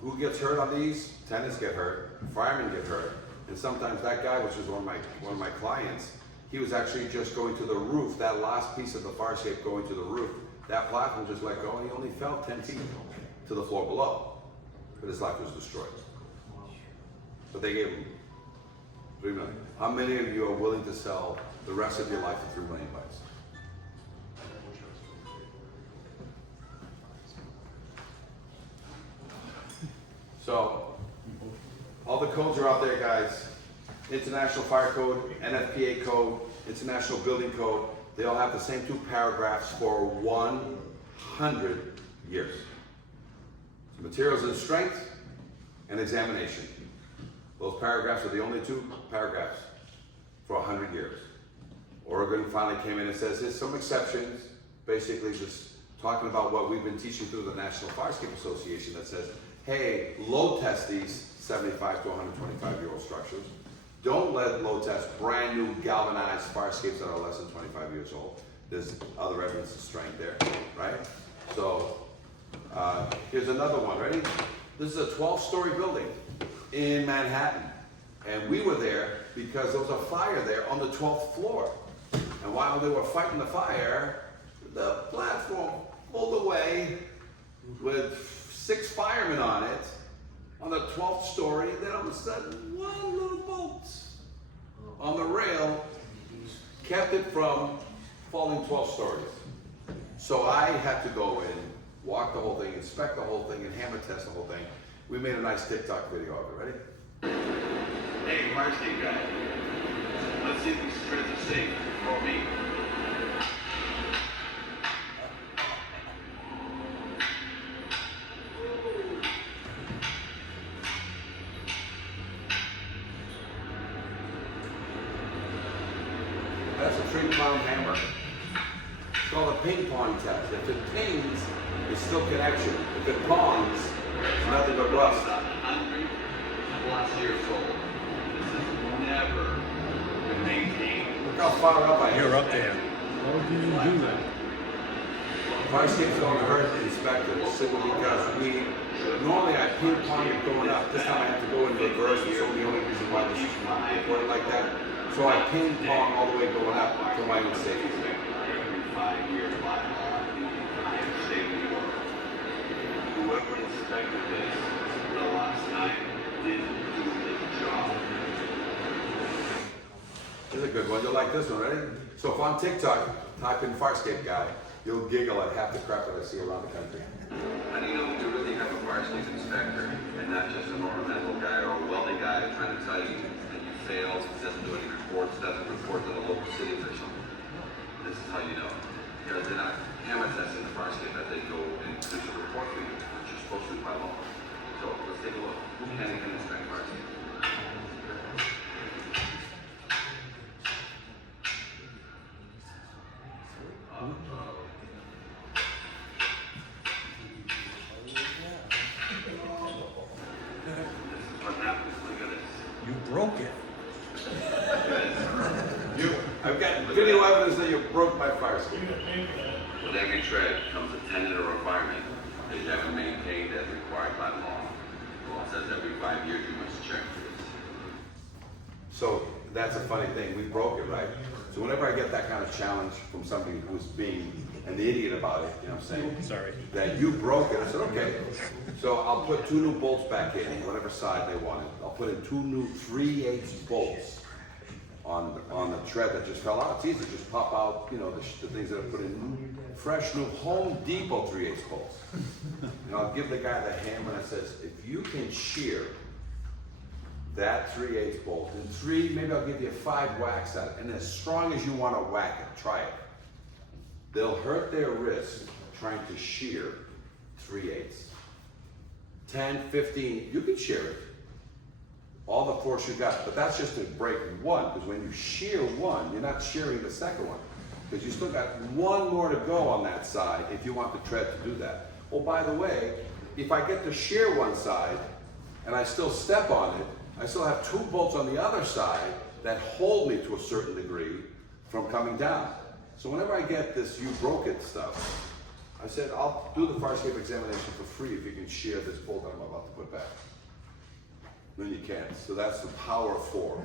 who gets hurt on these? Tenants get hurt, firemen get hurt, and sometimes that guy, which was one of my clients, he was actually just going to the roof, that last piece of the fire escape going to the roof. That platform just let go and he only fell 10 feet to the floor below. But his life was destroyed. But they gave him $3 million. How many of you are willing to sell the rest of your life for $3 million? So, all the codes are out there, guys. International Fire Code, NFPA Code, International Building Code. They all have the same 2 paragraphs for 100 years. So materials and strength and examination. Those paragraphs are the only 2 paragraphs for 100 years. Oregon finally came in and says, here's some exceptions, basically just talking about what we've been teaching through the National Fire Escape Association that says, hey, load test these 75 to 125-year-old structures. Don't let load test brand new galvanized fire escapes that are less than 25 years old. There's other evidence of strength there, right? So here's another one, ready? This is a 12-story building in Manhattan. And we were there because there was a fire there on the 12th floor. And while they were fighting the fire, the platform pulled away with 6 firemen on it on the 12th story, and then all of a sudden, one little bolt on the rail kept it from falling 12 stories. So I had to go in, walk the whole thing, inspect the whole thing, and hammer test the whole thing. We made a nice TikTok video of it. Ready? Hey, fire escape guy. Let's see if these treads are safe for me. That's a 3-pound hammer. It's called a ping pong test. If it pings, it's still connection. If it pongs, it's nothing but rust. 100+ years old. This has never been maintained. Look how far up I am. You're up there. How did you do that? Fire escapes don't hurt inspectors simply because normally I ping pong it going up. This time I have to go in reverse. It's the only reason why this is recorded like that. So I ping pong all the way going up for my own safety. Every 5 years by law in the state of New York. Whoever inspected this the last time didn't do his job. This is a good one. You'll like this one, ready? So if on TikTok, type in Farscape guy, you'll giggle at half the crap that I see around the country. How do you know when you really have a fire escape inspector and not just an ornamental guy or a welding guy trying to tell you that you failed, doesn't do any reports, doesn't report to the local city official? This is how you know. Because they're not hammer testing the fire escape as they go and produce a report for you, which you're supposed to do by law. So let's take a look. Who can inspect fire escape? broke it. I've got video evidence that you broke my fire escape. With every tread comes a tenant or requirement that you haven't maintained as required by law. The law says every 5 years you must check this. So that's a funny thing. We broke it, right? So whenever I get that kind of challenge from somebody who's being an idiot about it, you know what I'm saying? Sorry. That you broke it. I said, okay. So I'll put 2 new bolts back in, whatever side they wanted. I'll put in 2 new 3/8 bolts on the tread that just fell out. It's easy, just pop out, you know, the things that are put in fresh new Home Depot 3/8 bolts. And I'll give the guy the hammer and I says, if you can shear that 3/8 bolt in 3, maybe I'll give you 5 whacks at it. And as strong as you want to whack it, try it. They'll hurt their wrist trying to shear 3/8. 10, 15, you can shear it. All the force you got, but that's just to break one, because when you shear one, you're not shearing the second one, because you still got 1 more to go on that side if you want the tread to do that. Oh, by the way, if I get to shear one side and I still step on it, I still have 2 bolts on the other side that hold me to a certain degree from coming down. So whenever I get this you broke it stuff, I said, I'll do the fire escape examination for free if you can shear this bolt that I'm about to put back. Then you can't. So that's the power of 4.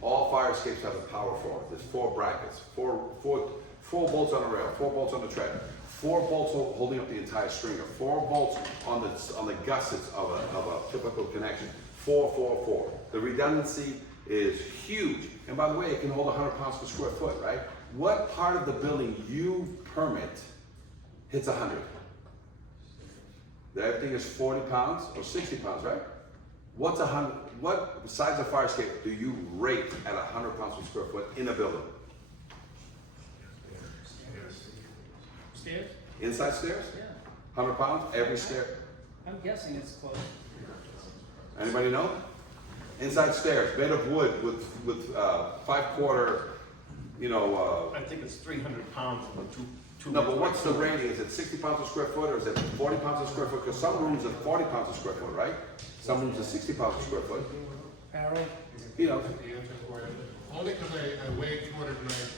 All fire escapes have a power 4. There's 4 brackets, 4 bolts on a rail, 4 bolts on the tread, 4 bolts holding up the entire stringer, 4 bolts on the gussets of a typical connection. 4, 4, 4. The redundancy is huge. And by the way, it can hold 100 pounds per square foot, right? What part of the building you permit hits 100? Everything is 40 pounds or 60 pounds, right? What's 100? What size of fire escape do you rate at 100 pounds per square foot in a building? Stairs? Inside stairs? Yeah. 100 pounds every stair. I'm guessing it's close. Anybody know? Inside stairs, made of wood with 5/4, you know. I think it's 300 pounds for two. No, but what's the rating? Is it 60 pounds per square foot or is it 40 pounds per square foot? Because some rooms are 40 pounds per square foot, right? Some rooms are 60 pounds per square foot. Harold? You know. The answer for you. Only because I weigh 290.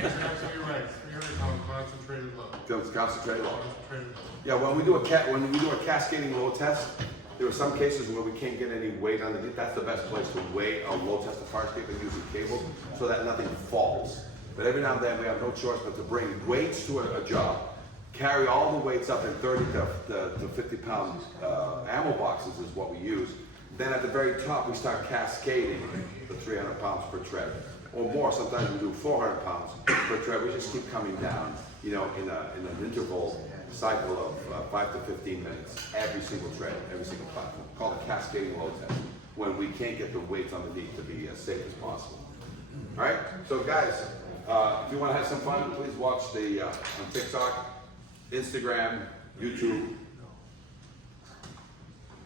That's absolutely right. 300 pound concentrated load. Just concentrated load. Concentrated load. Yeah, when we do a cascading load test, there are some cases where we can't get any weight underneath. That's the best place to weigh a load test of fire escape and using cables so that nothing falls. But every now and then we have no choice but to bring weights to a job, carry all the weights up in 30 to 50 pound ammo boxes is what we use. Then at the very top we start cascading the 300 pounds per tread. Or more, sometimes we do 400 pounds per tread. We just keep coming down, you know, in an interval cycle of 5 to 15 minutes, every single tread, every single platform. Called a cascading load test, when we can't get the weights underneath to be as safe as possible. All right, so guys, if you want to have some fun, please watch the on TikTok, Instagram, YouTube.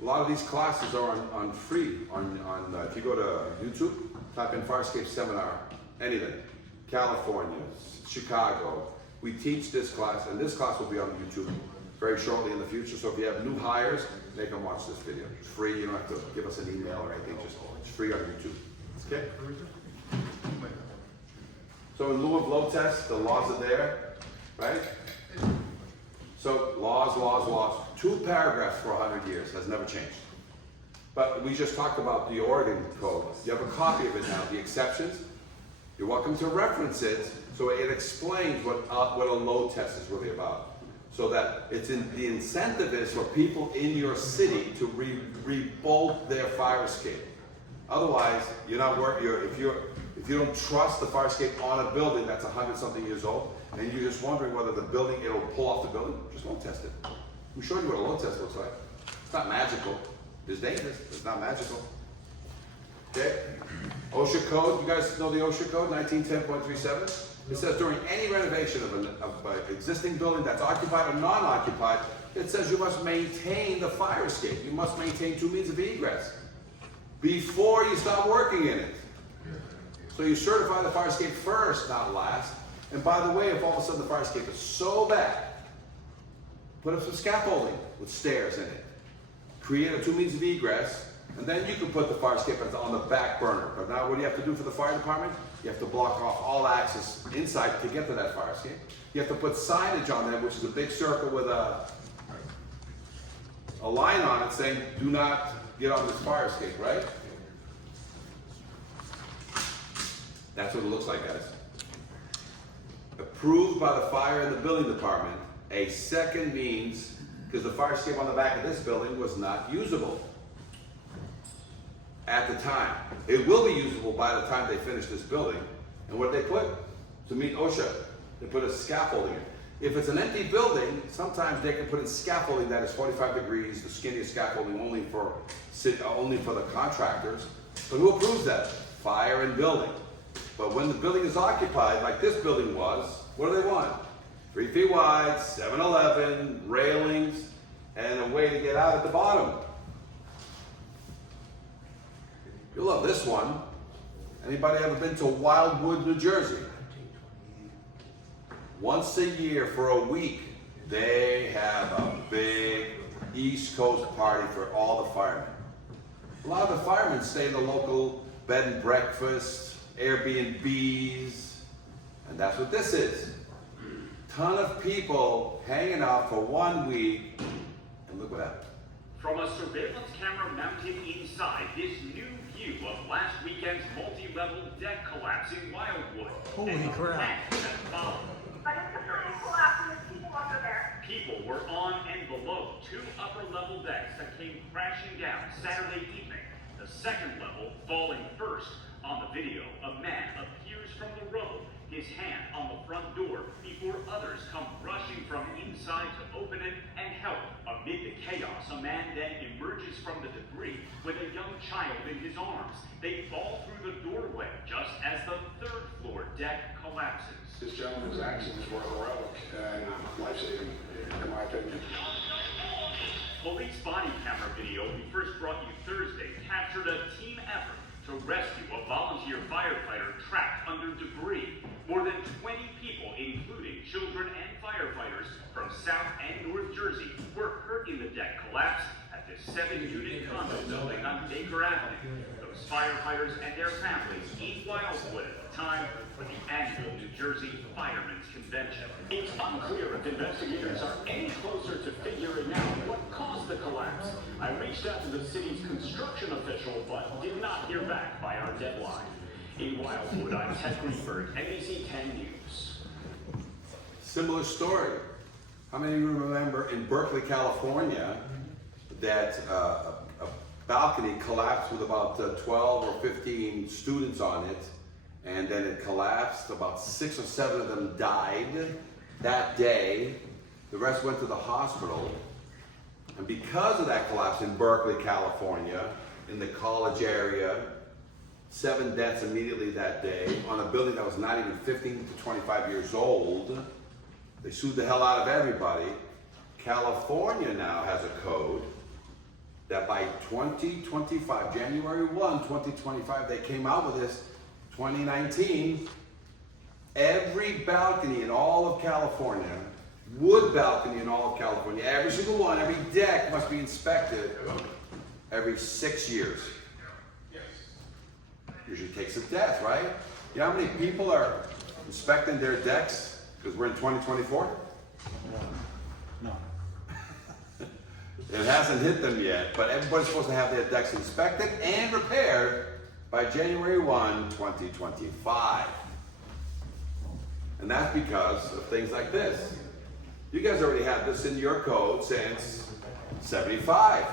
A lot of these classes are on free. If you go to YouTube, type in Fire Escape Seminar, anything, California, Chicago. We teach this class, and this class will be on YouTube very shortly in the future. So if you have new hires, make them watch this video. It's free. You don't have to give us an email or anything. Just it's free on YouTube. Okay. So in lieu of load tests, the laws are there, right? So laws. 2 paragraphs for 100 years has never changed. But we just talked about the Oregon Code. You have a copy of it now. The exceptions. You're welcome to reference it, so it explains what a load test is really about. So that the incentive is for people in your city to rebuild their fire escape. Otherwise, you're not working. If you don't trust the fire escape on a building that's 100-something years old, and you're just wondering whether the building it'll pull off the building, just load test it. We showed you what a load test looks like. It's not magical. It's dangerous. It's not magical. Okay. OSHA code. You guys know the OSHA code, 1910.37. It says during any renovation of an existing building that's occupied or non-occupied, it says you must maintain the fire escape. You must maintain 2 means of egress before you start working in it. So you certify the fire escape first, not last. And by the way, if all of a sudden the fire escape is so bad, put up some scaffolding with stairs in it. Create a 2 means of egress And then you can put the fire escape on the back burner. But now what do you have to do for the fire department? You have to block off all access inside to get to that fire escape. You have to put signage on that, which is a big circle with a line on it saying, do not get on this fire escape, right? That's what it looks like, guys. Approved by the fire and the building department. A second means, because the fire escape on the back of this building was not usable at the time. It will be usable by the time they finish this building. And what did they put? To meet OSHA, they put a scaffolding in. If it's an empty building, sometimes they can put in scaffolding that is 45 degrees, the skinniest scaffolding only for the contractors. But who approves that? Fire and building. But when the building is occupied, like this building was, what do they want? 3 feet wide, 7-Eleven, railings, and a way to get out at the bottom. You'll love this one. Anybody ever been to Wildwood, New Jersey? Once a year for a week, they have a big East Coast party for all the firemen. A lot of the firemen stay in the local bed and breakfast, Airbnbs, and that's what this is. Ton of people hanging out for 1 week, and look what happened. From a surveillance camera mounted inside this new view of last weekend's multi-level deck collapse in Wildwood. Holy crap. But it's a building collapse and there's people under there. People were on and below 2 upper-level decks that came crashing down Saturday evening. The second level falling first. On the video, a man appears from the rubble, his hand on the front door, before others come rushing from inside to open it and help. Amid the chaos, a man then emerges from the debris with a young child in his arms. They fall through the doorway just as the 3rd floor deck collapses. This gentleman's actions were heroic and life-saving, in my opinion. Police body camera video we first brought you Thursday captured a team effort to rescue a volunteer firefighter trapped under debris. More than 20 people, including children and firefighters from South and North Jersey, were hurt in the deck collapse at this 7-unit condo building on Baker Avenue. Those firefighters and their families in Wildwood at the time for the annual New Jersey Firemen's Convention. It's unclear if investigators are any closer to figuring out what caused the collapse. I reached out to the city's construction official, but did not hear back by our deadline. In Wildwood, I'm Ted Greenberg, NBC 10 News. Similar story. How many of you remember in Berkeley, California, that a balcony collapsed with about 12 or 15 students on it, and then it collapsed. About 6 or 7 of them died that day. The rest went to the hospital. And because of that collapse in Berkeley, California, in the college area, 7 deaths immediately that day on a building that was not even 15 to 25 years old. They sued the hell out of everybody. California now has a code that by 2025, January 1, 2025, they came out with this, 2019, every balcony in all of California, wood balcony in all of California, every single one, every deck must be inspected every 6 years. Usually takes a death, right? You know how many people are inspecting their decks because we're in 2024? No. It hasn't hit them yet, but everybody's supposed to have their decks inspected and repaired by January 1, 2025. And that's because of things like this. You guys already had this in your code since 75.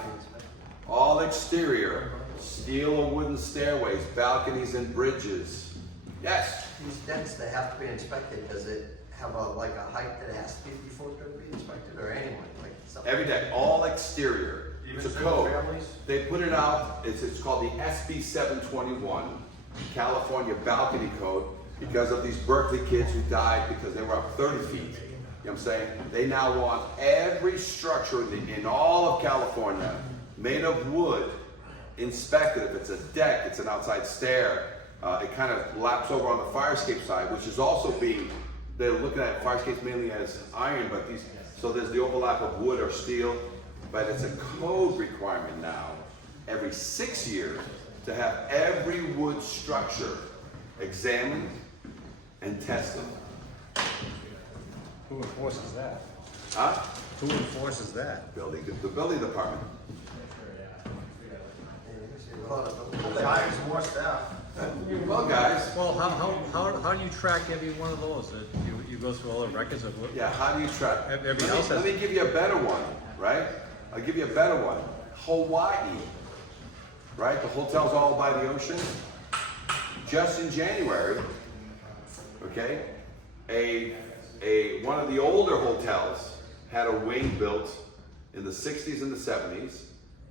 All exterior, steel or wooden stairways, balconies and bridges. Yes? These decks that have to be inspected, does it have like a height that it has to be before it can be inspected, or anyone? Like something? Every deck, all exterior. Even It's a single code. families? They put it out, it's called the SB 721, California Balcony Code, because of these Berkeley kids who died because they were up 30 feet. You know what I'm saying? They now want every structure in all of California made of wood inspected. If it's a deck, it's an outside stair. It kind of laps over on the fire escape side, which is also being, they're looking at fire escapes mainly as iron, but so there's the overlap of wood or steel, but it's a code requirement now every 6 years to have every wood structure examined and tested. Who enforces that? Huh? Who enforces that? The building department. The hires more staff. Well, guys. Well, how do you track every one of those? You go through all the records of what? Yeah, how do you track? Every house has. Let me give you a better one, right? I'll give you a better one. Hawaii, right? The hotel's all by the ocean. Just in January, okay, one of the older hotels had a wing built in the 60s and the 70s,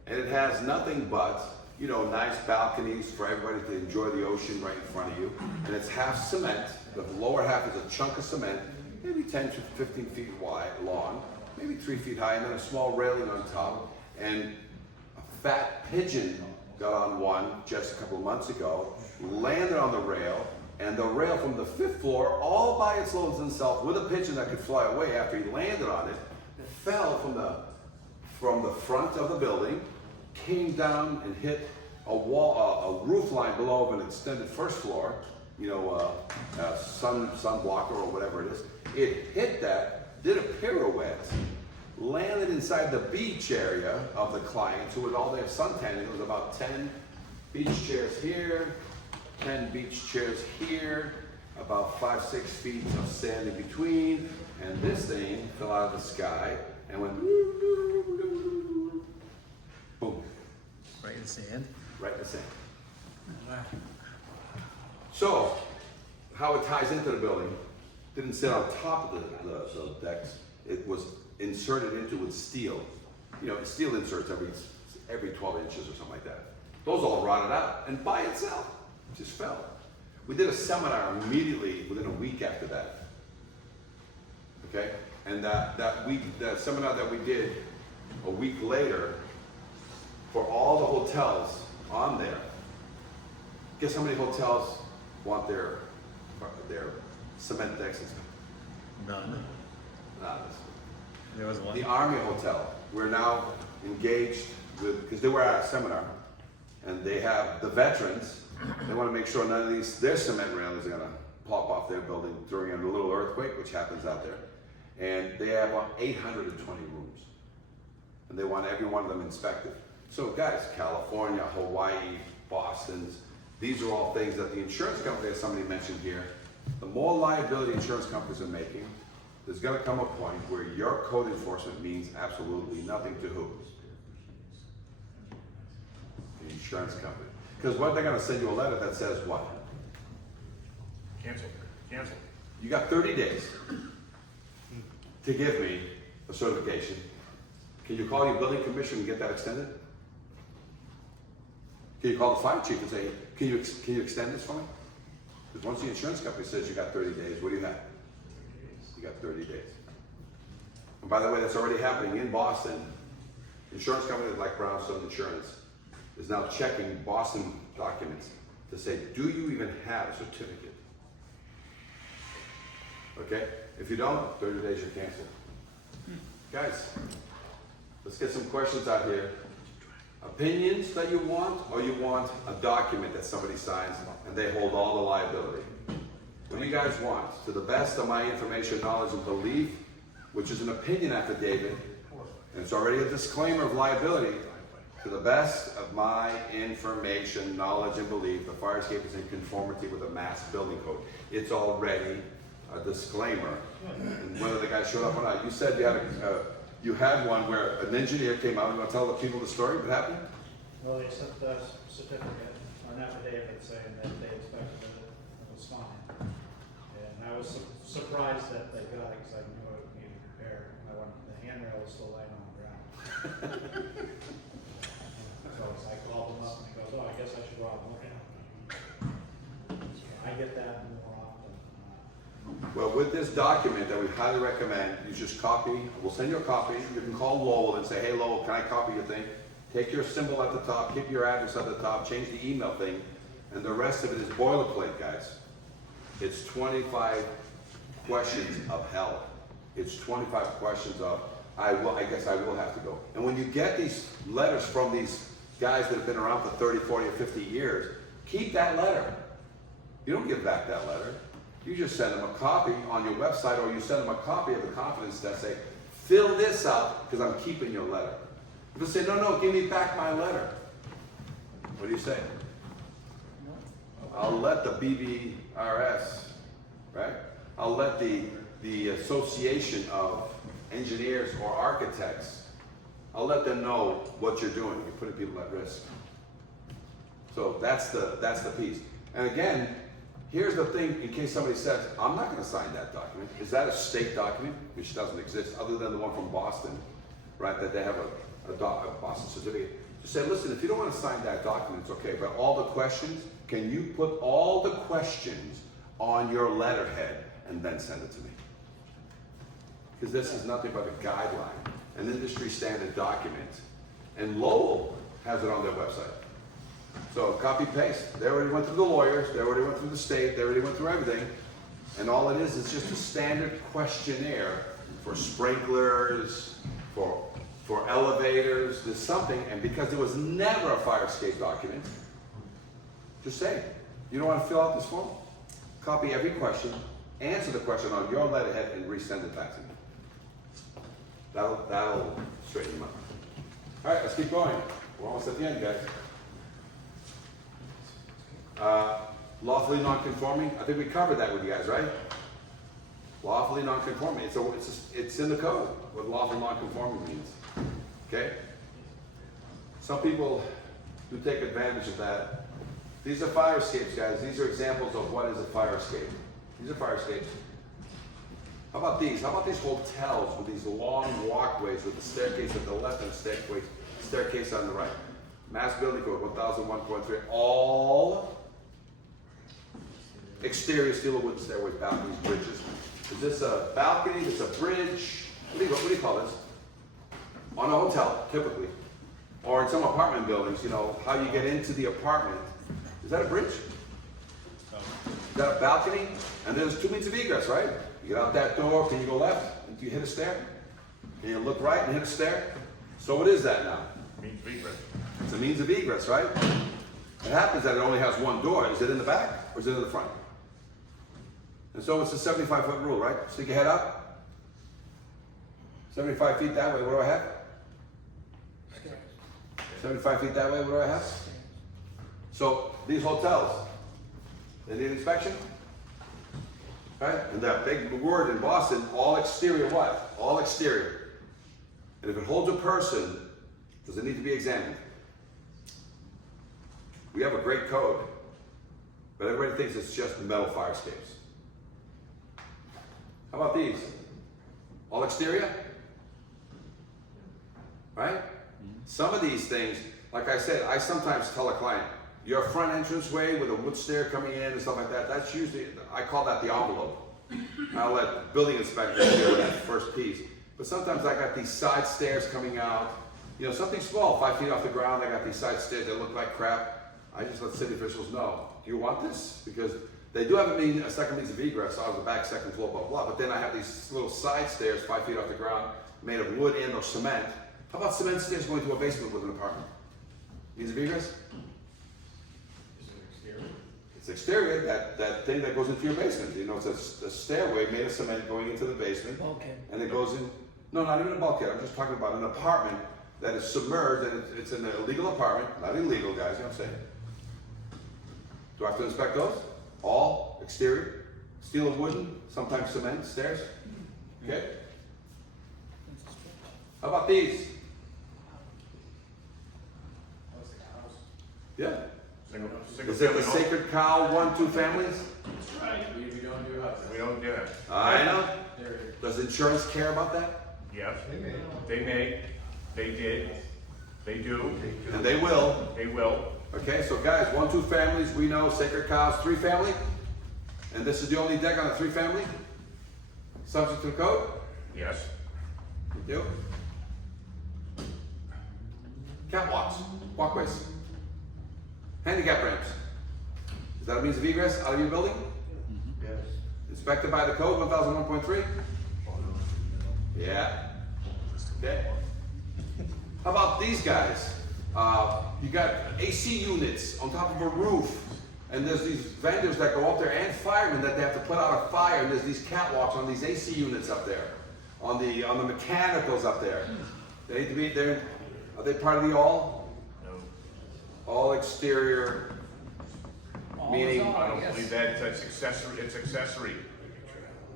and it has nothing but, you know, nice balconies for everybody to enjoy the ocean right in front of you. And it's half cement. The lower half is a chunk of cement, maybe 10 to 15 feet wide, long, maybe 3 feet high, and then a small railing on top. And a fat pigeon got on one just a couple of months ago, landed on the rail, and the rail from the 5th floor, all by its lonesome self, with a pigeon that could fly away after he landed on it, fell from the front of the building, came down and hit a wall, a roof line below of an extended first floor, you know, sun blocker or whatever it is. It hit that, did a pirouette, landed inside the beach area of the clients who was all day suntanning. It was about 10 beach chairs here, 10 beach chairs here, about 5-6 feet of sand in between, and this thing fell out of the sky and went boom. Right in the sand? Right in the sand. So, how it ties into the building, didn't sit on top of the decks, it was inserted into with steel. You know, steel inserts every 12 inches or something like that. Those all rotted out, and by itself, just fell. We did a seminar immediately within a week after that. Okay? And that seminar that we did a week later, for all the hotels on there, guess how many hotels want their cement decks? None. None. There was one. The Army Hotel, we're now engaged with, because they were at a seminar, and they have the veterans, they want to make sure none of their cement railings are going to pop off their building during a little earthquake, which happens out there. And they have 820 rooms. And they want every one of them inspected. So guys, California, Hawaii, Boston's, these are all things that the insurance company, as somebody mentioned here, the more liability insurance companies are making, there's going to come a point where your code enforcement means absolutely nothing to who? The insurance company. Because what, they're going to send you a letter that says what? Cancel. You got 30 days to give me a certification. Can you call your building commissioner and get that extended? Can you call the fire chief and say, can you extend this for me? Because once the insurance company says you got 30 days, what do you have? You got 30 days. And by the way, that's already happening in Boston. Insurance companies like Brownstone Insurance is now checking Boston documents to say, do you even have a certificate? Okay? If you don't, 30 days you're canceled. Guys, let's get some questions out here. Opinions that you want, or you want a document that somebody signs and they hold all the liability? What do you guys want? To the best of my information, knowledge, and belief, which is an opinion affidavit, and it's already a disclaimer of liability. To the best of my information, knowledge, and belief, the fire escape is in conformity with the Mass Building Code. It's already a disclaimer. And whether the guy showed up or not, you said you had one where an engineer came out. You want to tell the people the story? What happened? Well, they sent the certificate, an affidavit saying that they inspected it, it was fine. And I was surprised that they got it, because I knew it needed repair. The handrail was still laying on the ground. So I called him up and he goes, oh, I guess I should go out and look at it. I get that more often. Well, with this document that we highly recommend, you just copy. We'll send you a copy. You can call Lowell and say, hey, Lowell, can I copy your thing? Take your symbol at the top, keep your address at the top, change the email thing, and the rest of it is boilerplate, guys. It's 25 questions of hell. It's 25 questions of, I guess I will have to go. And when you get these letters from these guys that have been around for 30, 40, or 50 years, keep that letter. You don't give back that letter. You just send them a copy on your website, or you send them a copy of the confidence test, say, fill this out because I'm keeping your letter. If they say, no, give me back my letter, what do you say? I'll let the BBRS, right? I'll let the Association of Engineers or Architects, I'll let them know what you're doing. You're putting people at risk. So that's the piece. And again, here's the thing, in case somebody says, I'm not going to sign that document. Is that a state document? Which doesn't exist, other than the one from Boston, right? That they have a Boston certificate. Just say, listen, if you don't want to sign that document, it's okay. But all the questions, can you put all the questions on your letterhead and then send it to me? Because this is nothing but a guideline, an industry standard document. And Lowell has it on their website. So copy paste. They already went through the lawyers, they already went through the state, they already went through everything. And all it is just a standard questionnaire for sprinklers, for elevators, there's something, and because there was never a fire escape document, just say, you don't want to fill out this form? Copy every question, answer the question on your letterhead, and resend it back to me. That'll straighten them up. All right, let's keep going. We're almost at the end, guys. Lawfully non-conforming, I think we covered that with you guys, right? Lawfully non-conforming, it's in the code, what lawful non-conforming means, okay? Some people do take advantage of that. These are fire escapes, guys. These are examples of what is a fire escape. These are fire escapes. How about these? How about these hotels with these long walkways with the staircase at the left and the staircase on the right? Mass Building Code 1001.3, all exterior steel or wooden stairways, balconies, bridges. Is this a balcony? Is this a bridge? What do you call this? On a hotel, typically. Or in some apartment buildings, you know, how you get into the apartment. Is that a bridge? Is that a balcony? And there's two means of egress, right? You get out that door, can you go left? And you hit a stair? Can you look right and hit a stair? So what is that now? Means of egress. It's a means of egress, right? It happens that it only has one door. Is it in the back or is it in the front? And so it's a 75-foot rule, right? Stick your head up. 75 feet that way, what do I have? 75 feet that way, what do I have? So these hotels, they need inspection, right? And that big word in Boston, all exterior what? All exterior. And if it holds a person, does it need to be examined? We have a great code, but everybody thinks it's just metal fire escapes. How about these? All exterior? Right? Some of these things, like I said, I sometimes tell a client, your front entranceway with a wood stair coming in and stuff like that, that's usually, I call that the envelope. I'll let building inspectors deal with that first piece. But sometimes I got these side stairs coming out, you know, something small, 5 feet off the ground, I got these side stairs that look like crap. I just let city officials know, do you want this? Because they do have a second means of egress out of the back, second floor, blah, blah, but then I have these little side stairs, 5 feet off the ground, made of wood and or cement. How about cement stairs going to a basement with an apartment? Means of egress? Is it exterior? It's exterior, that thing that goes into your basement. You know, it's a stairway made of cement going into the basement. Bulkhead. And it goes in, no, not even a bulkhead. I'm just talking about an apartment that is submerged, and it's an illegal apartment, not illegal, guys, you know what I'm saying? Do I have to inspect those? All exterior, steel and wooden, sometimes cement, stairs. Okay? How about these? Yeah. Is it the sacred cow 1, 2 families? That's right, we don't do houses. We don't do it. I know. Does insurance care about that? Yes, they may, they did, they do. And they will. They will. Okay, so guys, 1, 2 families, we know sacred cows, 3 family. And this is the only deck on a 3 family? Subject to the code? Yes. You do? Catwalks, walkways, handicap ramps. Is that a means of egress out of your building? Yes. Inspected by the code 1001.3? Yeah. Okay. How about these guys? You got AC units on top of a roof, and there's these vendors that go up there and firemen that they have to put out a fire, and there's these catwalks on these AC units up there, on the mechanicals up there. They need to be there. Are they part of the all? No. All exterior, meaning I don't believe that, it's accessory.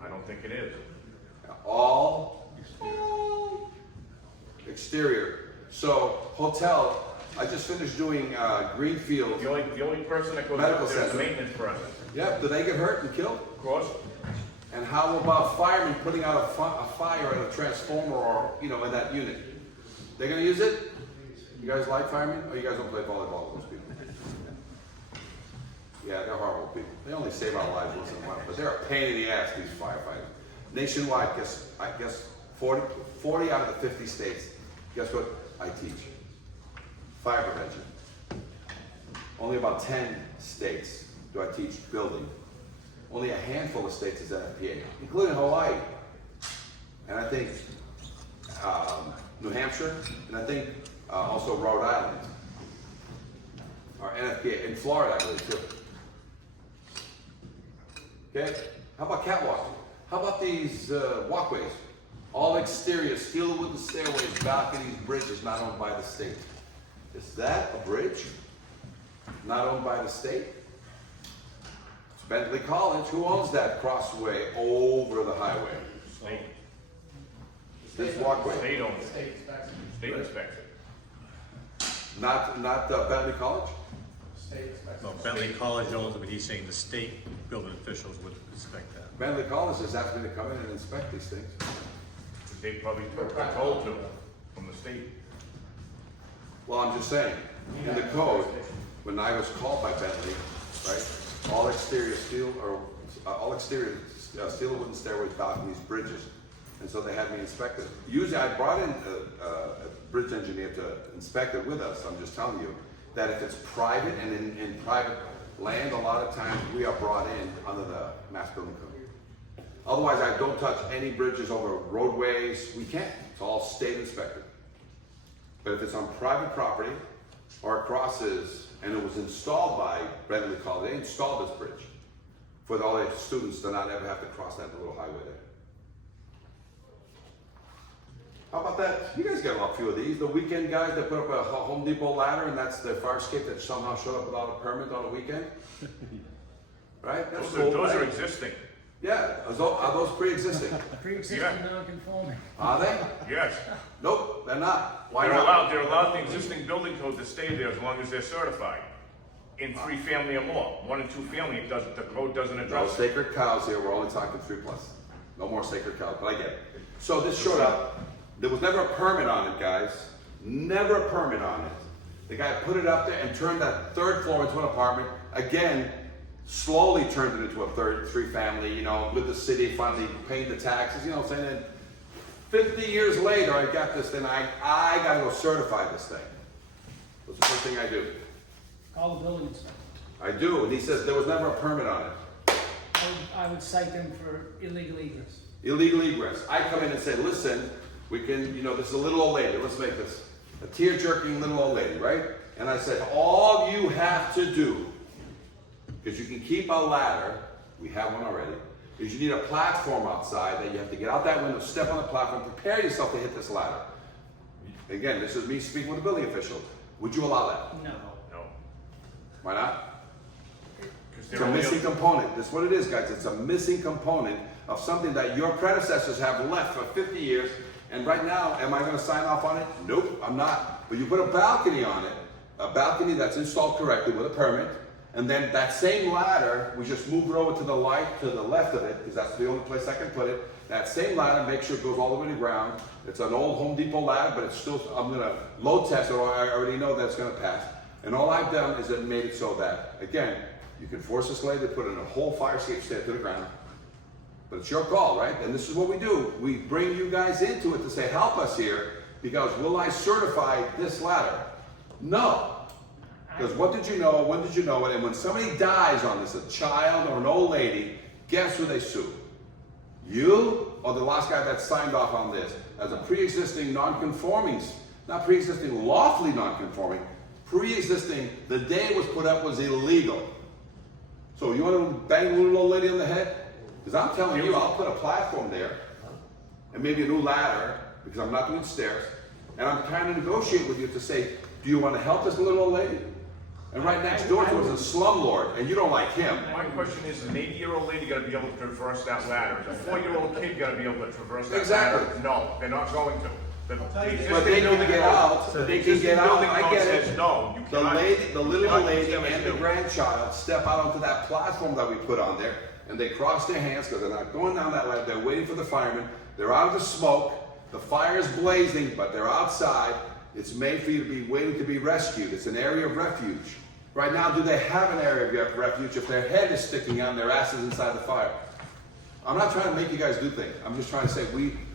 I don't think it is. all exterior. So hotel. I just finished doing Greenfield. The only person that goes Medical up there is the center. maintenance person. Yeah, do they get hurt and killed? Of course. And how about firemen putting out a fire at a transformer or, in that unit? They're gonna use it? You guys like firemen? Oh, you guys don't play volleyball with those people? Yeah, they're horrible people. They only save our lives once in a while, but they're a pain in the ass, these firefighters. Nationwide, I guess 40 out of the 50 states, guess what I teach? Fire prevention. Only about 10 states do I teach building. Only a handful of states is NFPA, including Hawaii. And I think New Hampshire, and I think also Rhode Island are NFPA. In Florida, I believe, too. Okay? How about catwalks? How about these walkways? All exterior, steel wooden stairways, balconies, bridges not owned by the state. Is that a bridge not owned by the state? It's Bentley College. Who owns that crossway over the highway? State. This walkway. State owns it. State inspects it. Not Bentley College? No, Bentley College owns it, but he's saying the state building officials would inspect that. Bentley College has asked me to come in and inspect these things. They probably were told to from the state. Well, I'm just saying, in the code, when I was called by Bentley, right, all exterior steel wooden stairways, balconies, bridges, and so they had me inspect it. Usually, I brought in a bridge engineer to inspect it with us. I'm just telling you that if it's private and in private land, a lot of times we are brought in under the Mass Building Code. Otherwise, I don't touch any bridges over roadways. We can't. It's all state inspected. But if it's on private property or it crosses and it was installed by Bentley College, they installed this bridge for all their students to not ever have to cross that little highway there. How about that? You guys get a few of these. The weekend guys that put up a Home Depot ladder and that's the fire escape that somehow showed up without a permit on a weekend. Right? That's Those cool, are right? existing. Yeah, are those pre-existing? Pre-existing non-conforming. Are they? Yes. Nope, they're not. Why They're not? allowed the existing building code to stay there as long as they're certified. In 3-family or more. 1 and 2 family, the code doesn't No address it. sacred cows here, we're only talking 3+. No more sacred cows, but I get it. So this showed up, there was never a permit on it, guys. Never a permit on it. The guy put it up there and turned that 3rd floor into an apartment. Again, slowly turned it into a 3-family, with the city finally paying the taxes, what I'm saying? And 50 years later, I got this thing, I gotta go certify this thing. What's the first thing I do? Call the building inspector. I do, and he says there was never a permit on it. I would cite them for illegal egress. Illegal egress. I come in and say, listen, we can, this is a little old lady, let's make this a tear-jerking little old lady, right? And I said, all you have to do, because you can keep a ladder, we have one already, is you need a platform outside that you have to get out that window, step on the platform, prepare yourself to hit this ladder. Again, this is me speaking with a building official. Would you allow that? No. No. Why not? Because It's a missing component. That's what it is, guys. It's a missing component of something that your predecessors have left for 50 years. And right now, am I going to sign off on it? Nope, I'm not. But you put a balcony on it, a balcony that's installed correctly with a permit, and then that same ladder, we just move it over to the light to the left of it, because that's the only place I can put it. That same ladder, make sure it goes all the way to the ground. It's an old Home Depot ladder, but it's still, I'm going to load test it, or I already know that it's going to pass. And all I've done is made it so that, again, you can force this lady to put in a whole fire escape stair to the ground. But it's your call, right? And this is what we do. We bring you guys into it to say, help us here, because will I certify this ladder? No. Because what did you know, when did you know it, and when somebody dies on this, a child or an old lady, guess who they sue? You or the last guy that signed off on this as a pre-existing non-conforming, not pre-existing, lawfully non-conforming, pre-existing, the day it was put up was illegal. So you want to bang a little old lady on the head? Because I'm telling you, I'll put a platform there, and maybe a new ladder, because I'm not doing stairs, and I'm trying to negotiate with you to say, do you want to help this little old lady? And right next door to us is a slumlord, and you don't like him. My question is an 80-year-old lady gotta be able to traverse that ladder? Is a 4-year-old kid gotta be able to traverse that ladder? Exactly. No, they're not going to. But they can get out, they can get out, I get it. Says no, you The cannot. lady, the little cannot lady use them as and the new. grandchild step out onto that platform that we put on there, and they cross their hands because they're not going down that ladder, they're waiting for the firemen, they're out of the smoke, the fire's blazing, but they're outside, it's made for you to be waiting to be rescued, it's an area of refuge. Right now, do they have an area of refuge if their head is sticking out and their ass is inside the fire? I'm not trying to make you guys do things, I'm just trying to say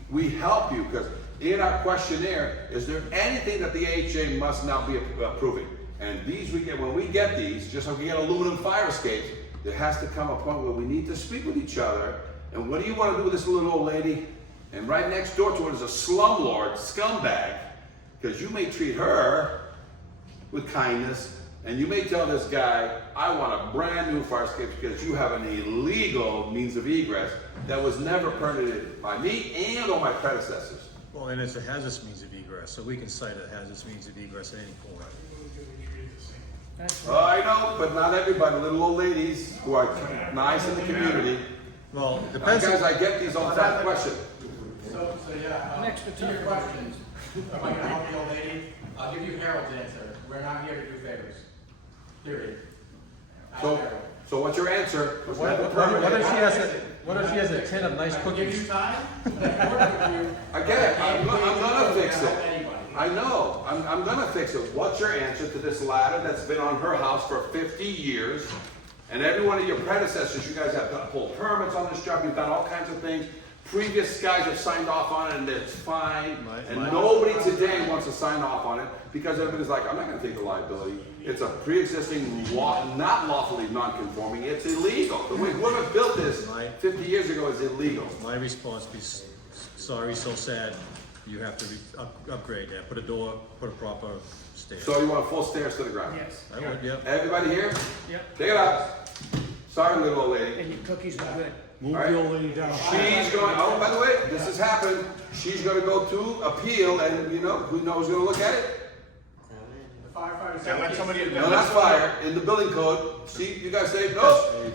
we help you, because in our questionnaire, is there anything that the AHA must now be approving? And these we get, when we get these, just like we get aluminum fire escapes, there has to come a point where we need to speak with each other. And what do you want to do with this little old lady? And right next door to her is a slumlord, scumbag, because you may treat her with kindness, and you may tell this guy, I want a brand new fire escape because you have an illegal means of egress that was never permitted by me and or my predecessors. Well, and it's a hazardous means of egress, so we can cite a hazardous means of egress at any point. Oh, I know, but not everybody, little old ladies who are nice in the community. Well, it depends. Guys, I get these all the time. Question. So yeah, Next to your questions, am I gonna help the old lady? I'll give you Harold's answer. We're not here to do favors. Period. Ask Harold. So what's your answer? What if she has a tin of nice I'll give cookies? you time. But I work with you. I get it. I'm gonna fix it. Anybody. I know. I'm gonna fix it. What's your answer to this ladder that's been on her house for 50 years? And every one of your predecessors, you guys have pulled permits on this job. You've done all kinds of things. Previous guys have signed off on it, and it's fine. And nobody today wants to sign off on it because everybody's like, I'm not going to take the liability. It's a pre-existing law, not lawfully non-conforming. It's illegal. The way whoever built this 50 years ago is illegal. My response would be, sorry, so sad. You have to upgrade that. Put a door, put a proper stair. So you want full stairs to the ground? Yes. I would, yep. Everybody here? Yep. Take it out. Sorry, little old lady. And your cookies are good. Move All right. the old lady down. She's going, oh, by the way, this has happened. She's going to go to appeal, and you know, who knows who's going to look at it? The firefighters. Then let somebody. No, that's fire. In the building code, see, you guys say, no.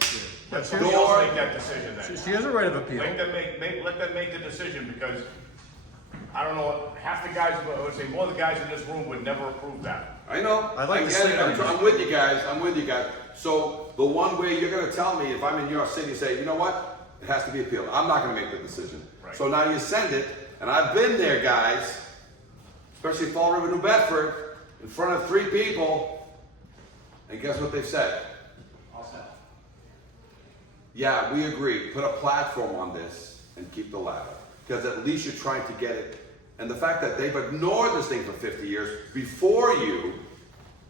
Let somebody else make that decision then. She has a right of appeal. Let them make the decision, because I don't know, half the guys, I would say more of the guys in this room would never approve that. I know. I'd like I to get see it. that. I'm with you guys. I'm with you guys. So the one way you're going to tell me if I'm in your city, say, you know what? It has to be appealed. I'm not going to make the decision. Right. So now you send it, and I've been there, guys, especially Fall River, New Bedford, in front of 3 people, and guess what they've said? All set. Yeah, we agree. Put a platform on this and keep the ladder. Because at least you're trying to get it. And the fact that they've ignored this thing for 50 years, before you,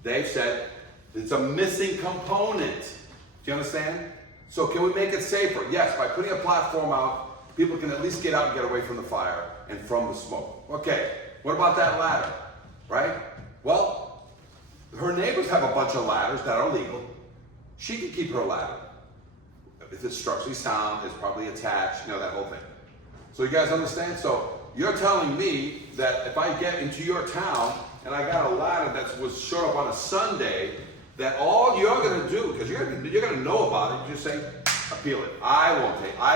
they've said it's a missing component. Do you understand? So can we make it safer? Yes, by putting a platform out, people can at least get out and get away from the fire and from the smoke. Okay, what about that ladder? Right? Well, her neighbors have a bunch of ladders that are legal. She can keep her ladder. If it's structurally sound, it's probably attached, you know, that whole thing. So you guys understand? So you're telling me that if I get into your town and I got a ladder that was showed up on a Sunday, that all you're gonna do, because you're gonna know about it, you just say, appeal it. I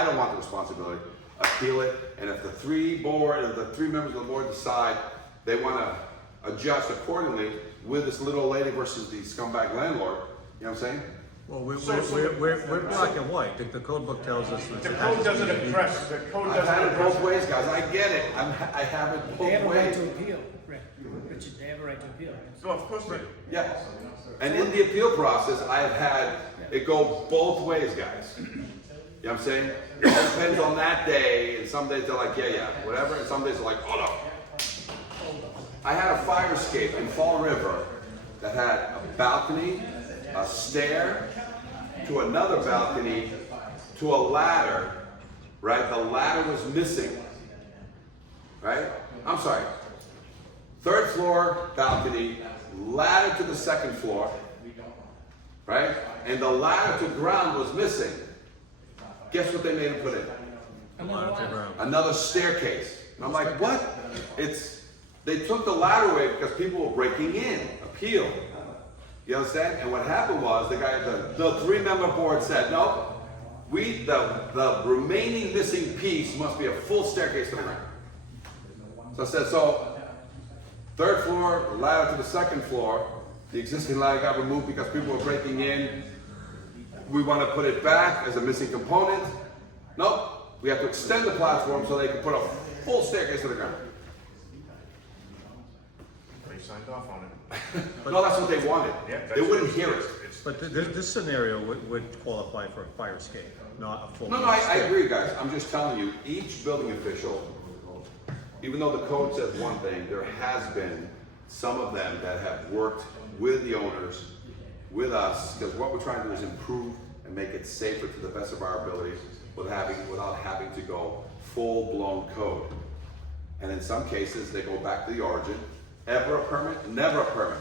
don't want the responsibility. Appeal it, and if the 3 members of the board decide they wanna adjust accordingly with this little lady versus the scumbag landlord, you know what I'm saying? Well, we're black and white. The code book tells us that The code doesn't address, the code I've doesn't had it address. both ways, guys. I get it. I have it They have a both right ways. to appeal, Richard, they have a right to appeal. No, of course they do. Yeah. And in the appeal process, I have had it go both ways, guys. You know what I'm saying? It all depends on that day, and some days they're like, yeah, whatever, and some days they're like, oh no. I had a fire escape in Fall River that had a balcony, a stair, to another balcony, to a ladder, right? The ladder was missing, right? I'm sorry. 3rd floor balcony, ladder to the second floor, right? And the ladder to ground was missing. Guess what they made him put in? Another staircase. And I'm like, what? They took the ladder away because people were breaking in. Appeal. You understand? And what happened was the 3-member board said, no, the remaining missing piece must be a full staircase to the ground. So I said, third floor, ladder to the second floor. The existing ladder got removed because people were breaking in. We want to put it back as a missing component. Nope, we have to extend the platform so they can put a full staircase to the ground. They signed off on it. No, that's what they wanted. Yeah, They wouldn't hear it. But this scenario would qualify for a fire escape, not a full. No, I agree, guys. I'm just telling you, each building official, even though the code says one thing, there has been some of them that have worked with the owners, with us, because what we're trying to do is improve and make it safer to the best of our abilities without having to go full-blown code. And in some cases, they go back to the origin. Ever a permit? Never a permit.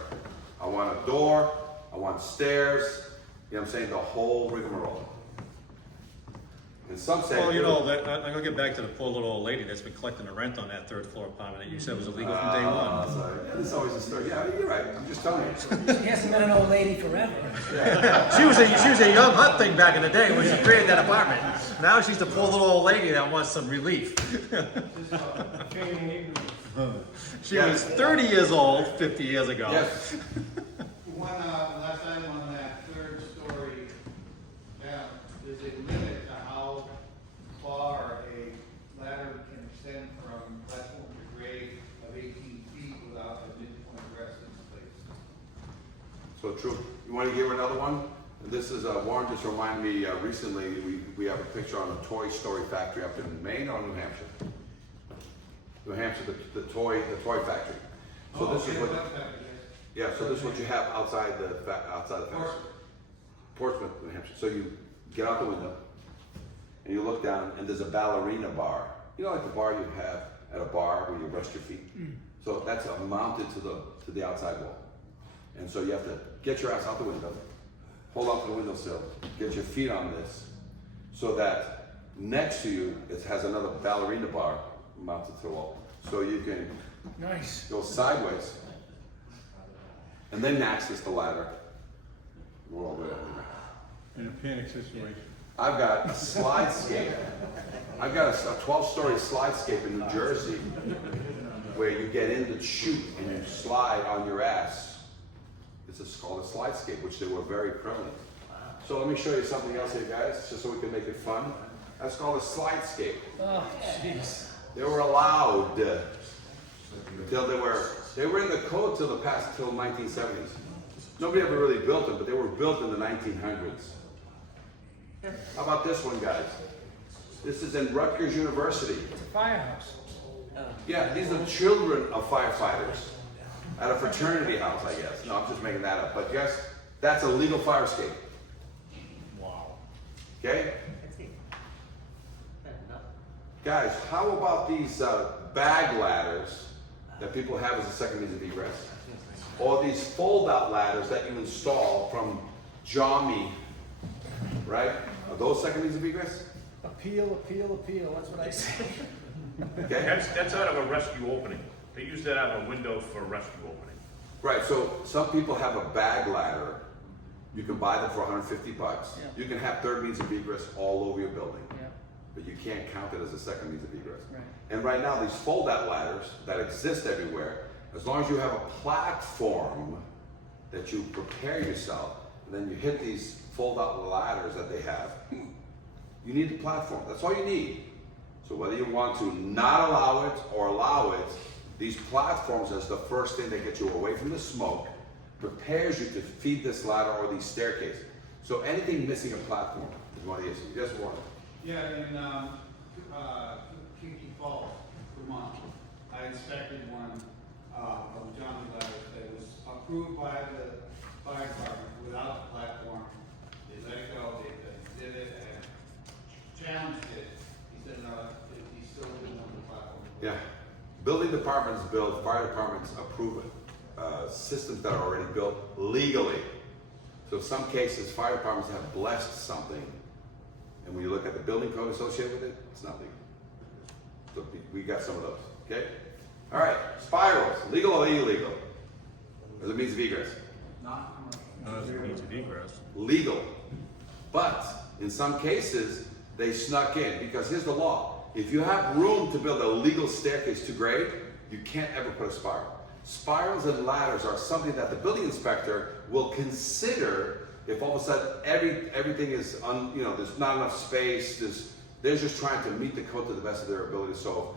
I want a door, I want stairs, you know what I'm saying? The whole rigmarole. And some say... Well, you know, I'm gonna get back to the poor little old lady that's been collecting the rent on that third floor apartment that you said was illegal from day one. Sorry. There's always a story. Yeah, you're right. I'm just telling you. She hasn't been an old lady forever. She was a young hot thing back in the day when she created that apartment. Now she's the poor little old lady that wants some relief. She was 30 years old 50 years ago. Yes. One last item on that third story down. There's a limit to how far a ladder can extend from platform to grade of 18 feet without a midpoint resting place. So true. You want to give her another one? And this is Warren just reminded me recently we have a picture on a Toy Story factory up in Maine or New Hampshire. New Hampshire, the toy factory. So this is what. Yeah. So this is what you have outside the fence. Portsmouth, New Hampshire. So you get out the window and you look down, and there's a ballerina bar. You know, like the bar you have at a bar where you rest your feet. So that's mounted to the outside wall. And so you have to get your ass out the window, hold up to the windowsill, get your feet on this, so that next to you it has another ballerina bar mounted to the wall. So you can go sideways and then access the ladder. Go all the way up there. In a panic situation. I've got a slidescape. I've got a 12-story slidescape in New Jersey where you get in to shoot and you slide on your ass. It's called a slidescape, which they were very prevalent. So let me show you something else here, guys, just so we can make it fun. That's called a slidescape. Oh, jeez. They were allowed until they were in the code till 1970s. Nobody ever really built them, but they were built in the 1900s. How about this one, guys? This is in Rutgers University. It's a firehouse. Yeah, these are children of firefighters at a fraternity house, I guess. No, I'm just making that up. But yes, that's a legal fire escape. Wow. Okay? Guys, how about these bag ladders that people have as a second means of egress? Or these fold-out ladders that you install from Jami, right? Are those second means of egress? Appeal, that's what I say. Okay. That's out of a rescue opening. They use that out of a window for a rescue opening. Right, so some people have a bag ladder. You can buy them for 150 bucks. Yeah. You can have third means of egress all over your building. Yeah. But you can't count it as a second means of egress. Right. And right now, these fold-out ladders that exist everywhere, as long as you have a platform that you prepare yourself, and then you hit these fold-out ladders that they have, you need the platform. That's all you need. So whether you want to not allow it or allow it, these platforms is the first thing that gets you away from the smoke, prepares you to feed this ladder or these staircases. So anything missing a platform is one of the issues. Yes, Warren? Yeah, in Kinky Falls, Vermont, I inspected one of Johnny Letters that was approved by the fire department without the platform. They let it go, they did it and challenged it. He said, no, he still didn't want the platform. Yeah. Building departments build, fire departments approve it. systems that are already built legally. So in some cases, fire departments have blessed something, and when you look at the building code associated with it, it's not legal. So we got some of those, okay? All right, spirals, legal or illegal? As a means of egress? Not as a means of egress. Legal. But in some cases, they snuck in, because here's the law. If you have room to build a legal staircase to grade, you can't ever put a spiral. Spirals and ladders are something that the building inspector will consider if all of a sudden everything is, there's not enough space, they're just trying to meet the code to the best of their ability. So,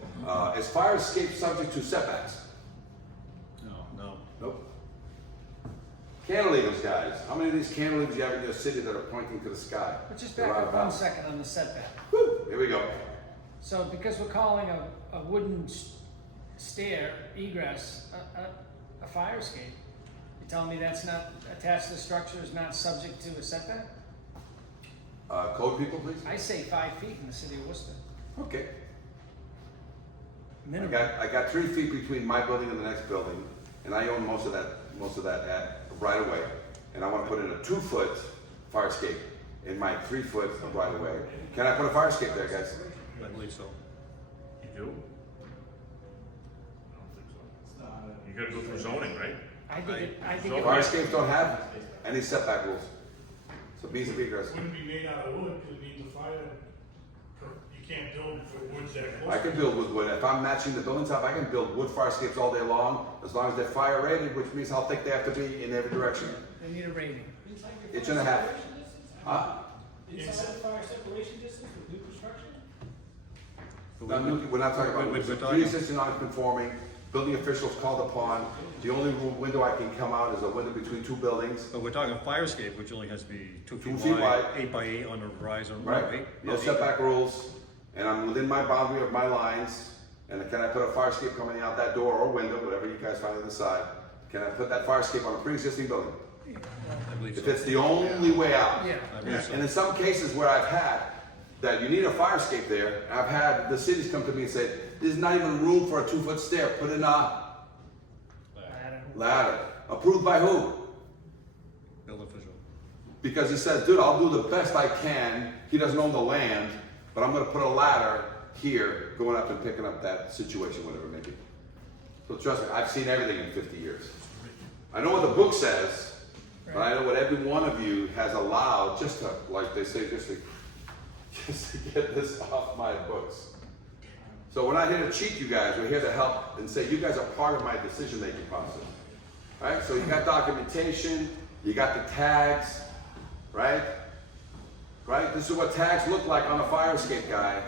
is fire escape subject to setbacks? No. Nope. Cantilevers, guys. How many of these cantilevers you have in your city that are pointing to the sky? But just back up 1 second on the setback. Woo, here we go. So because we're calling a wooden stair egress a fire escape, you're telling me that's not attached to the structure, is not subject to a setback? Code people, please. I say 5 feet in the city of Worcester. Okay. Minimum. I got 3 feet between my building and the next building, and I own most of that right away. And I want to put in a 2-foot fire escape in my 3-foot right away. Can I put a fire escape there, guys? I believe so. You do? You gotta go through zoning, right? I think Fire escapes don't have any setback rules. So means of egress. Wouldn't be made out of wood, because it needs a fire, you can't build for woods that close. I can build with wood. If I'm matching the building top, I can build wood fire escapes all day long, as long as they're fire rated, which means how thick they have to be in every direction. They need a rating. 1.5 inches. Huh? Inside fire separation distance with new construction? We're not talking about pre-existing non-conforming. Building officials called upon. The only window I can come out is a window between 2 buildings. But we're talking fire escape, which only has to be 2 feet 2 feet wide, 8 by 8 on the horizon. Right. No setback rules, and I'm within my boundary of my lines. And can I put a fire escape coming out that door or window, whatever you guys finally decide? Can I put that fire escape on a pre-existing building? I believe If so. it's the only way out. Yeah. I believe so. And in some cases where I've had that you need a fire escape there, I've had the cities come to me and say, there's not even room for a 2-foot stair, put in a ladder. Approved by who? Building official. Because he says, dude, I'll do the best I can. He doesn't own the land, but I'm gonna put a ladder here, going up and picking up that situation, whatever it may be. So trust me, I've seen everything in 50 years. I know what the book says, but I know what every one of you has allowed just to, like they say, just to get this off my books. So we're not here to cheat you guys, we're here to help and say you guys are part of my decision-making process. Right? So you got documentation, you got the tags, right? Right? This is what tags look like on a fire escape guy,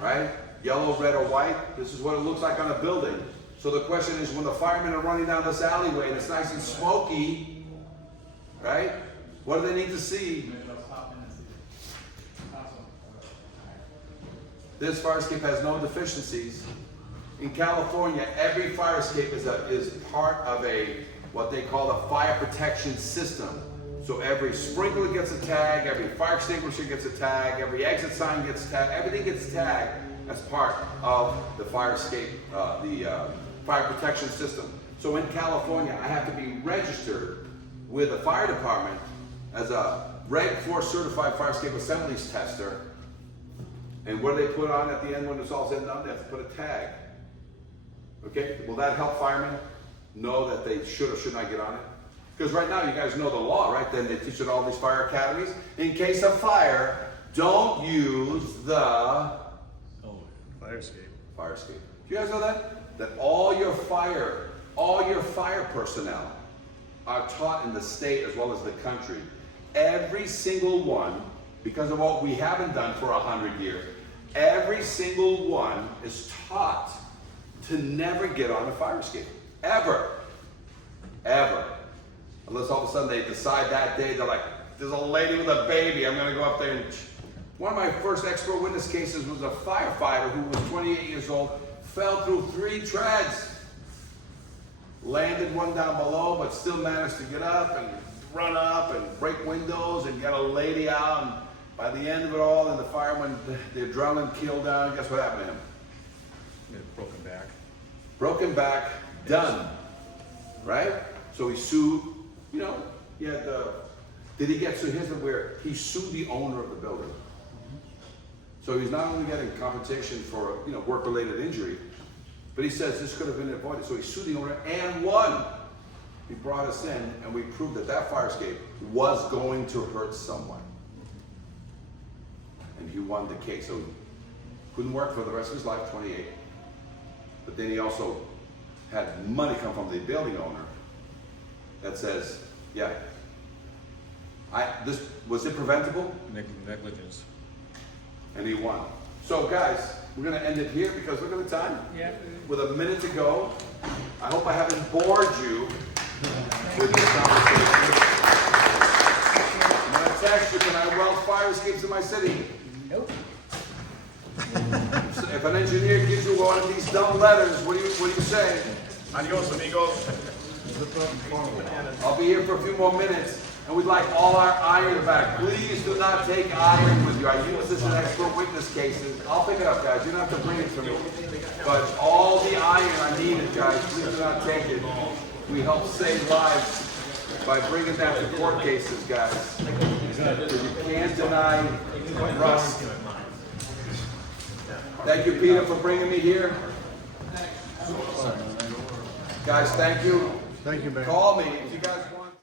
right? Yellow, red, or white. This is what it looks like on a building. So the question is, when the firemen are running down this alleyway and it's nice and smoky, right? What do they need to see? This fire escape has no deficiencies. In California, every fire escape is part of what they call a fire protection system. So every sprinkler gets a tag, every fire extinguisher gets a tag, every exit sign gets tagged, everything gets tagged as part of the fire escape, fire protection system. So in California, I have to be registered with the fire department as a Reg 4 certified fire escape assemblies tester. And what do they put on at the end when it's all said and done? They have to put a tag. Okay, will that help firemen know that they should or should not get on it? Because right now you guys know the law, right? Then they teach at all these fire academies. In case of fire, don't use the fire escape. Fire escape. Do you guys know that? That all your fire personnel are taught in the state as well as the country. Every single one, because of what we haven't done for 100 years, every single one is taught to never get on a fire escape. Ever. Ever. Unless all of a sudden they decide that day, they're like, there's a lady with a baby, I'm gonna go up there and... One of my first expert witness cases was a firefighter who was 28 years old, fell through 3 treads, landed one down below, but still managed to get up and run up and break windows and get a lady out. And by the end of it all, and the firemen, the adrenaline killed down, guess what happened to him? Broken back. Broken back, done. right? So he sued, you know, he had did he get, so here's the where, he sued the owner of the building. So he's not only getting compensation for, you know, work-related injury, but he says this could have been avoided. So he sued the owner and won. He brought us in and we proved that that fire escape was going to hurt someone. And he won the case. So he couldn't work for the rest of his life, 28. But then he also had money come from the building owner that says, yeah, this was it preventable? Negligence. And he won. So guys, we're gonna end it here because look at the time. Yeah. With a minute to go. I hope I haven't bored you with this conversation. I'm gonna text you, can I weld fire escapes in my city? Nope. If an engineer gives you one of these dumb letters, what do you say? Adios, amigos. I'll be here for a few more minutes, and we'd like all our iron back. Please do not take iron with you. I use this in expert witness cases. I'll pick it up, guys. You don't have to bring it to me. But all the iron I needed, guys, please do not take it. We help save lives by bringing that to court cases, guys. Because you can't deny rust. Thank you, Peter, for bringing me here. Guys, thank you. Thank you, man. Call me if you guys want.